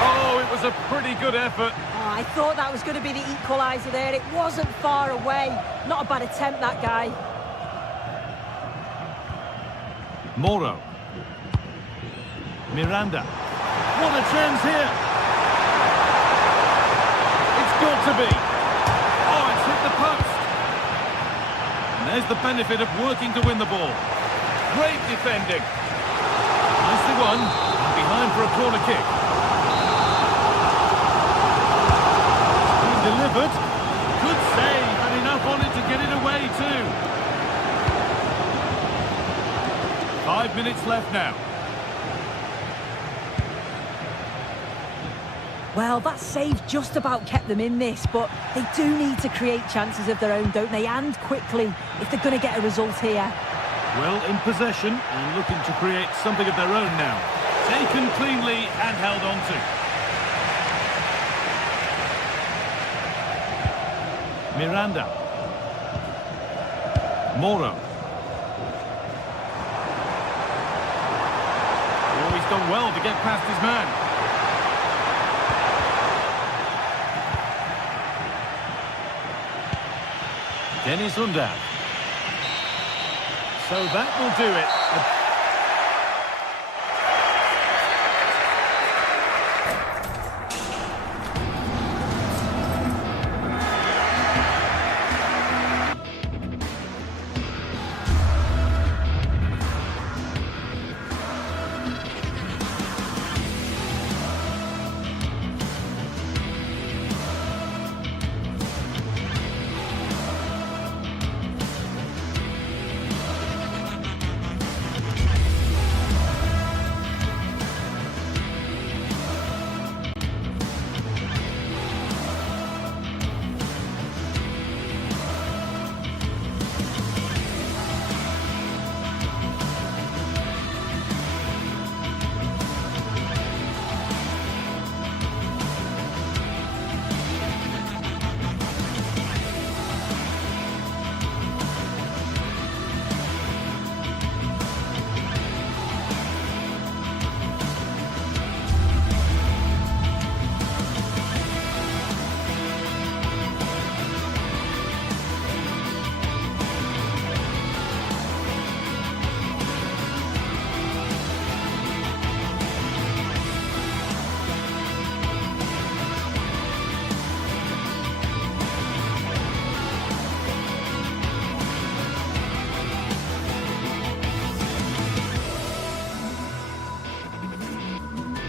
Oh, it was a pretty good effort. Oh, I thought that was going to be the equaliser there. It wasn't far away. Not a bad attempt, that guy. Moro. Miranda. What a chance here. It's got to be. Oh, it's hit the post. And there's the benefit of working to win the ball. Great defending. Nicely won. And behind for a corner kick. Delivered. Good save, and enough on it to get it away too. 5 minutes left now. Well, that save just about kept them in this, but they do need to create chances of their own, don't they? And quickly, if they're going to get a result here. Well, in possession and looking to create something of their own now. Taken cleanly and held on to. Miranda. Moro. Oh, he's done well to get past his man. Dennis Undav. So that will do it.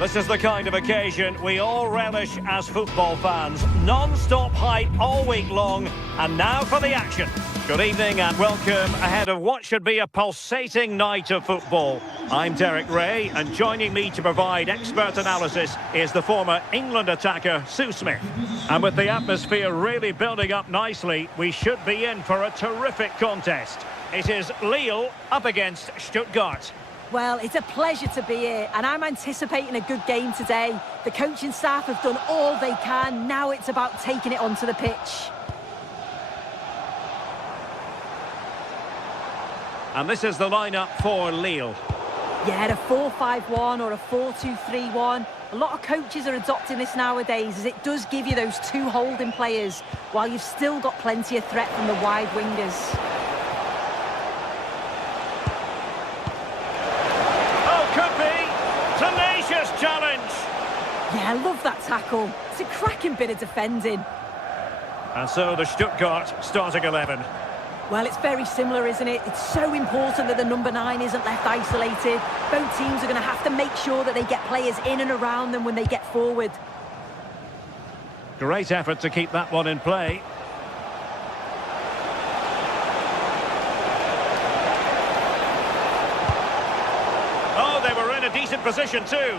This is the kind of occasion we all relish as football fans. Non-stop hype all week long, and now for the action. Good evening and welcome ahead of what should be a pulsating night of football. I'm Derek Ray, and joining me to provide expert analysis is the former England attacker, Sue Smith. And with the atmosphere really building up nicely, we should be in for a terrific contest. It is Lille up against Stuttgart. Well, it's a pleasure to be here, and I'm anticipating a good game today. The coaching staff have done all they can. Now it's about taking it onto the pitch. And this is the lineup for Lille. Yeah, a 4-5-1 or a 4-2-3-1. A lot of coaches are adopting this nowadays, as it does give you those two holding players, while you've still got plenty of threat from the wide wingers. Challenge. Yeah, I love that tackle. It's a cracking bit of defending. And so the Stuttgart starting 11. Well, it's very similar, isn't it? It's so important that the number 9 isn't left isolated. Both teams are going to have to make sure that they get players in and around them when they get forward. Great effort to keep that one in play. Oh, they were in a decent position too.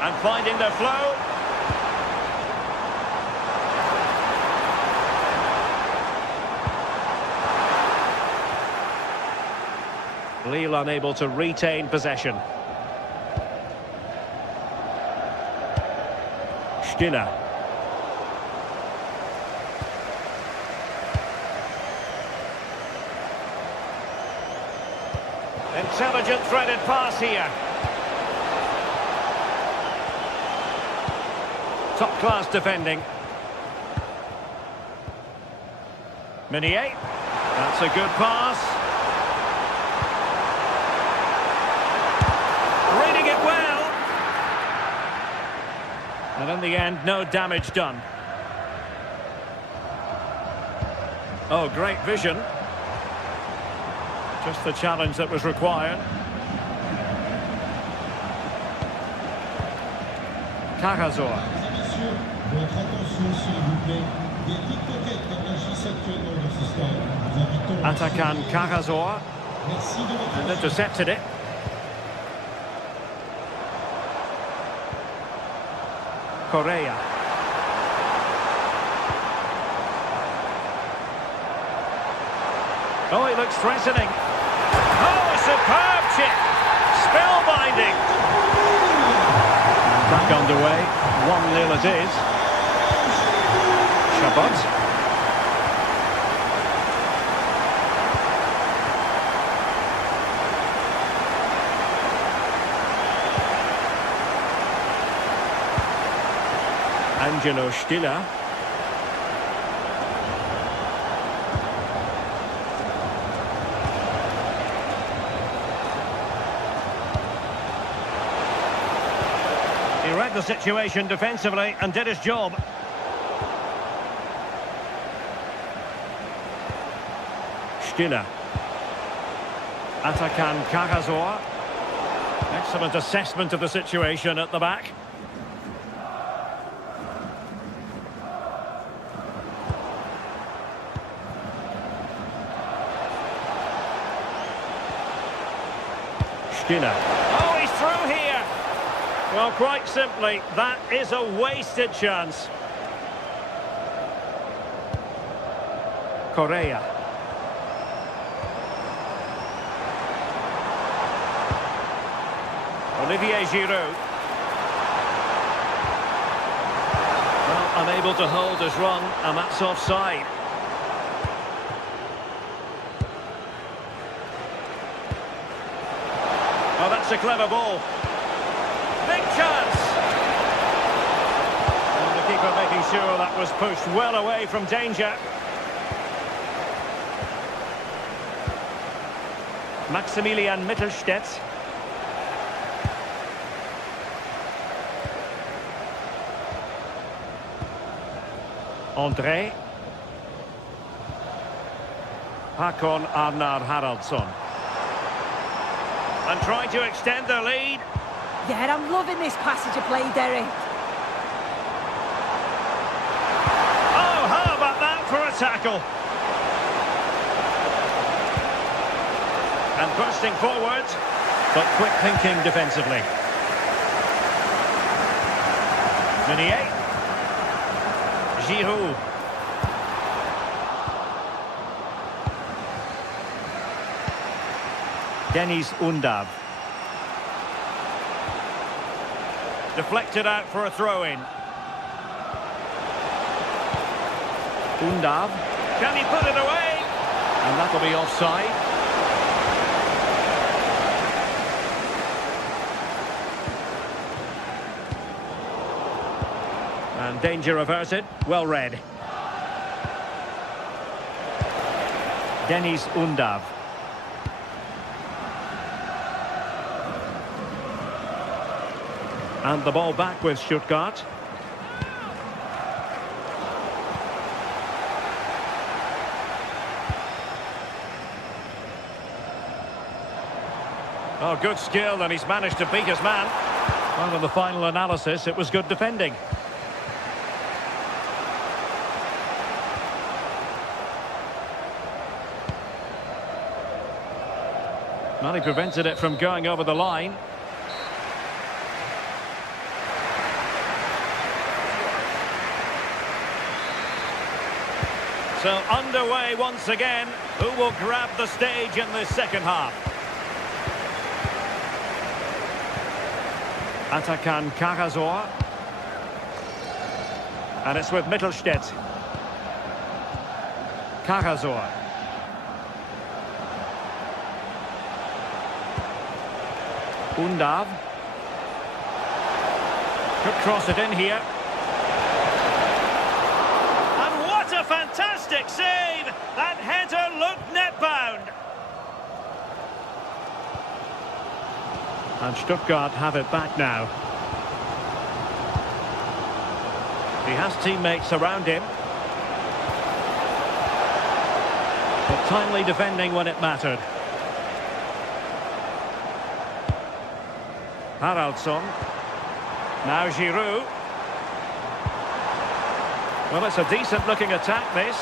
And finding their flow. Lille unable to retain possession. Stiller. Intelligent threaded pass here. Top-class defending. Meunier. That's a good pass. Reading it well. And in the end, no damage done. Oh, great vision. Just the challenge that was required. Carrasor. Votre attention, s'il vous plaît. Des pickpockets agissent actuellement dans ce stade. Nous invitons... Atakan Carrasor. Merci de votre... And intercepted it. Correa. Oh, he looks threatening. Oh, a superb chip. Spellbinding. Back underway. 1-0 it is. Chabot. Angelo Stiller. He read the situation defensively and did his job. Stiller. Atakan Carrasor. Excellent assessment of the situation at the back. Stiller. Oh, he's through here. Well, quite simply, that is a wasted chance. Correa. Olivier Giroud. Well, unable to hold his run, and that's offside. Oh, that's a clever ball. Big chance. And the keeper making sure that was pushed well away from danger. Maximilian Mittelstädt. André. Hakon Arnar Haraldsson. And trying to extend their lead. Yeah, I'm loving this passage of play, Derek. Oh, how about that for a tackle? And bursting forward, but quick thinking defensively. Meunier. Giroud. Deniz Undav. Deflected out for a throw-in. Undav. Can he put it away? And that'll be offside. And danger averted. Well read. Deniz Undav. And the ball back with Stuttgart. Oh, good skill, and he's managed to beat his man. Well, in the final analysis, it was good defending. Well, he prevented it from going over the line. So underway once again. Who will grab the stage in this second half? Atakan Karasor. And it's with Mittelstädt. Karasor. Undav. Could cross it in here. Fantastic save! That header looked net-bound. And Stuttgart have it back now. He has teammates around him. But timely defending when it mattered. Haraldsson. Now Giroud. Well, it's a decent-looking attack, this.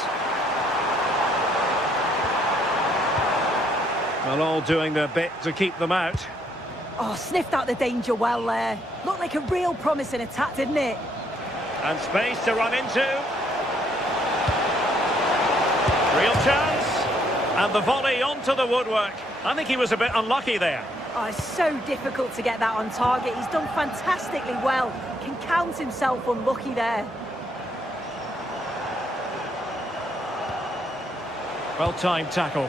Well, all doing their bit to keep them out. Oh, sniffed out the danger well there. Looked like a real promising attack, didn't it? And space to run into. Real chance. And the volley onto the woodwork. I think he was a bit unlucky there. Oh, it's so difficult to get that on target. He's done fantastically well. Can count himself unlucky there. Well-timed tackle.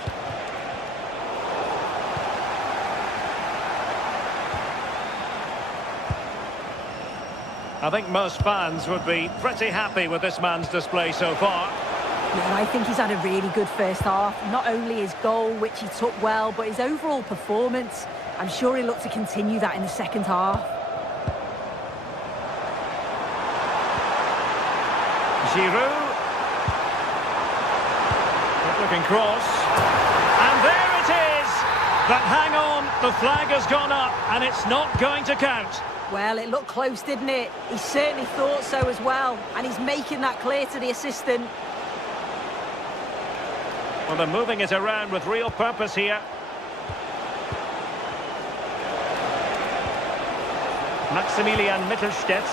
I think most fans would be pretty happy with this man's display so far. Yeah, I think he's had a really good first half. Not only his goal, which he took well, but his overall performance. I'm sure he'll look to continue that in the second half. Giroud. Looking cross, and there it is. But hang on, the flag has gone up, and it's not going to count. Well, it looked close, didn't it? He certainly thought so as well, and he's making that clear to the assistant. Well, they're moving it around with real purpose here. Maximilian Mittelstädt.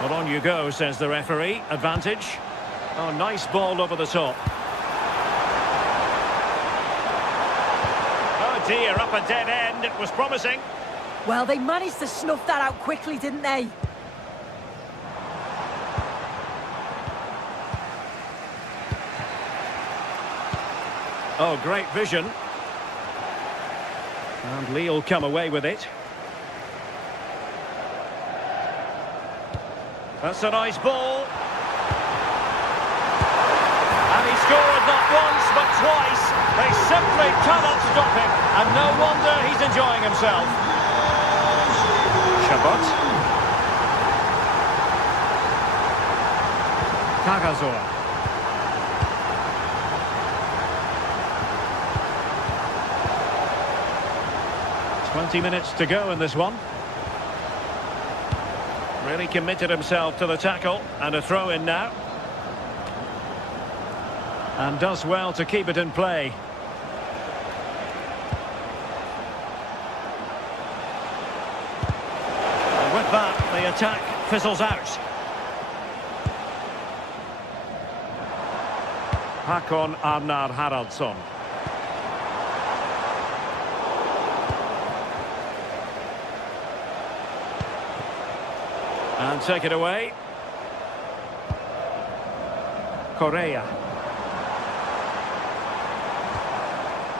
Well, on you go, says the referee. Advantage. Oh, nice ball over the top. Oh dear, up a dead end. It was promising. Well, they managed to snuff that out quickly, didn't they? Oh, great vision. And Lee will come away with it. That's a nice ball. And he scored not once, but twice. They simply cannot stop him. And no wonder he's enjoying himself. Chabot. Tagazor. 20 minutes to go in this one. Really committed himself to the tackle, and a throw in now. And does well to keep it in play. And with that, the attack fizzles out. Hakon Arnar Haraldsson. And take it away. Correa.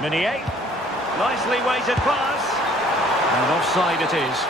Meunier. Nicely weighted pass. And offside it is.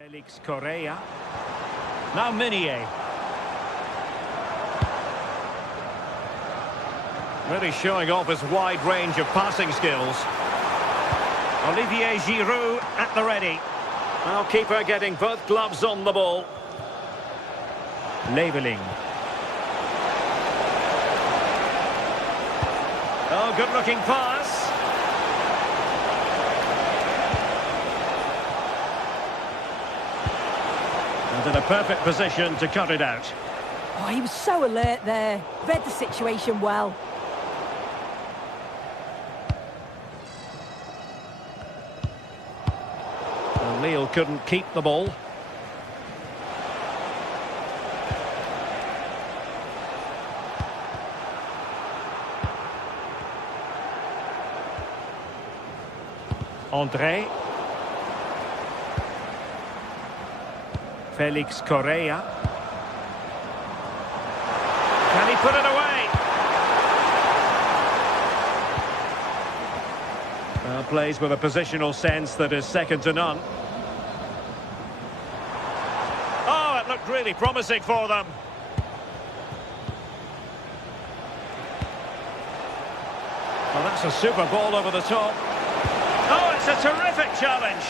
Felix Correa. Now Meunier. Really showing off his wide range of passing skills. Olivier Giroud at the ready. Now keeper getting both gloves on the ball. Leveling. Oh, good looking pass. And in a perfect position to cut it out. Oh, he was so alert there. Read the situation well. Well, Lille couldn't keep the ball. André. Felix Correa. Can he put it away? Plays with a positional sense that is second to none. Oh, it looked really promising for them. Well, that's a super ball over the top. Oh, it's a terrific challenge.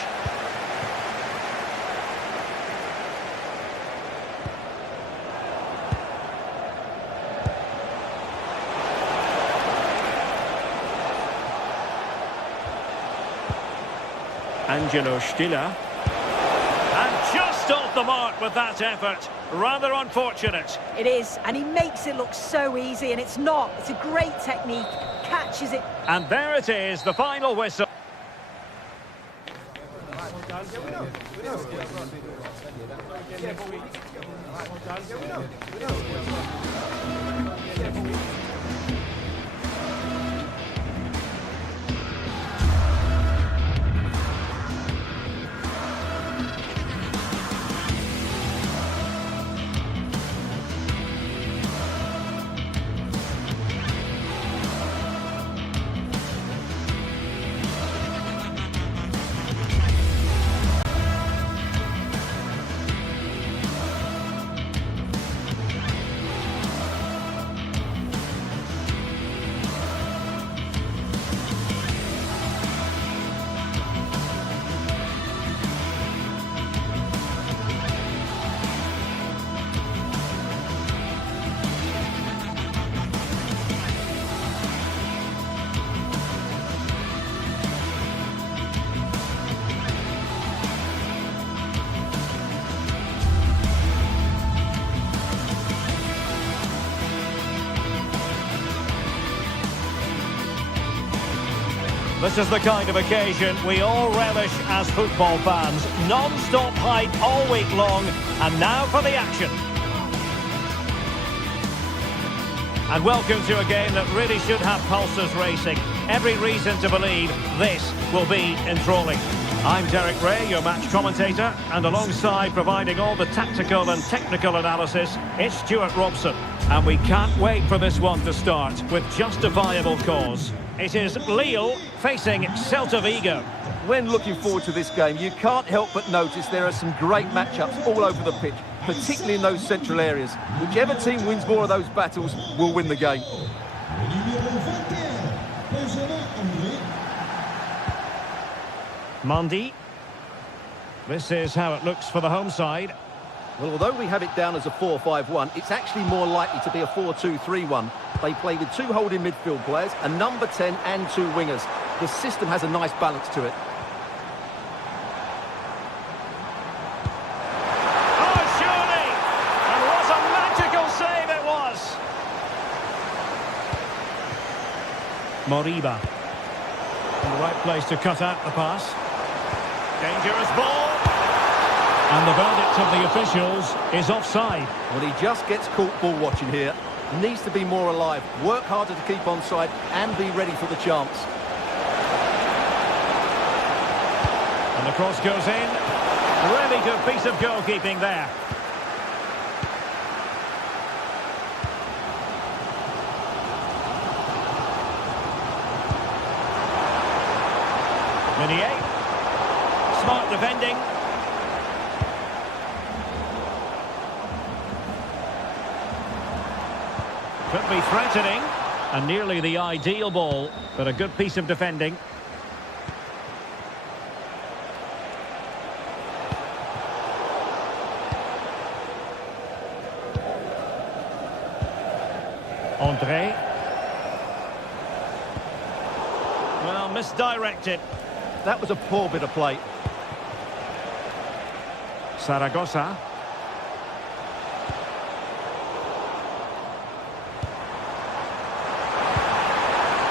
Angelo Stiller. And just off the mark with that effort. Rather unfortunate. It is, and he makes it look so easy, and it's not. It's a great technique. Catches it. And there it is, the final whistle. This is the kind of occasion we all relish as football fans. Non-stop hype all week long, and now for the action. And welcome to a game that really should have pulses racing. Every reason to believe this will be enthralling. I'm Derek Ray, your match commentator, and alongside providing all the tactical and technical analysis, it's Stuart Robson. And we can't wait for this one to start with justifiable cause. It is Lille facing Celta Vigo. When looking forward to this game, you can't help but notice there are some great matchups all over the pitch, particularly in those central areas. Whichever team wins more of those battles will win the game. Mondi. This is how it looks for the home side. Well, although we have it down as a 4-5-1, it's actually more likely to be a 4-2-3-1. They play with 2 holding midfield players, a number 10 and 2 wingers. The system has a nice balance to it. Oh, surely! And what a magical save it was! Moriba. In the right place to cut out the pass. Dangerous ball. And the verdict of the officials is offside. Well, he just gets caught ball watching here. Needs to be more alive, work harder to keep onside and be ready for the chance. And the cross goes in. Really good piece of goalkeeping there. Minier. Smart defending. Could be threatening. And nearly the ideal ball, but a good piece of defending. André. Well, misdirected. That was a poor bit of play. Zaragoza.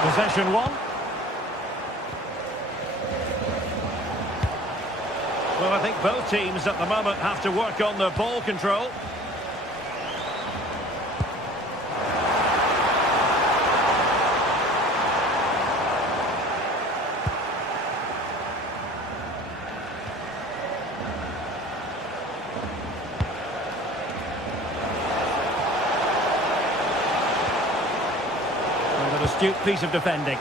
Possession one. Well, I think both teams at the moment have to work on their ball control. Astute piece of defending.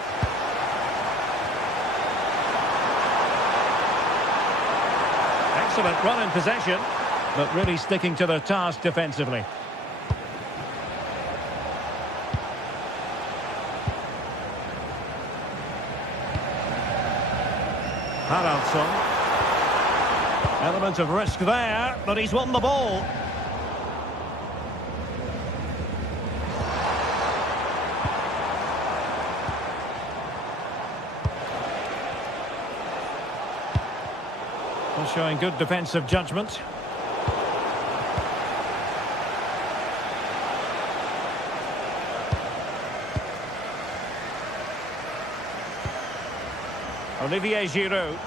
Excellent run in possession, but really sticking to their task defensively. Haraldsson. Element of risk there, but he's won the ball. Showing good defensive judgment. Olivier Giroud.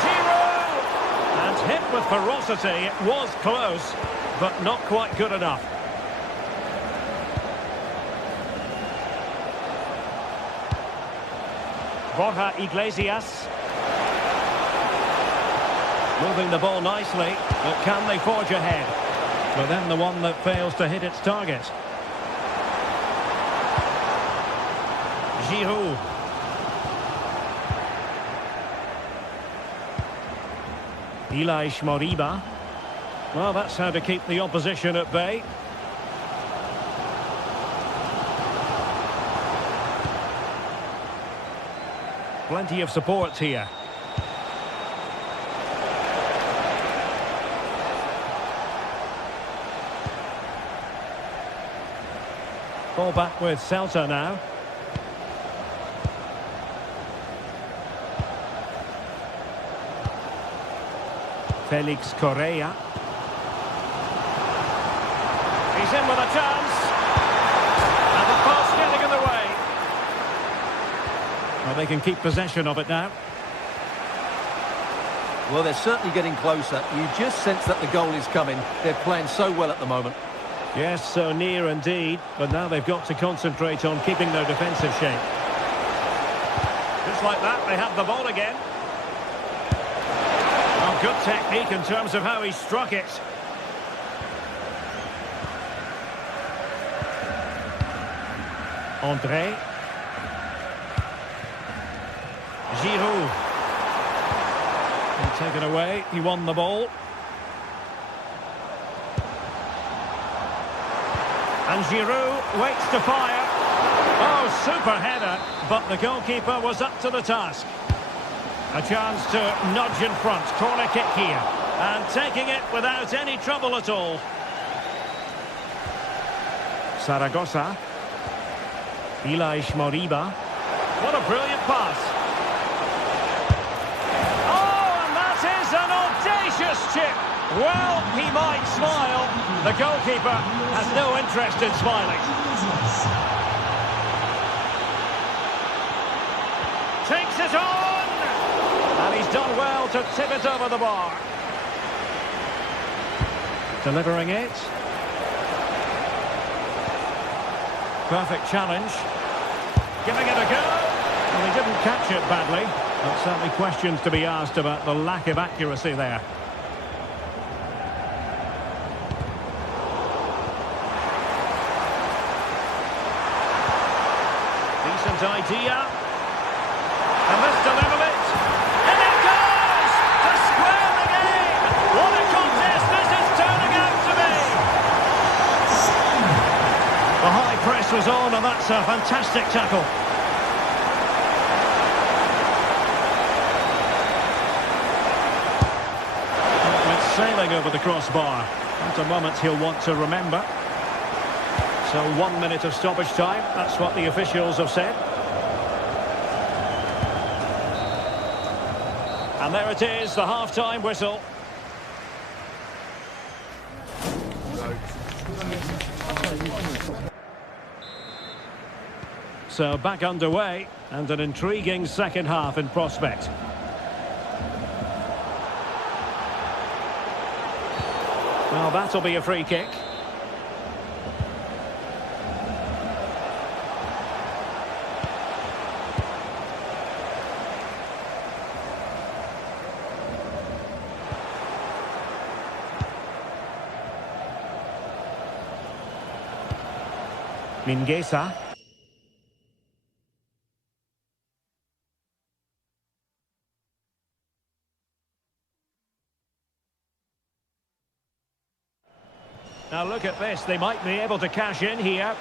Giroud! And hit with ferocity. It was close, but not quite good enough. Borja Iglesias. Moving the ball nicely, but can they forge ahead? But then the one that fails to hit its target. Giroud. Elias Moriba. Well, that's how to keep the opposition at bay. Plenty of support here. Ball back with Celta now. Felix Correa. He's in with a chance. And the pass getting in the way. Well, they can keep possession of it now. Well, they're certainly getting closer. You just sense that the goal is coming. They're playing so well at the moment. Yes, so near indeed, but now they've got to concentrate on keeping their defensive shape. This like that, they have the ball again. Oh, good technique in terms of how he struck it. André. Giroud. And taken away, he won the ball. And Giroud waits to fire. Oh, super header, but the goalkeeper was up to the task. A chance to nudge in front, corner kick here. And taking it without any trouble at all. Zaragoza. Ilaix Moriba. What a brilliant pass. Oh, and that is an audacious chip. Well, he might smile. The goalkeeper has no interest in smiling. Takes it on! And he's done well to tip it over the bar. Delivering it. Perfect challenge. Giving it a go. Well, he didn't catch it badly. But certainly questions to be asked about the lack of accuracy there. Decent idea. And this to level it. And it goes! To square the game! What a contest this is turning out to be! The high press was on, and that's a fantastic tackle. Went sailing over the crossbar. That's a moment he'll want to remember. So 1 minute of stoppage time, that's what the officials have said. And there it is, the half-time whistle. So back underway, and an intriguing second half in prospect. Well, that'll be a free kick. Mingueza. Now look at this, they might be able to cash in here.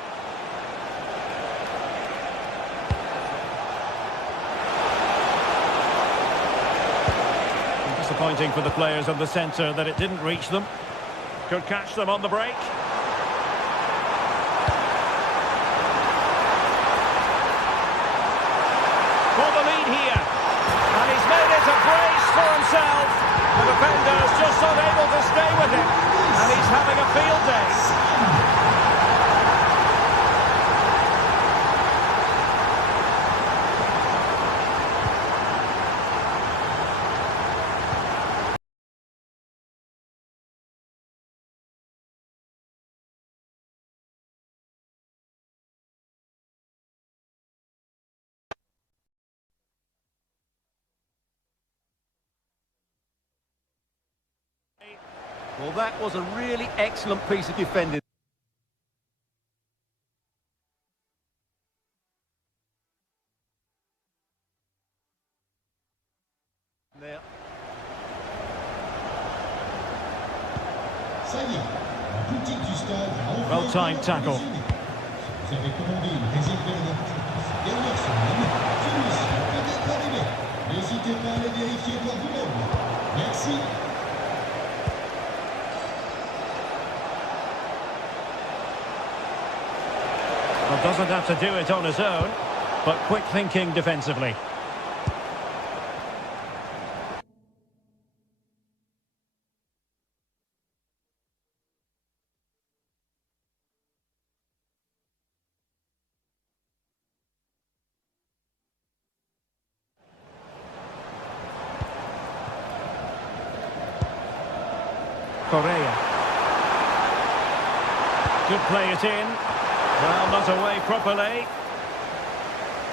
Disappointing for the players of the centre that it didn't reach them. Could catch them on the break. For the lead here. And he's made it a brace for himself. The defender's just unable to stay with him. And he's having a field day. Well, that was a really excellent piece of defending. There. Well-timed tackle. Well, doesn't have to do it on his own, but quick thinking defensively. Correa. Could play it in. Well, not away properly.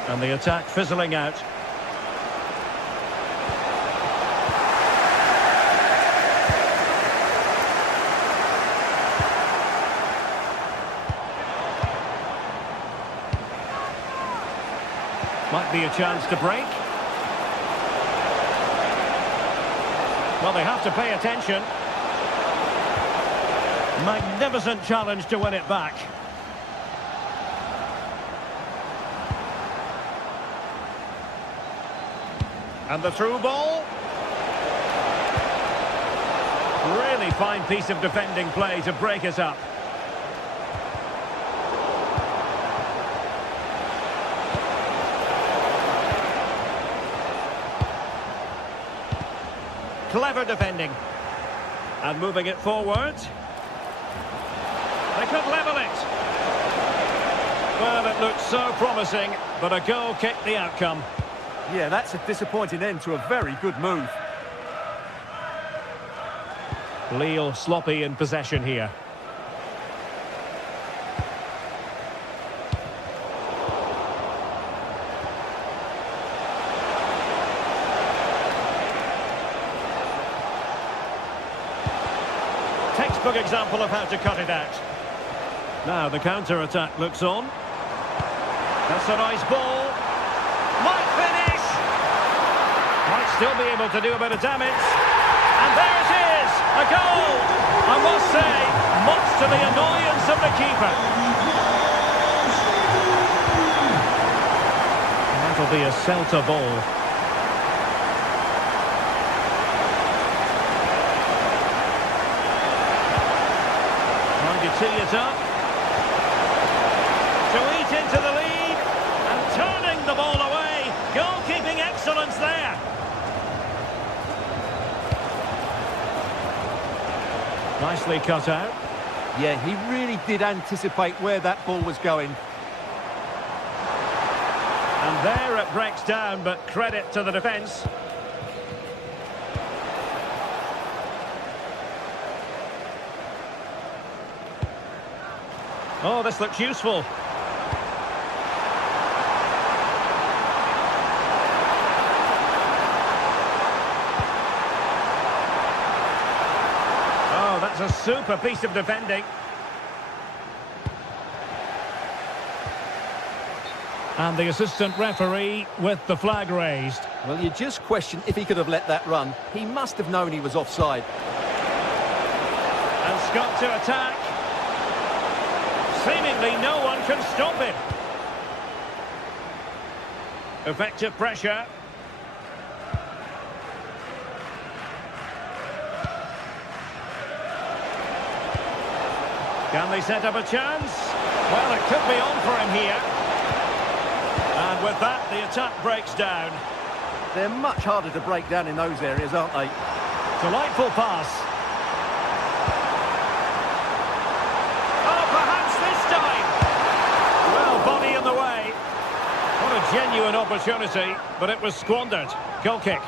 And the attack fizzling out. Might be a chance to break. Well, they have to pay attention. Magnificent challenge to win it back. And the through ball. Really fine piece of defending play to break us up. Clever defending. And moving it forward. They could level it. Well, it looks so promising, but a goal kicked the outcome. Yeah, that's a disappointing end to a very good move. Lille sloppy in possession here. Textbook example of how to cut it out. Now the counter-attack looks on. That's a nice ball. Might finish. Might still be able to do a bit of damage. And there it is, a goal. I must say, much to the annoyance of the keeper. That'll be a Celta ball. Trying to tee it up. To eat into the lead. And turning the ball away. Goalkeeping excellence there. Nicely cut out. Yeah, he really did anticipate where that ball was going. And there it breaks down, but credit to the defence. Oh, this looks useful. That's a super piece of defending. And the assistant referee with the flag raised. Well, you just question if he could have let that run. He must have known he was offside. And Scott to attack. Seemingly no one can stop him. Effective pressure. Can they set up a chance? Well, it could be on for him here. And with that, the attack breaks down. They're much harder to break down in those areas, aren't they? Delightful pass. Oh, perhaps this time. Well, body in the way. What a genuine opportunity, but it was squandered. Goal kick.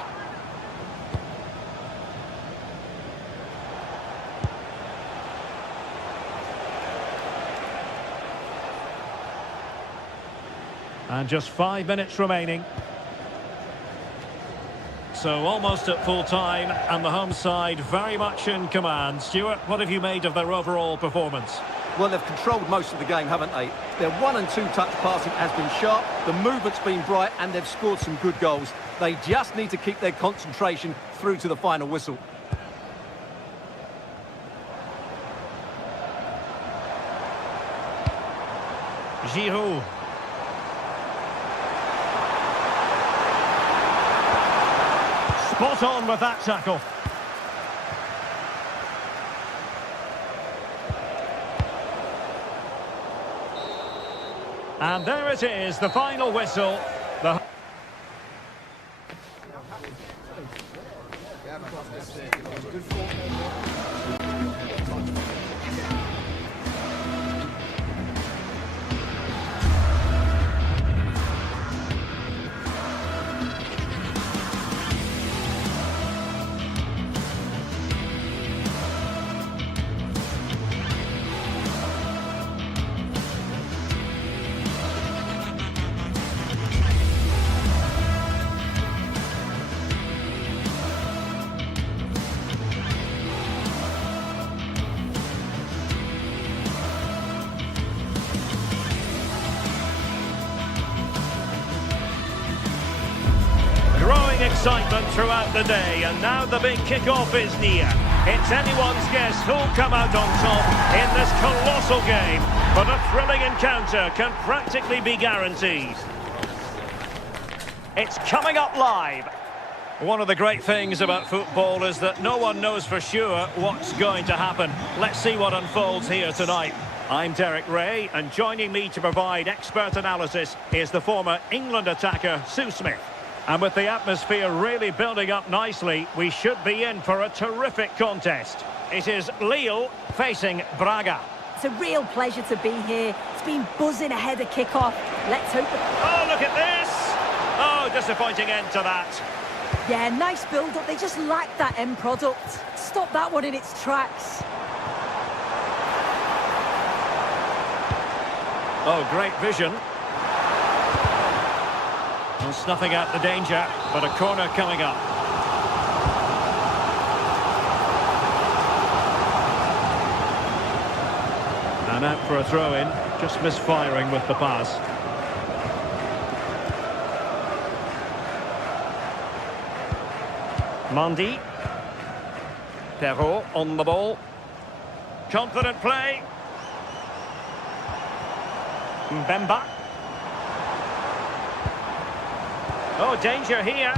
And just 5 minutes remaining. So almost at full time, and the home side very much in command. Stuart, what have you made of their overall performance? Well, they've controlled most of the game, haven't they? Their 1- and 2-touch passing has been sharp, the movement's been bright, and they've scored some good goals. They just need to keep their concentration through to the final whistle. Giroud. Spot on with that tackle. And there it is, the final whistle. The excitement throughout the day, and now the big kick-off is near. It's anyone's guess who'll come out on top in this colossal game, but a thrilling encounter can practically be guaranteed. It's coming up live. One of the great things about football is that no one knows for sure what's going to happen. Let's see what unfolds here tonight. I'm Derek Ray, and joining me to provide expert analysis is the former England attacker, Sue Smith. And with the atmosphere really building up nicely, we should be in for a terrific contest. It is Lille facing Braga. It's a real pleasure to be here. It's been buzzing ahead of kick-off. Let's hope... Oh, look at this! Oh, disappointing end to that. Yeah, nice build-up. They just lacked that end product. Stop that one in its tracks. Oh, great vision. Well, snuffing out the danger, but a corner coming up. And out for a throw-in, just misfiring with the pass. Mendy. Perrault on the ball. Confident play. Mbemba. Oh, danger here.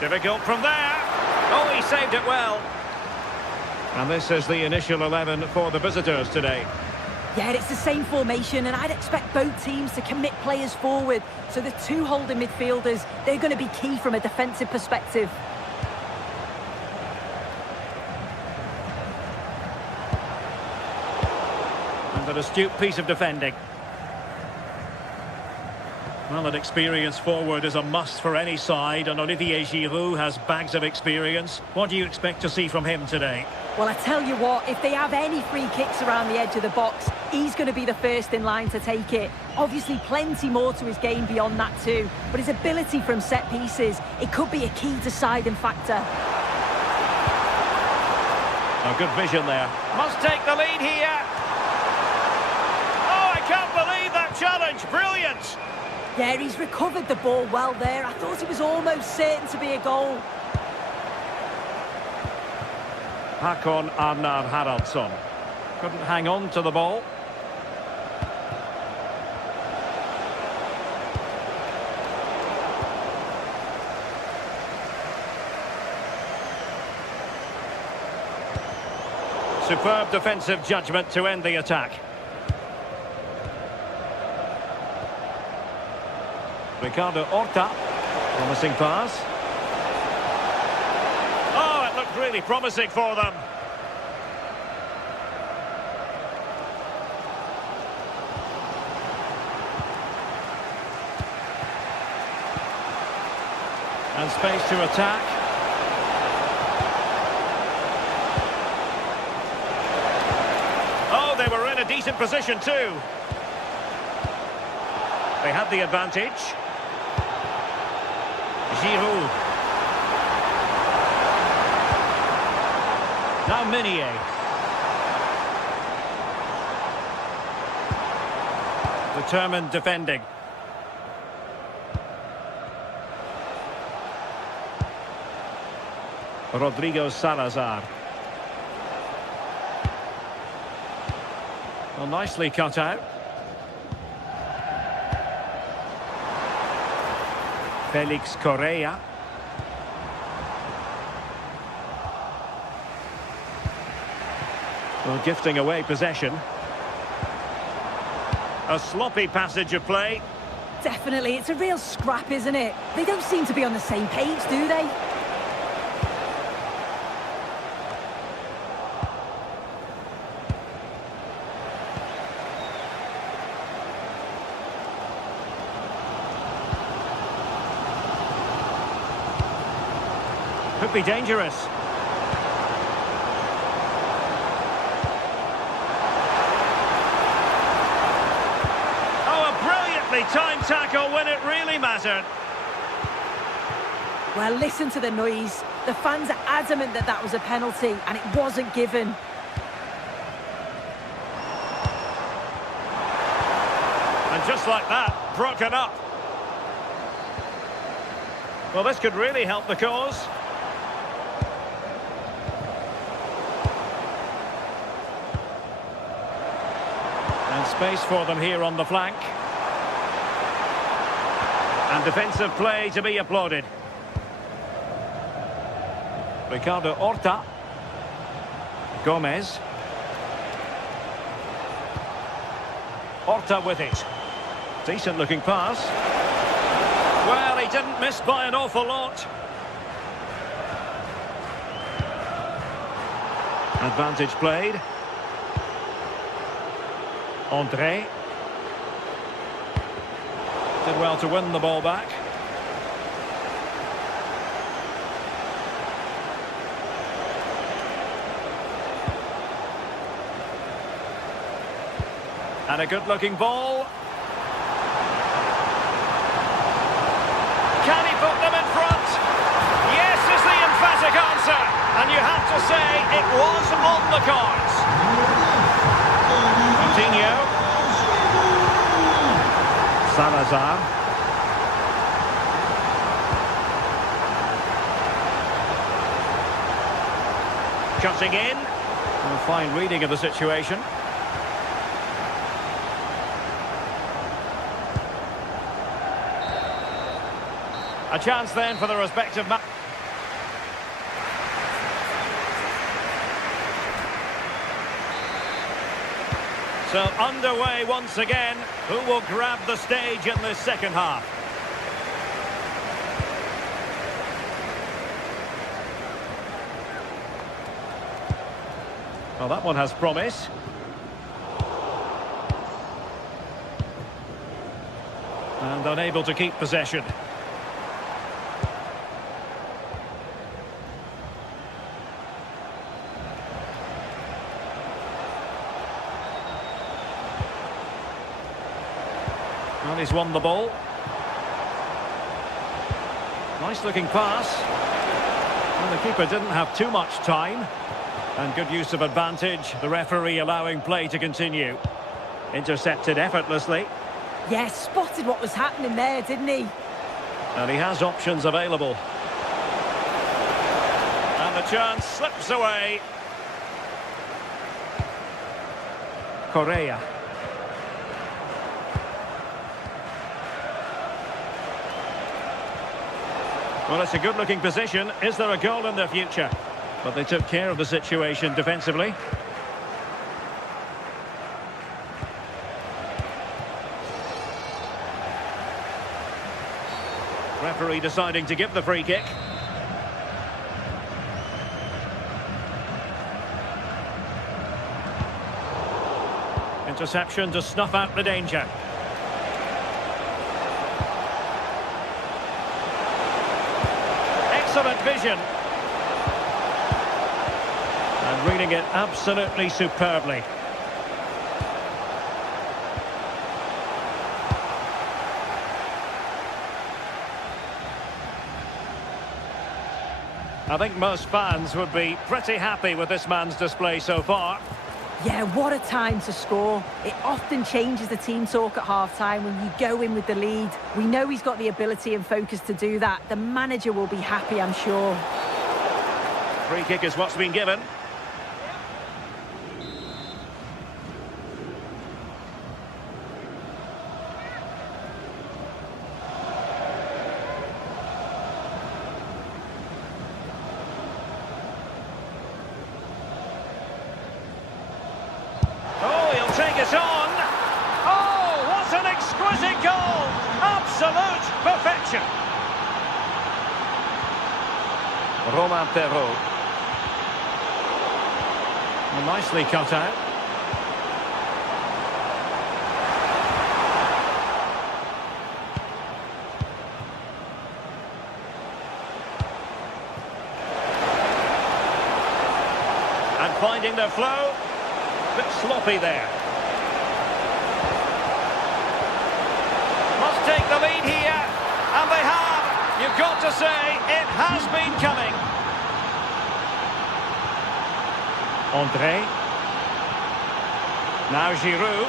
Difficult from there. Oh, he saved it well. And this is the initial 11 for the visitors today. Yeah, it's the same formation, and I'd expect both teams to commit players forward. So the two holding midfielders, they're going to be key from a defensive perspective. And an astute piece of defending. Well, an experienced forward is a must for any side, and Olivier Giroud has bags of experience. What do you expect to see from him today? Well, I tell you what, if they have any free kicks around the edge of the box, he's going to be the first in line to take it. Obviously, plenty more to his game beyond that too, but his ability from set pieces, it could be a key deciding factor. A good vision there. Must take the lead here. Oh, I can't believe that challenge. Brilliant. Yeah, he's recovered the ball well there. I thought it was almost certain to be a goal. Hakon Arnar Haraldsson couldn't hang on to the ball. Superb defensive judgment to end the attack. Ricardo Horta, promising pass. Oh, it looked really promising for them. And space to attack. Oh, they were in a decent position too. They had the advantage. Giroud. Now Meunier. Determined defending. Rodrigo Salazar. Well, nicely cut out. Felix Correa. Well, gifting away possession. A sloppy passage of play. Definitely, it's a real scrap, isn't it? They don't seem to be on the same page, do they? Could be dangerous. Oh, a brilliantly timed tackle when it really mattered. Well, listen to the noise. The fans are adamant that that was a penalty, and it wasn't given. And just like that, broken up. Well, this could really help the cause. And space for them here on the flank. And defensive play to be applauded. Ricardo Horta. Gomez. Horta with it. Decent looking pass. Well, he didn't miss by an awful lot. Advantage played. Andre. Did well to win the ball back. And a good-looking ball. Can he put them in front? Yes is the emphatic answer. And you have to say it was on the cards. Coutinho. Salazar. Cutting in. A fine reading of the situation. A chance then for the respective match. So underway once again. Who will grab the stage in this second half? Well, that one has promise. And unable to keep possession. Well, he's won the ball. Nice looking pass. And the keeper didn't have too much time. And good use of advantage. The referee allowing play to continue. Intercepted effortlessly. Yes, spotted what was happening there, didn't he? And he has options available. And the chance slips away. Correa. Well, it's a good-looking position. Is there a goal in the future? But they took care of the situation defensively. Referee deciding to give the free kick. Interception to snuff out the danger. Excellent vision. And reading it absolutely superbly. I think most fans would be pretty happy with this man's display so far. Yeah, what a time to score. It often changes the team talk at half-time when you go in with the lead. We know he's got the ability and focus to do that. The manager will be happy, I'm sure. Free kick is what's been given. Take it on. Oh, what an exquisite goal. Absolute perfection. Romain Perrault. Nicely cut out. And finding their flow. A bit sloppy there. Take the lead here, and they have. You've got to say, it has been coming. Andre. Now Giroud.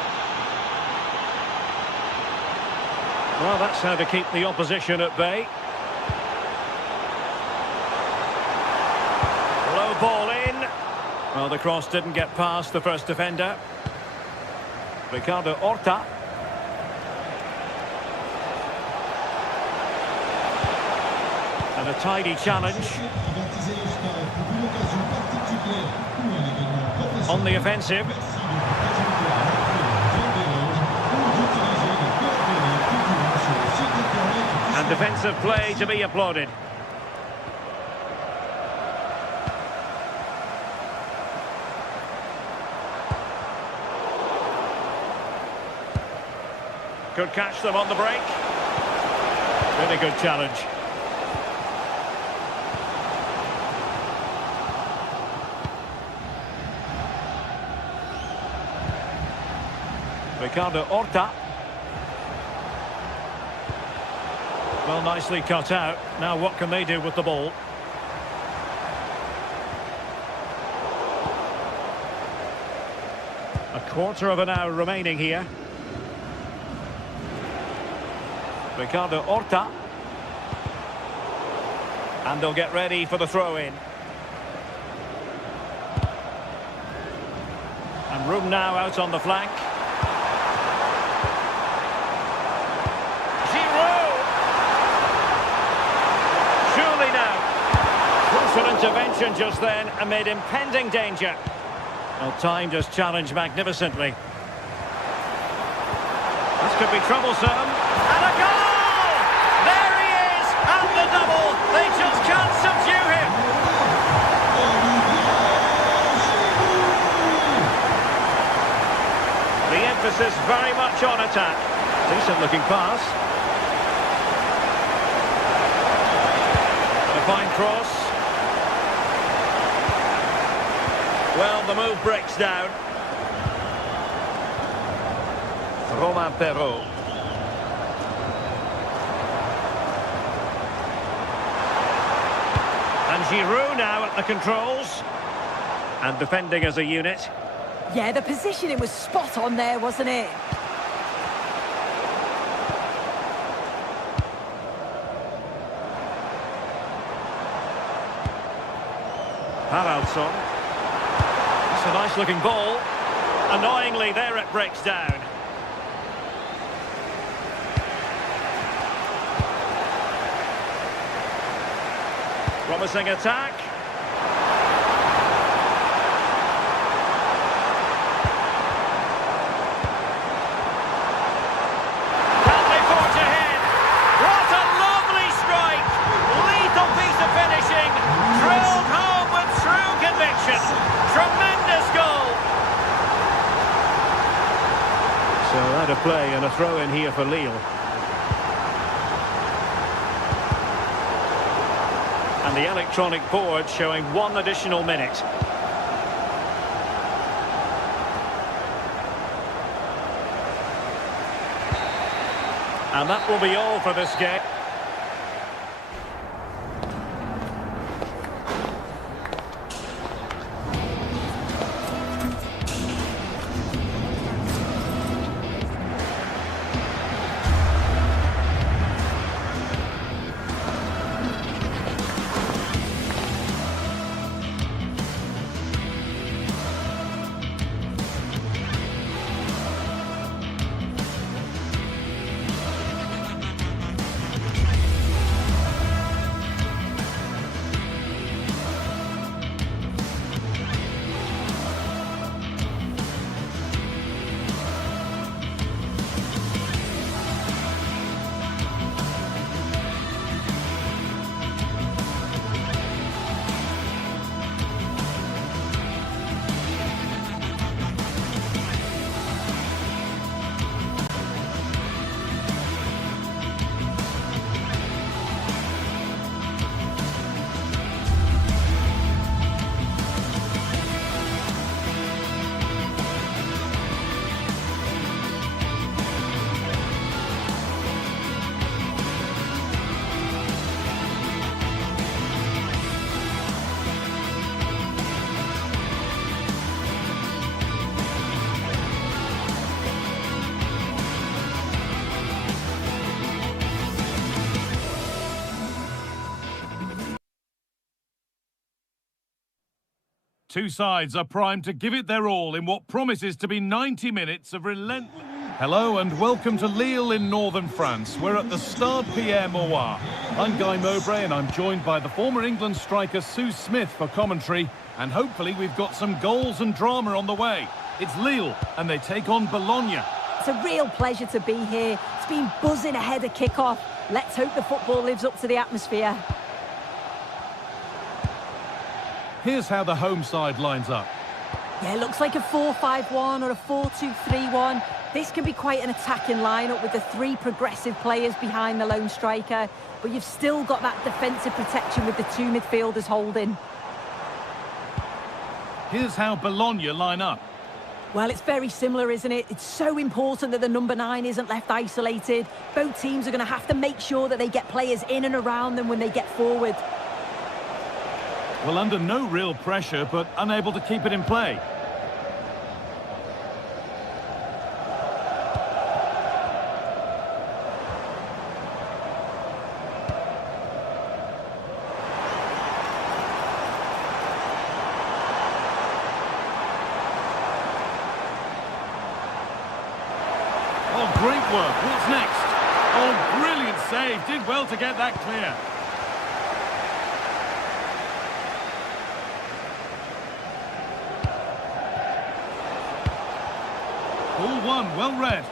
Well, that's how to keep the opposition at bay. Well, the cross didn't get past the first defender. Ricardo Horta. And a tidy challenge. On the offensive. And defensive play to be applauded. Could catch them on the break. Really good challenge. Ricardo Horta. Well, nicely cut out. Now what can they do with the ball? A quarter of an hour remaining here. Ricardo Horta. And they'll get ready for the throw-in. And room now out on the flank. Crucial intervention just then amid impending danger. Well, timed his challenge magnificently. This could be troublesome. And a goal! There he is! And the double! They just can't subdue him! The emphasis very much on attack. Decent looking pass. A fine cross. Well, the move breaks down. Romain Perrault. And Giroud now at the controls. And defending as a unit. Yeah, the positioning was spot on there, wasn't it? Haraldsson. It's a nice-looking ball. Annoyingly, there it breaks down. Promising attack. Can they forge ahead? What a lovely strike! Lethal piece of finishing. Drilled home with true conviction. Tremendous goal! So out of play and a throw-in here for Lille. And the electronic board showing 1 additional minute. And that will be all for this game. Two sides are primed to give it their all in what promises to be 90 minutes of relentless... Hello and welcome to Lille in northern France. We're at the Stade Pierre-Mauroy. I'm Guy Mowbray and I'm joined by the former England striker Sue Smith for commentary. And hopefully we've got some goals and drama on the way. It's Lille and they take on Bologna. It's a real pleasure to be here. It's been buzzing ahead of kick-off. Let's hope the football lives up to the atmosphere. Here's how the home side lines up. Yeah, it looks like a 4-5-1 or a 4-2-3-1. This can be quite an attacking lineup with the three progressive players behind the lone striker. But you've still got that defensive protection with the two midfielders holding. Here's how Bologna line up. Well, it's very similar, isn't it? It's so important that the number 9 isn't left isolated. Both teams are going to have to make sure that they get players in and around them when they get forward. Well, under no real pressure, but unable to keep it in play. Oh, great work. What's next? Oh, brilliant save. Did well to get that clear. Ball one, well read.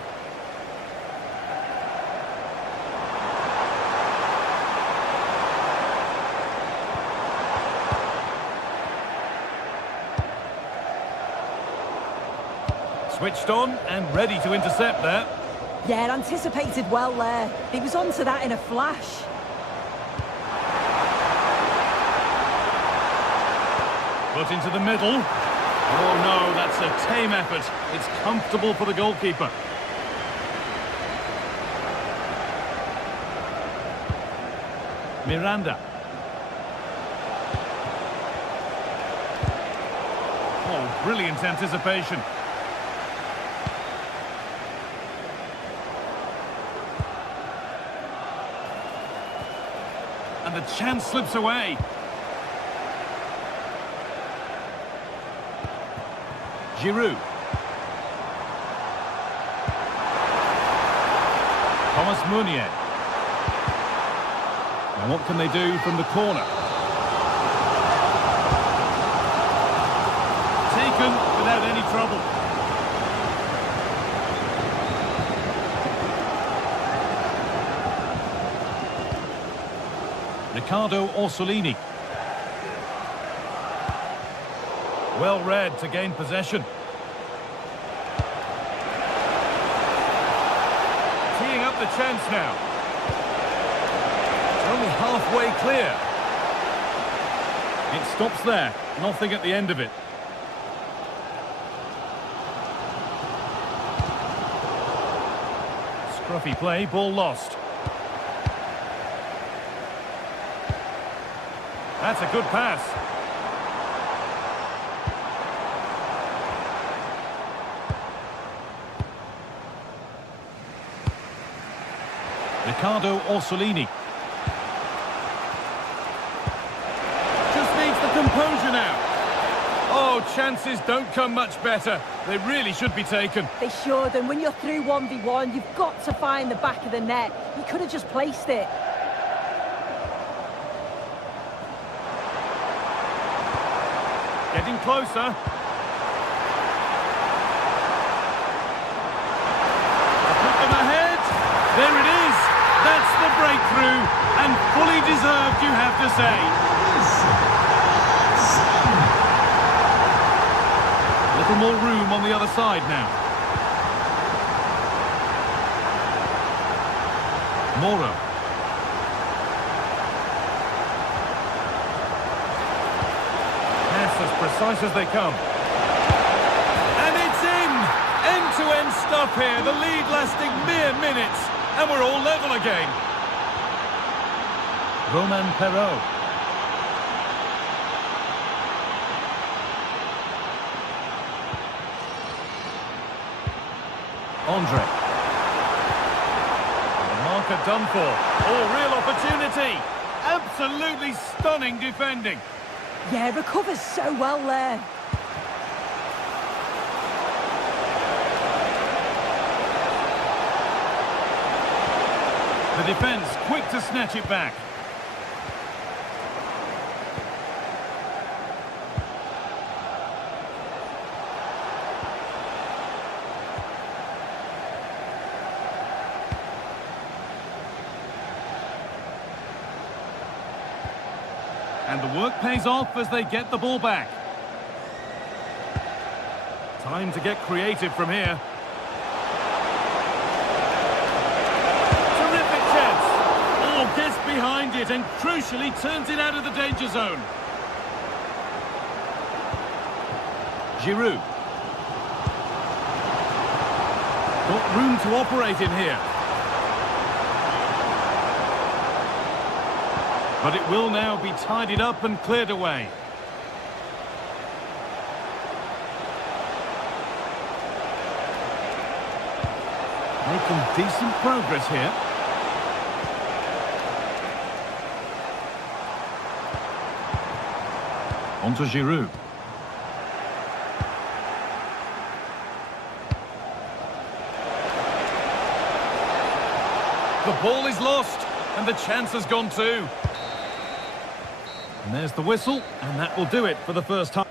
Switched on and ready to intercept there. Yeah, anticipated well there. He was onto that in a flash. Put into the middle. Oh no, that's a tame effort. It's comfortable for the goalkeeper. Miranda. Oh, brilliant anticipation. And the chance slips away. Giroud. Thomas Meunier. And what can they do from the corner? Taken without any trouble. Riccardo Orsolini. Well read to gain possession. Teeing up the chance now. It's only halfway clear. It stops there. Nothing at the end of it. Scruffy play, ball lost. That's a good pass. Riccardo Orsolini. Just needs the composure now. Oh, chances don't come much better. They really should be taken. They should, and when you're through 1v1, you've got to find the back of the net. You could have just placed it. Getting closer. Put them ahead. There it is. That's the breakthrough. And fully deserved, you have to say. A little more room on the other side now. Moro. As precise as they come. And it's in! End-to-end stuff here, the lead lasting mere minutes, and we're all level again. Romain Perrault. Andre. The marker done for. Oh, real opportunity. Absolutely stunning defending. Yeah, recovers so well there. The defence quick to snatch it back. And the work pays off as they get the ball back. Time to get creative from here. Terrific chance. Oh, gets behind it and crucially turns it out of the danger zone. Giroud. Got room to operate in here. But it will now be tidied up and cleared away. Making decent progress here. On to Giroud. The ball is lost, and the chance has gone too. And there's the whistle, and that will do it for the first half.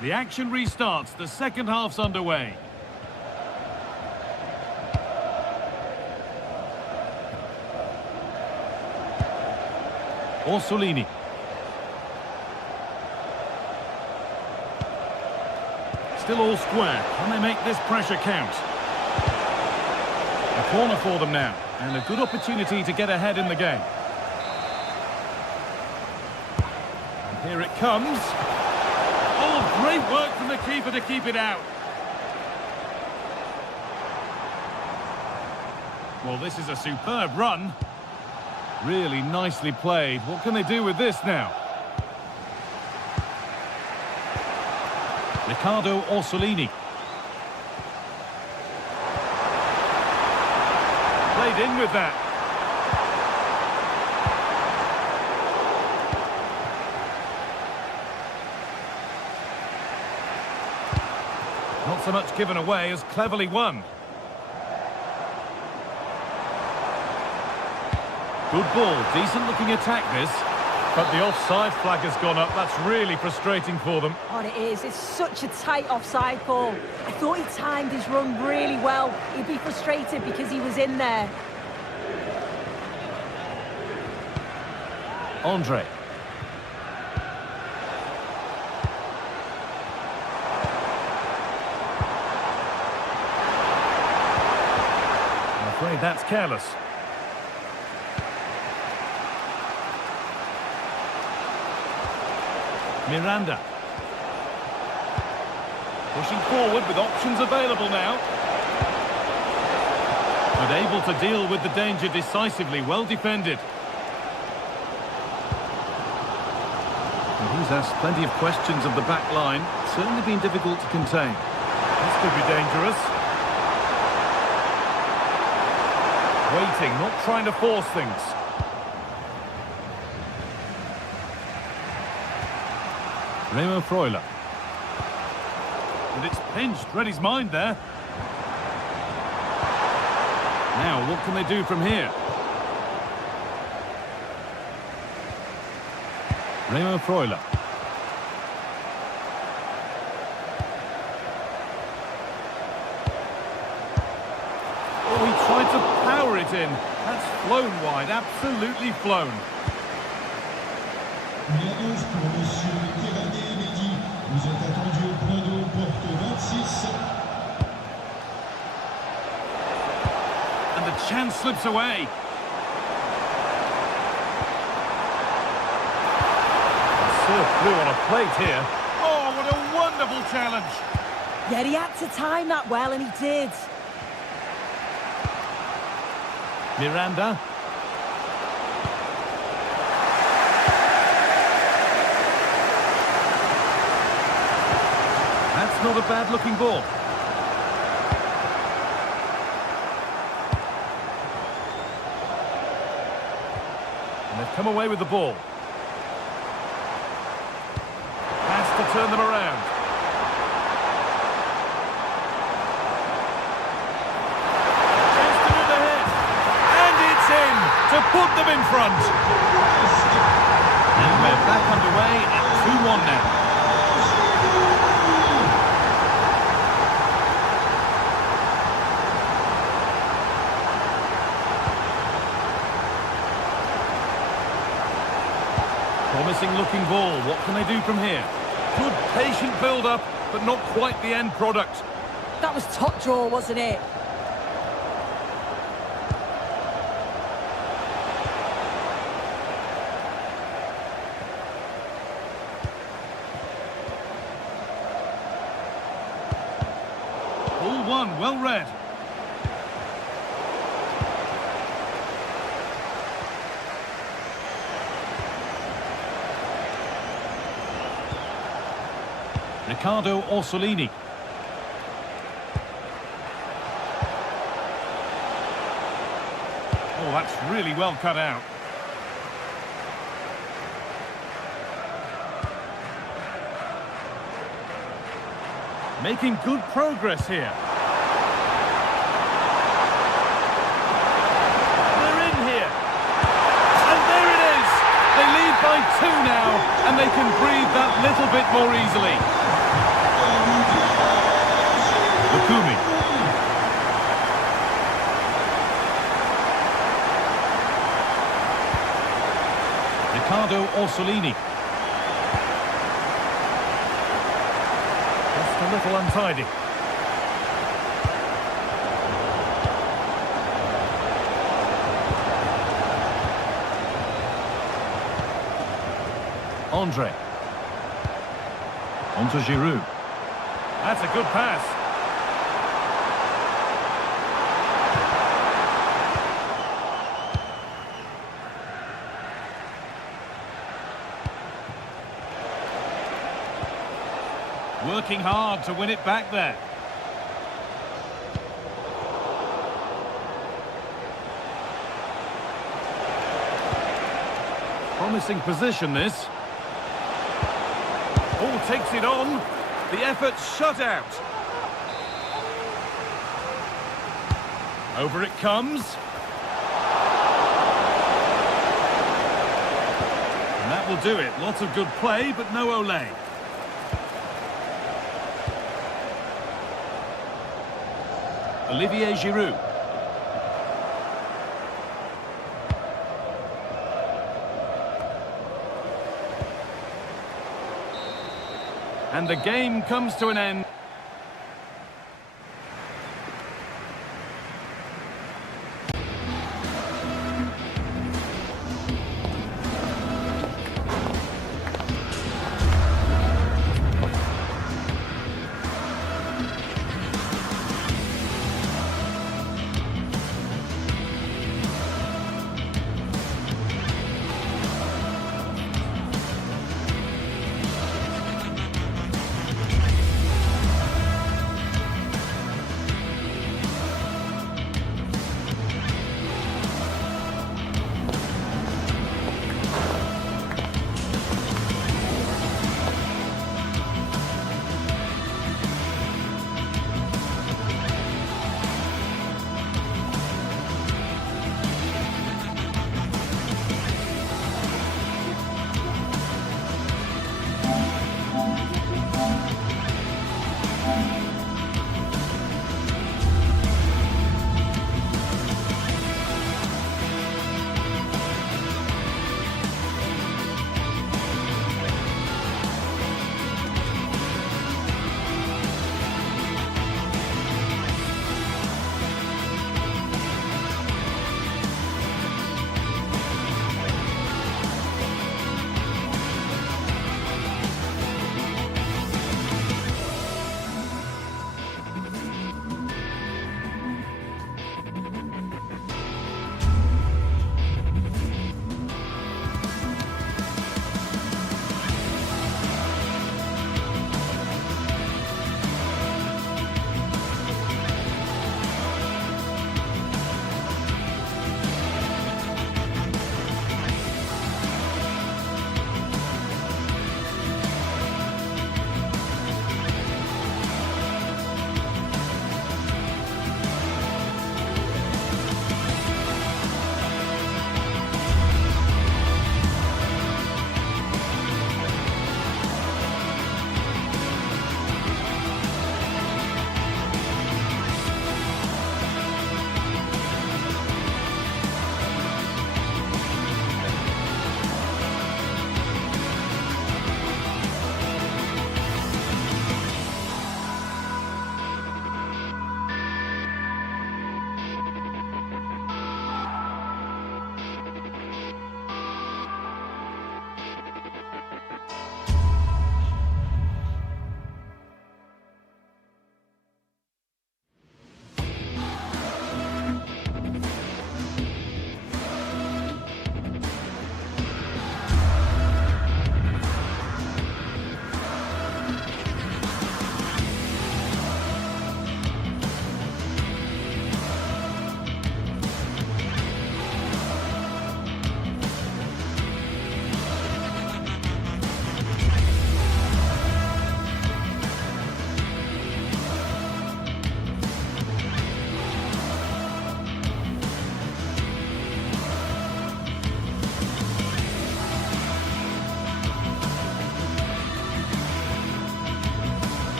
The action restarts, the second half's underway. Orsolini. Still all square. Can they make this pressure count? A corner for them now, and a good opportunity to get ahead in the game. And here it comes. Oh, great work from the keeper to keep it out. Well, this is a superb run. Really nicely played. What can they do with this now? Riccardo Orsolini. Played in with that. Not so much given away as cleverly won. Good ball, decent looking attack this. But the offside flag has gone up. That's really frustrating for them. Oh, it is. It's such a tight offside call. I thought he timed his run really well. He'd be frustrated because he was in there. Andre. I'm afraid that's careless. Miranda. Pushing forward with options available now. But able to deal with the danger decisively, well defended. And he's asked plenty of questions of the back line. Certainly been difficult to contain. This could be dangerous. Waiting, not trying to force things. Remo Freuler. And it's pinched, read his mind there. Now, what can they do from here? Remo Freuler. Oh, he tried to power it in. That's flown wide, absolutely flown. Vous êtes attendu au point d'eau, porte 26. And the chance slips away. Surf flew on a plate here. Oh, what a wonderful challenge. Yeah, he had to time that well, and he did. Miranda. That's not a bad-looking ball. And they've come away with the ball. Has to turn them around. Chance to move ahead. And it's in to put them in front. And we're back underway at 2-1 now. Promising looking ball. What can they do from here? Good patient build-up, but not quite the end product. That was top draw, wasn't it? Ball one, well read. Riccardo Orsolini. Oh, that's really well cut out. Making good progress here. They're in here. And there it is. They lead by 2 now, and they can breathe that little bit more easily. Lukumi. Riccardo Orsolini. Just a little untidy. Andre. On to Giroud. That's a good pass. Working hard to win it back there. Promising position, this. Oh, takes it on. The effort shut out. Over it comes. And that will do it. Lots of good play, but no Olé. Olivier Giroud. And the game comes to an end.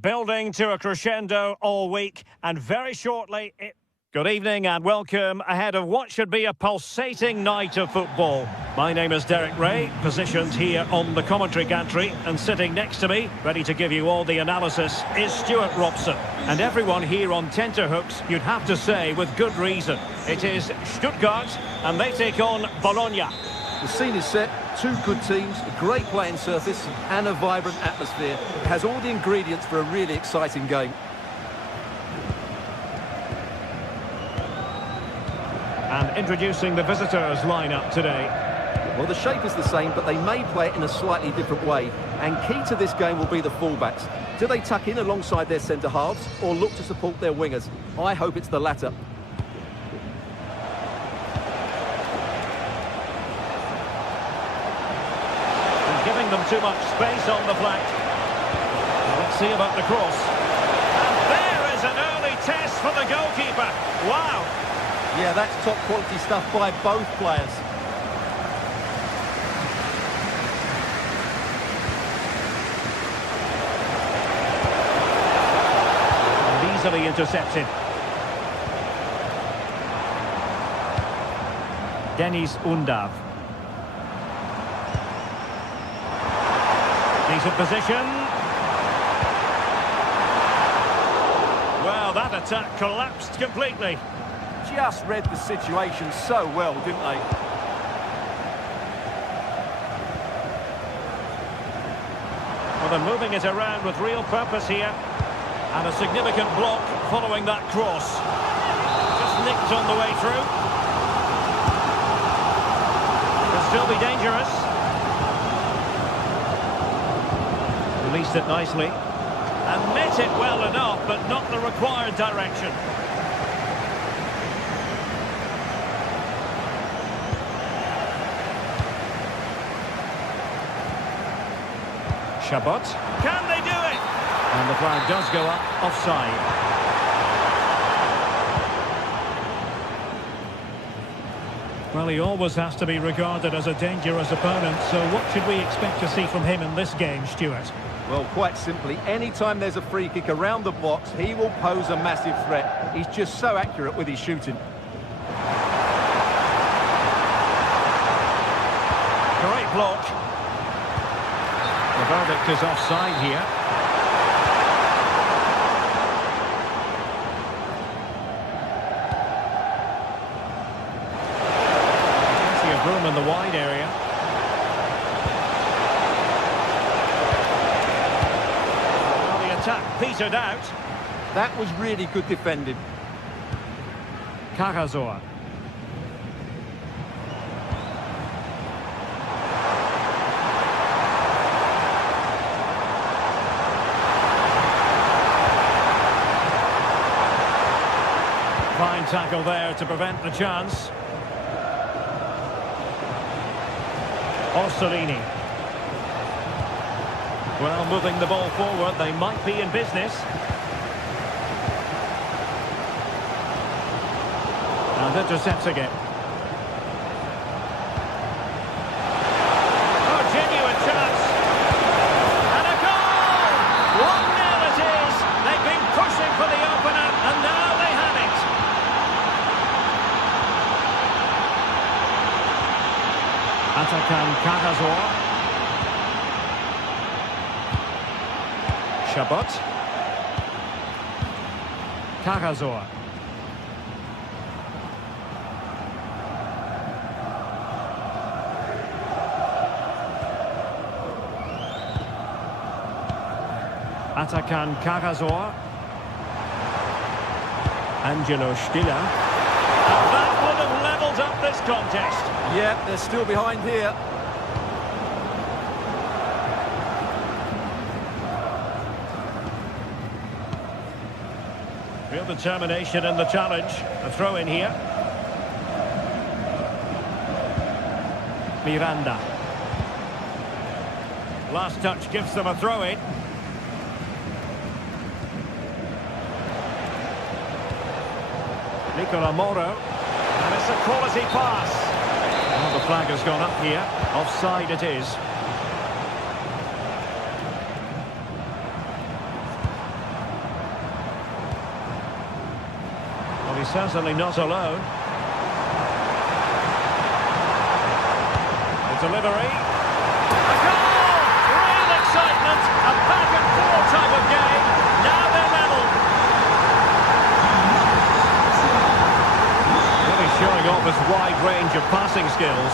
building to a crescendo all week, and very shortly it... Good evening and welcome ahead of what should be a pulsating night of football. My name is Derek Ray, positioned here on the commentary gantry, and sitting next to me, ready to give you all the analysis, is Stuart Robson. And everyone here on tenterhooks, you'd have to say with good reason. It is Stuttgart, and they take on Bologna. The scene is set, two good teams, a great playing surface, and a vibrant atmosphere. It has all the ingredients for a really exciting game. And introducing the visitors lineup today. Well, the shape is the same, but they may play it in a slightly different way. And key to this game will be the fullbacks. Do they tuck in alongside their centre-halves or look to support their wingers? I hope it's the latter. And giving them too much space on the flank. Let's see about the cross. And there is an early test for the goalkeeper. Wow! Yeah, that's top quality stuff by both players. And easily intercepted. Dennis Undav. Decent position. Well, that attack collapsed completely. Just read the situation so well, didn't they? Well, they're moving it around with real purpose here. And a significant block following that cross. Just nicked on the way through. Could still be dangerous. Released it nicely. And met it well enough, but not the required direction. Chabot. Can they do it? And the flag does go up, offside. Well, he always has to be regarded as a dangerous opponent, so what should we expect to see from him in this game, Stuart? Well, quite simply, anytime there's a free kick around the box, he will pose a massive threat. He's just so accurate with his shooting. Great block. The verdict is offside here. Plenty of room in the wide area. Well, the attack petered out. That was really good defending. Karazor. Fine tackle there to prevent the chance. Orsolini. Well, moving the ball forward, they might be in business. And intercepting it. Oh, genuine chance. And a goal! 1-0 it is. They've been pushing for the opener, and now they have it. Atakan Karazor. Chabot. Karazor. Atakan Karazor. Angelo Stiller. And that would have levelled up this contest. Yeah, they're still behind here. Real determination in the challenge. A throw in here. Miranda. Last touch gives them a throw in. Nicola Moro. And it's a quality pass. Well, the flag has gone up here. Offside it is. He's certainly not alone. The delivery. A goal! Real excitement. A back and forth type of game. Now they're level. Really showing off his wide range of passing skills.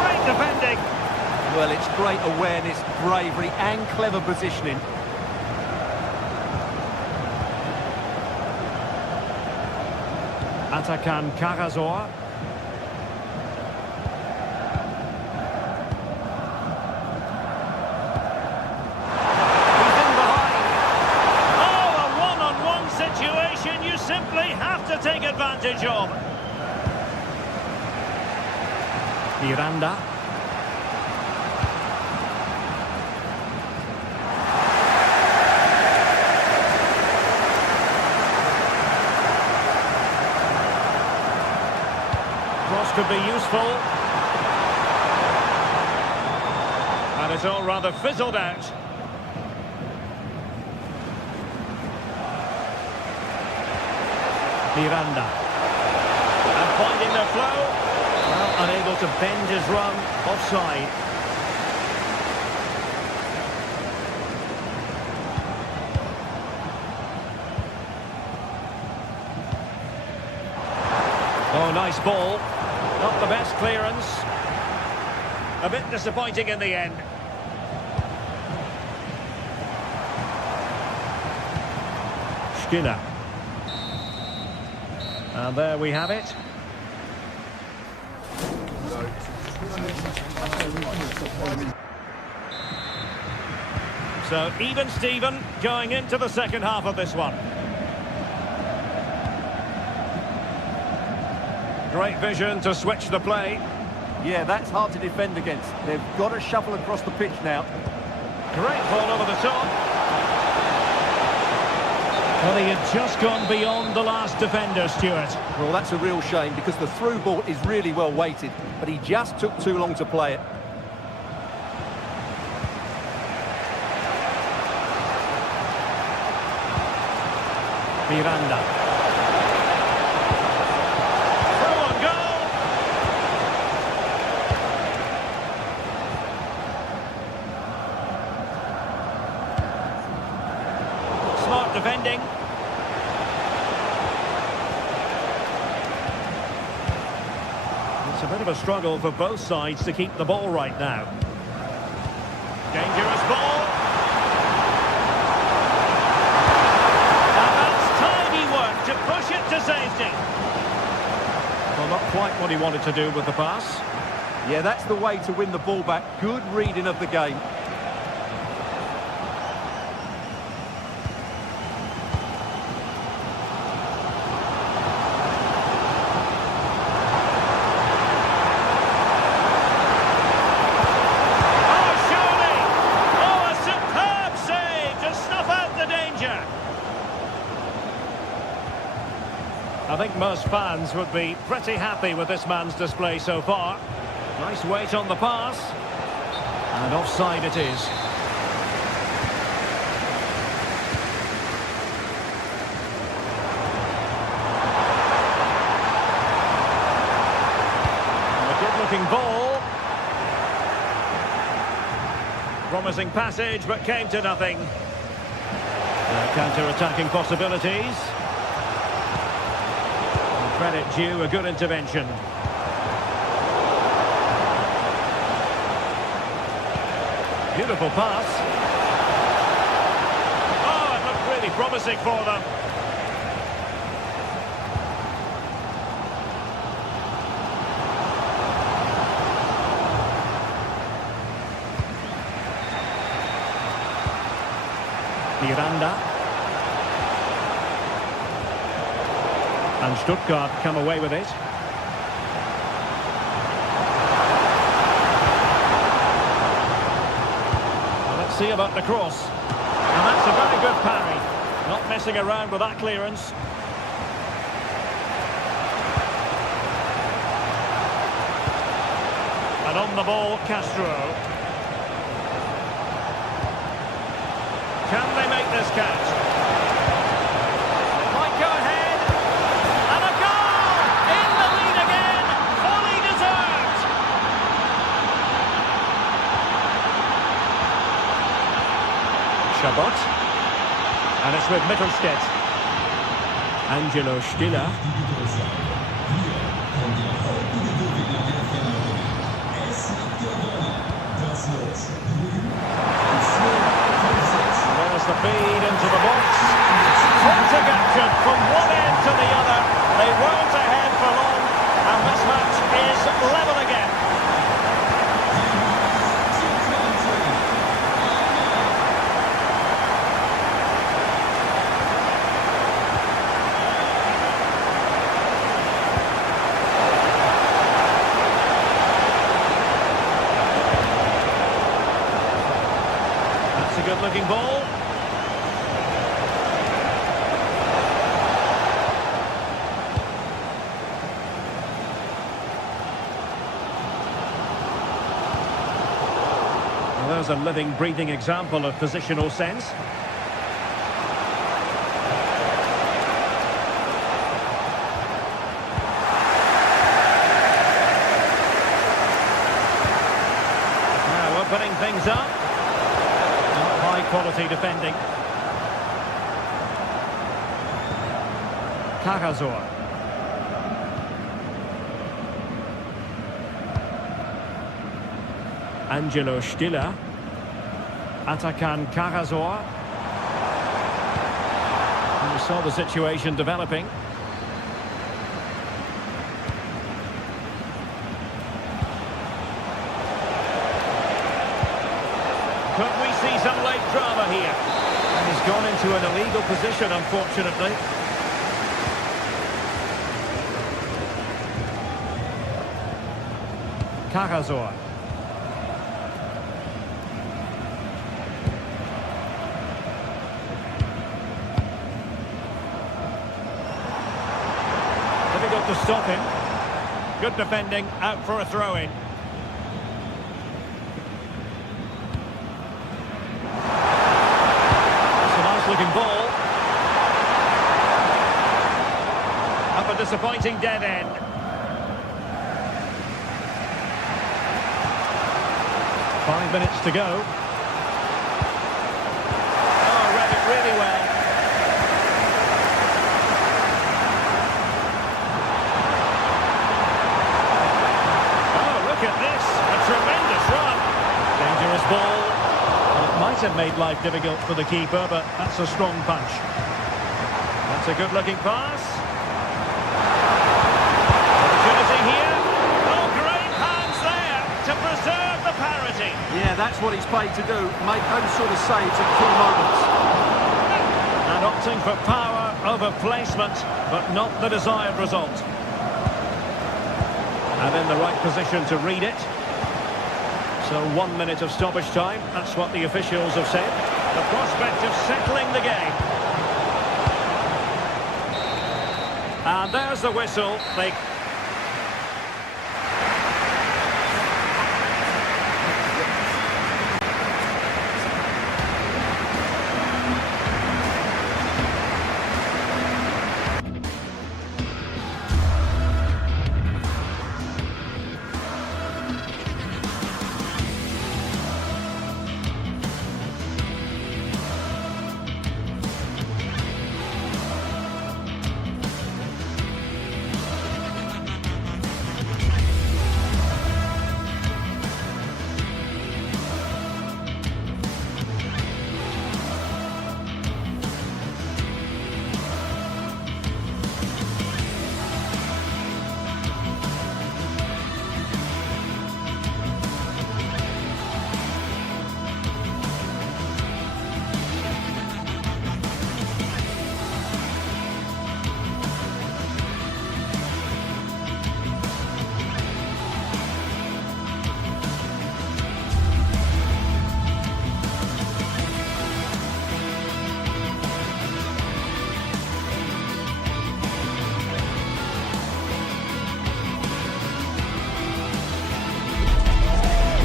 Great defending. Well, it's great awareness, bravery and clever positioning. Atakan Karazor. He's in behind. Oh, a one-on-one situation you simply have to take advantage of. Miranda. Could be useful. And it's all rather fizzled out. Miranda. And finding the flow. Well, unable to bend his run. Offside. Oh, nice ball. Not the best clearance. A bit disappointing in the end. Skinner. And there we have it. So even Steven going into the second half of this one. Great vision to switch the play. Yeah, that's hard to defend against. They've got to shuffle across the pitch now. Great ball over the top. Well, he had just gone beyond the last defender, Stuart. Well, that's a real shame because the through ball is really well weighted, but he just took too long to play it. Miranda. Defending. It's a bit of a struggle for both sides to keep the ball right now. Dangerous ball. And that's tidy work to push it to safety. Well, not quite what he wanted to do with the pass. Yeah, that's the way to win the ball back. Good reading of the game. I think most fans would be pretty happy with this man's display so far. Nice weight on the pass. And offside it is. And a good-looking ball. Promising passage, but came to nothing. Counter-attacking possibilities. Credit due, a good intervention. Beautiful pass. Oh, it looked really promising for them. Miranda. And Stuttgart come away with it. Well, let's see about the cross. And that's a very good parry. Not messing around with that clearance. And on the ball, Castro. this catch. Might go ahead. And a goal! In the lead again. Fully deserved. Chabot. And it's with Mittelstedt. Angelo Stiller. There's the feed into the box. Frantic action from one end to the other. They weren't ahead for long, and this match is level again. That's a good-looking ball. Well, there's a living, breathing example of positional sense. Now opening things up. High-quality defending. Karazor. Angelo Stiller. Atakan Karazor. We saw the situation developing. Could we see some late drama here? And he's gone into an illegal position, unfortunately. Karazor. Difficult to stop him. Good defending, out for a throw-in. Looking ball. Up a disappointing dead end. Five minutes to go. Oh, read it really well. Oh, look at this. A tremendous run. Dangerous ball. Might have made life difficult for the keeper, but that's a strong punch. That's a good-looking pass. Opportunity here. Oh, great hands there to preserve the parity. Yeah, that's what he's paid to do. Make those sort of saves at key moments. And opting for power over placement, but not the desired result. And in the right position to read it. So 1 minute of stoppage time, that's what the officials have said. The prospect of settling the game. And there's the whistle.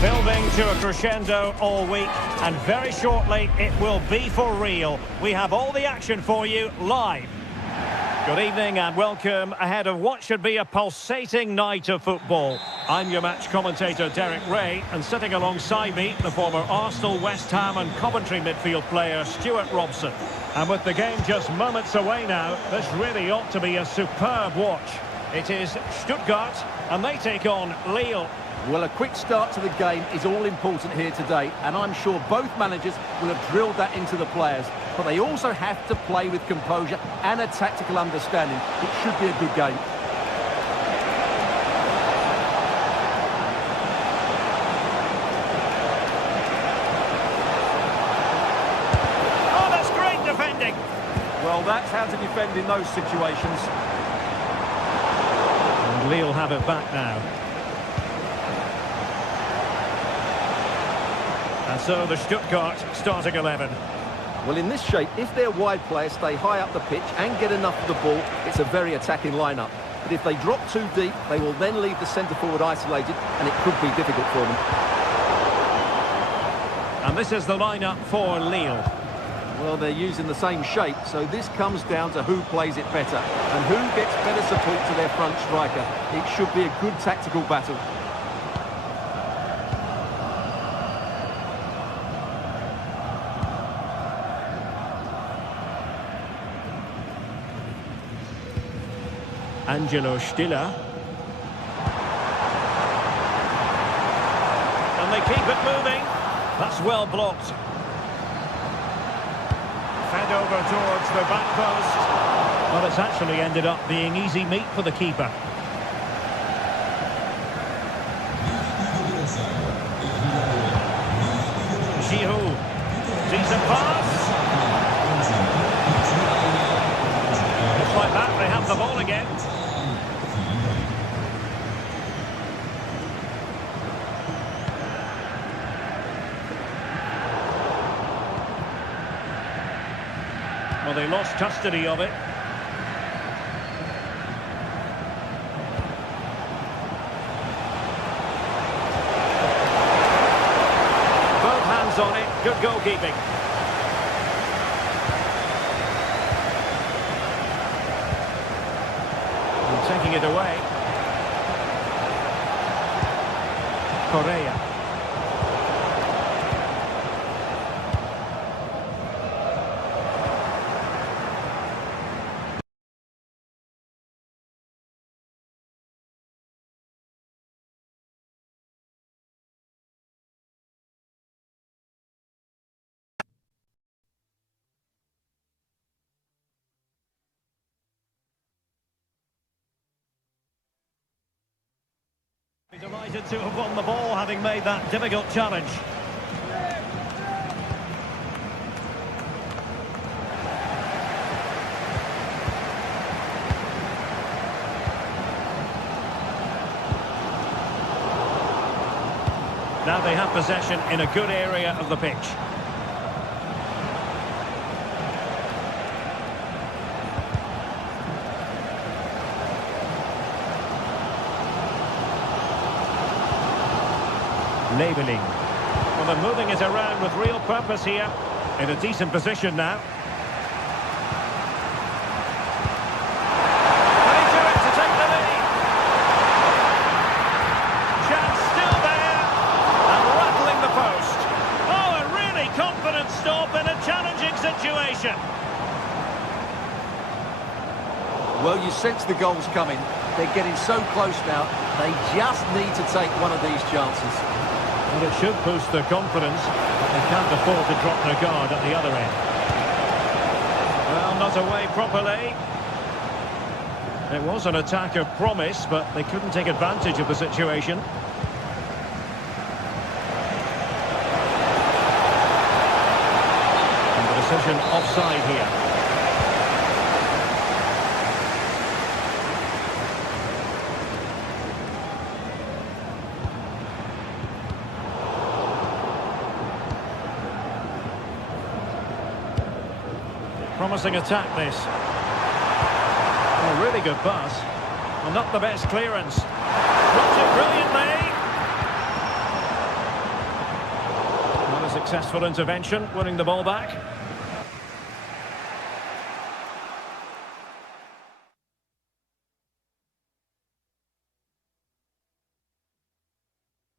Building to a crescendo all week, and very shortly it will be for real. We have all the action for you live. Good evening and welcome ahead of what should be a pulsating night of football. I'm your match commentator Derek Ray, and sitting alongside me the former Arsenal, West Ham and Coventry midfield player Stuart Robson. And with the game just moments away now, this really ought to be a superb watch. It is Stuttgart and they take on Lille. Well, a quick start to the game is all important here today, and I'm sure both managers will have drilled that into the players. But they also have to play with composure and a tactical understanding. It should be a good game. Oh, that's great defending. Well, that's how to defend in those situations. And Lille have it back now. And so the Stuttgart starting 11. Well, in this shape, if their wide players stay high up the pitch and get enough of the ball, it's a very attacking lineup. But if they drop too deep, they will then leave the centre-forward isolated, and it could be difficult for them. And this is the lineup for Lille. Well, they're using the same shape, so this comes down to who plays it better and who gets better support to their front striker. It should be a good tactical battle. Angelo Stiller. And they keep it moving. That's well blocked. Fed over towards the back post. Well, it's actually ended up being easy meat for the keeper. Giroud sees a pass. Just like that, they have the ball again. Well, they lost custody of it. Both hands on it. Good goalkeeping. And taking it away. Correa. Delighted to have won the ball, having made that difficult challenge. Now they have possession in a good area of the pitch. Labelling. Well, they're moving it around with real purpose here. In a decent position now. Can he do it to take the lead? Chance still there. And rattling the post. Oh, a really confident stop in a challenging situation. Well, you sense the goals coming. They're getting so close now. They just need to take one of these chances. Well, it should boost their confidence, but they can't afford to drop their guard at the other end. Well, not away properly. It was an attack of promise, but they couldn't take advantage of the situation. And the decision offside here. Promising attack, this. Oh, really good pass. Well, not the best clearance. Dropped it brilliantly. Successful intervention, winning the ball back.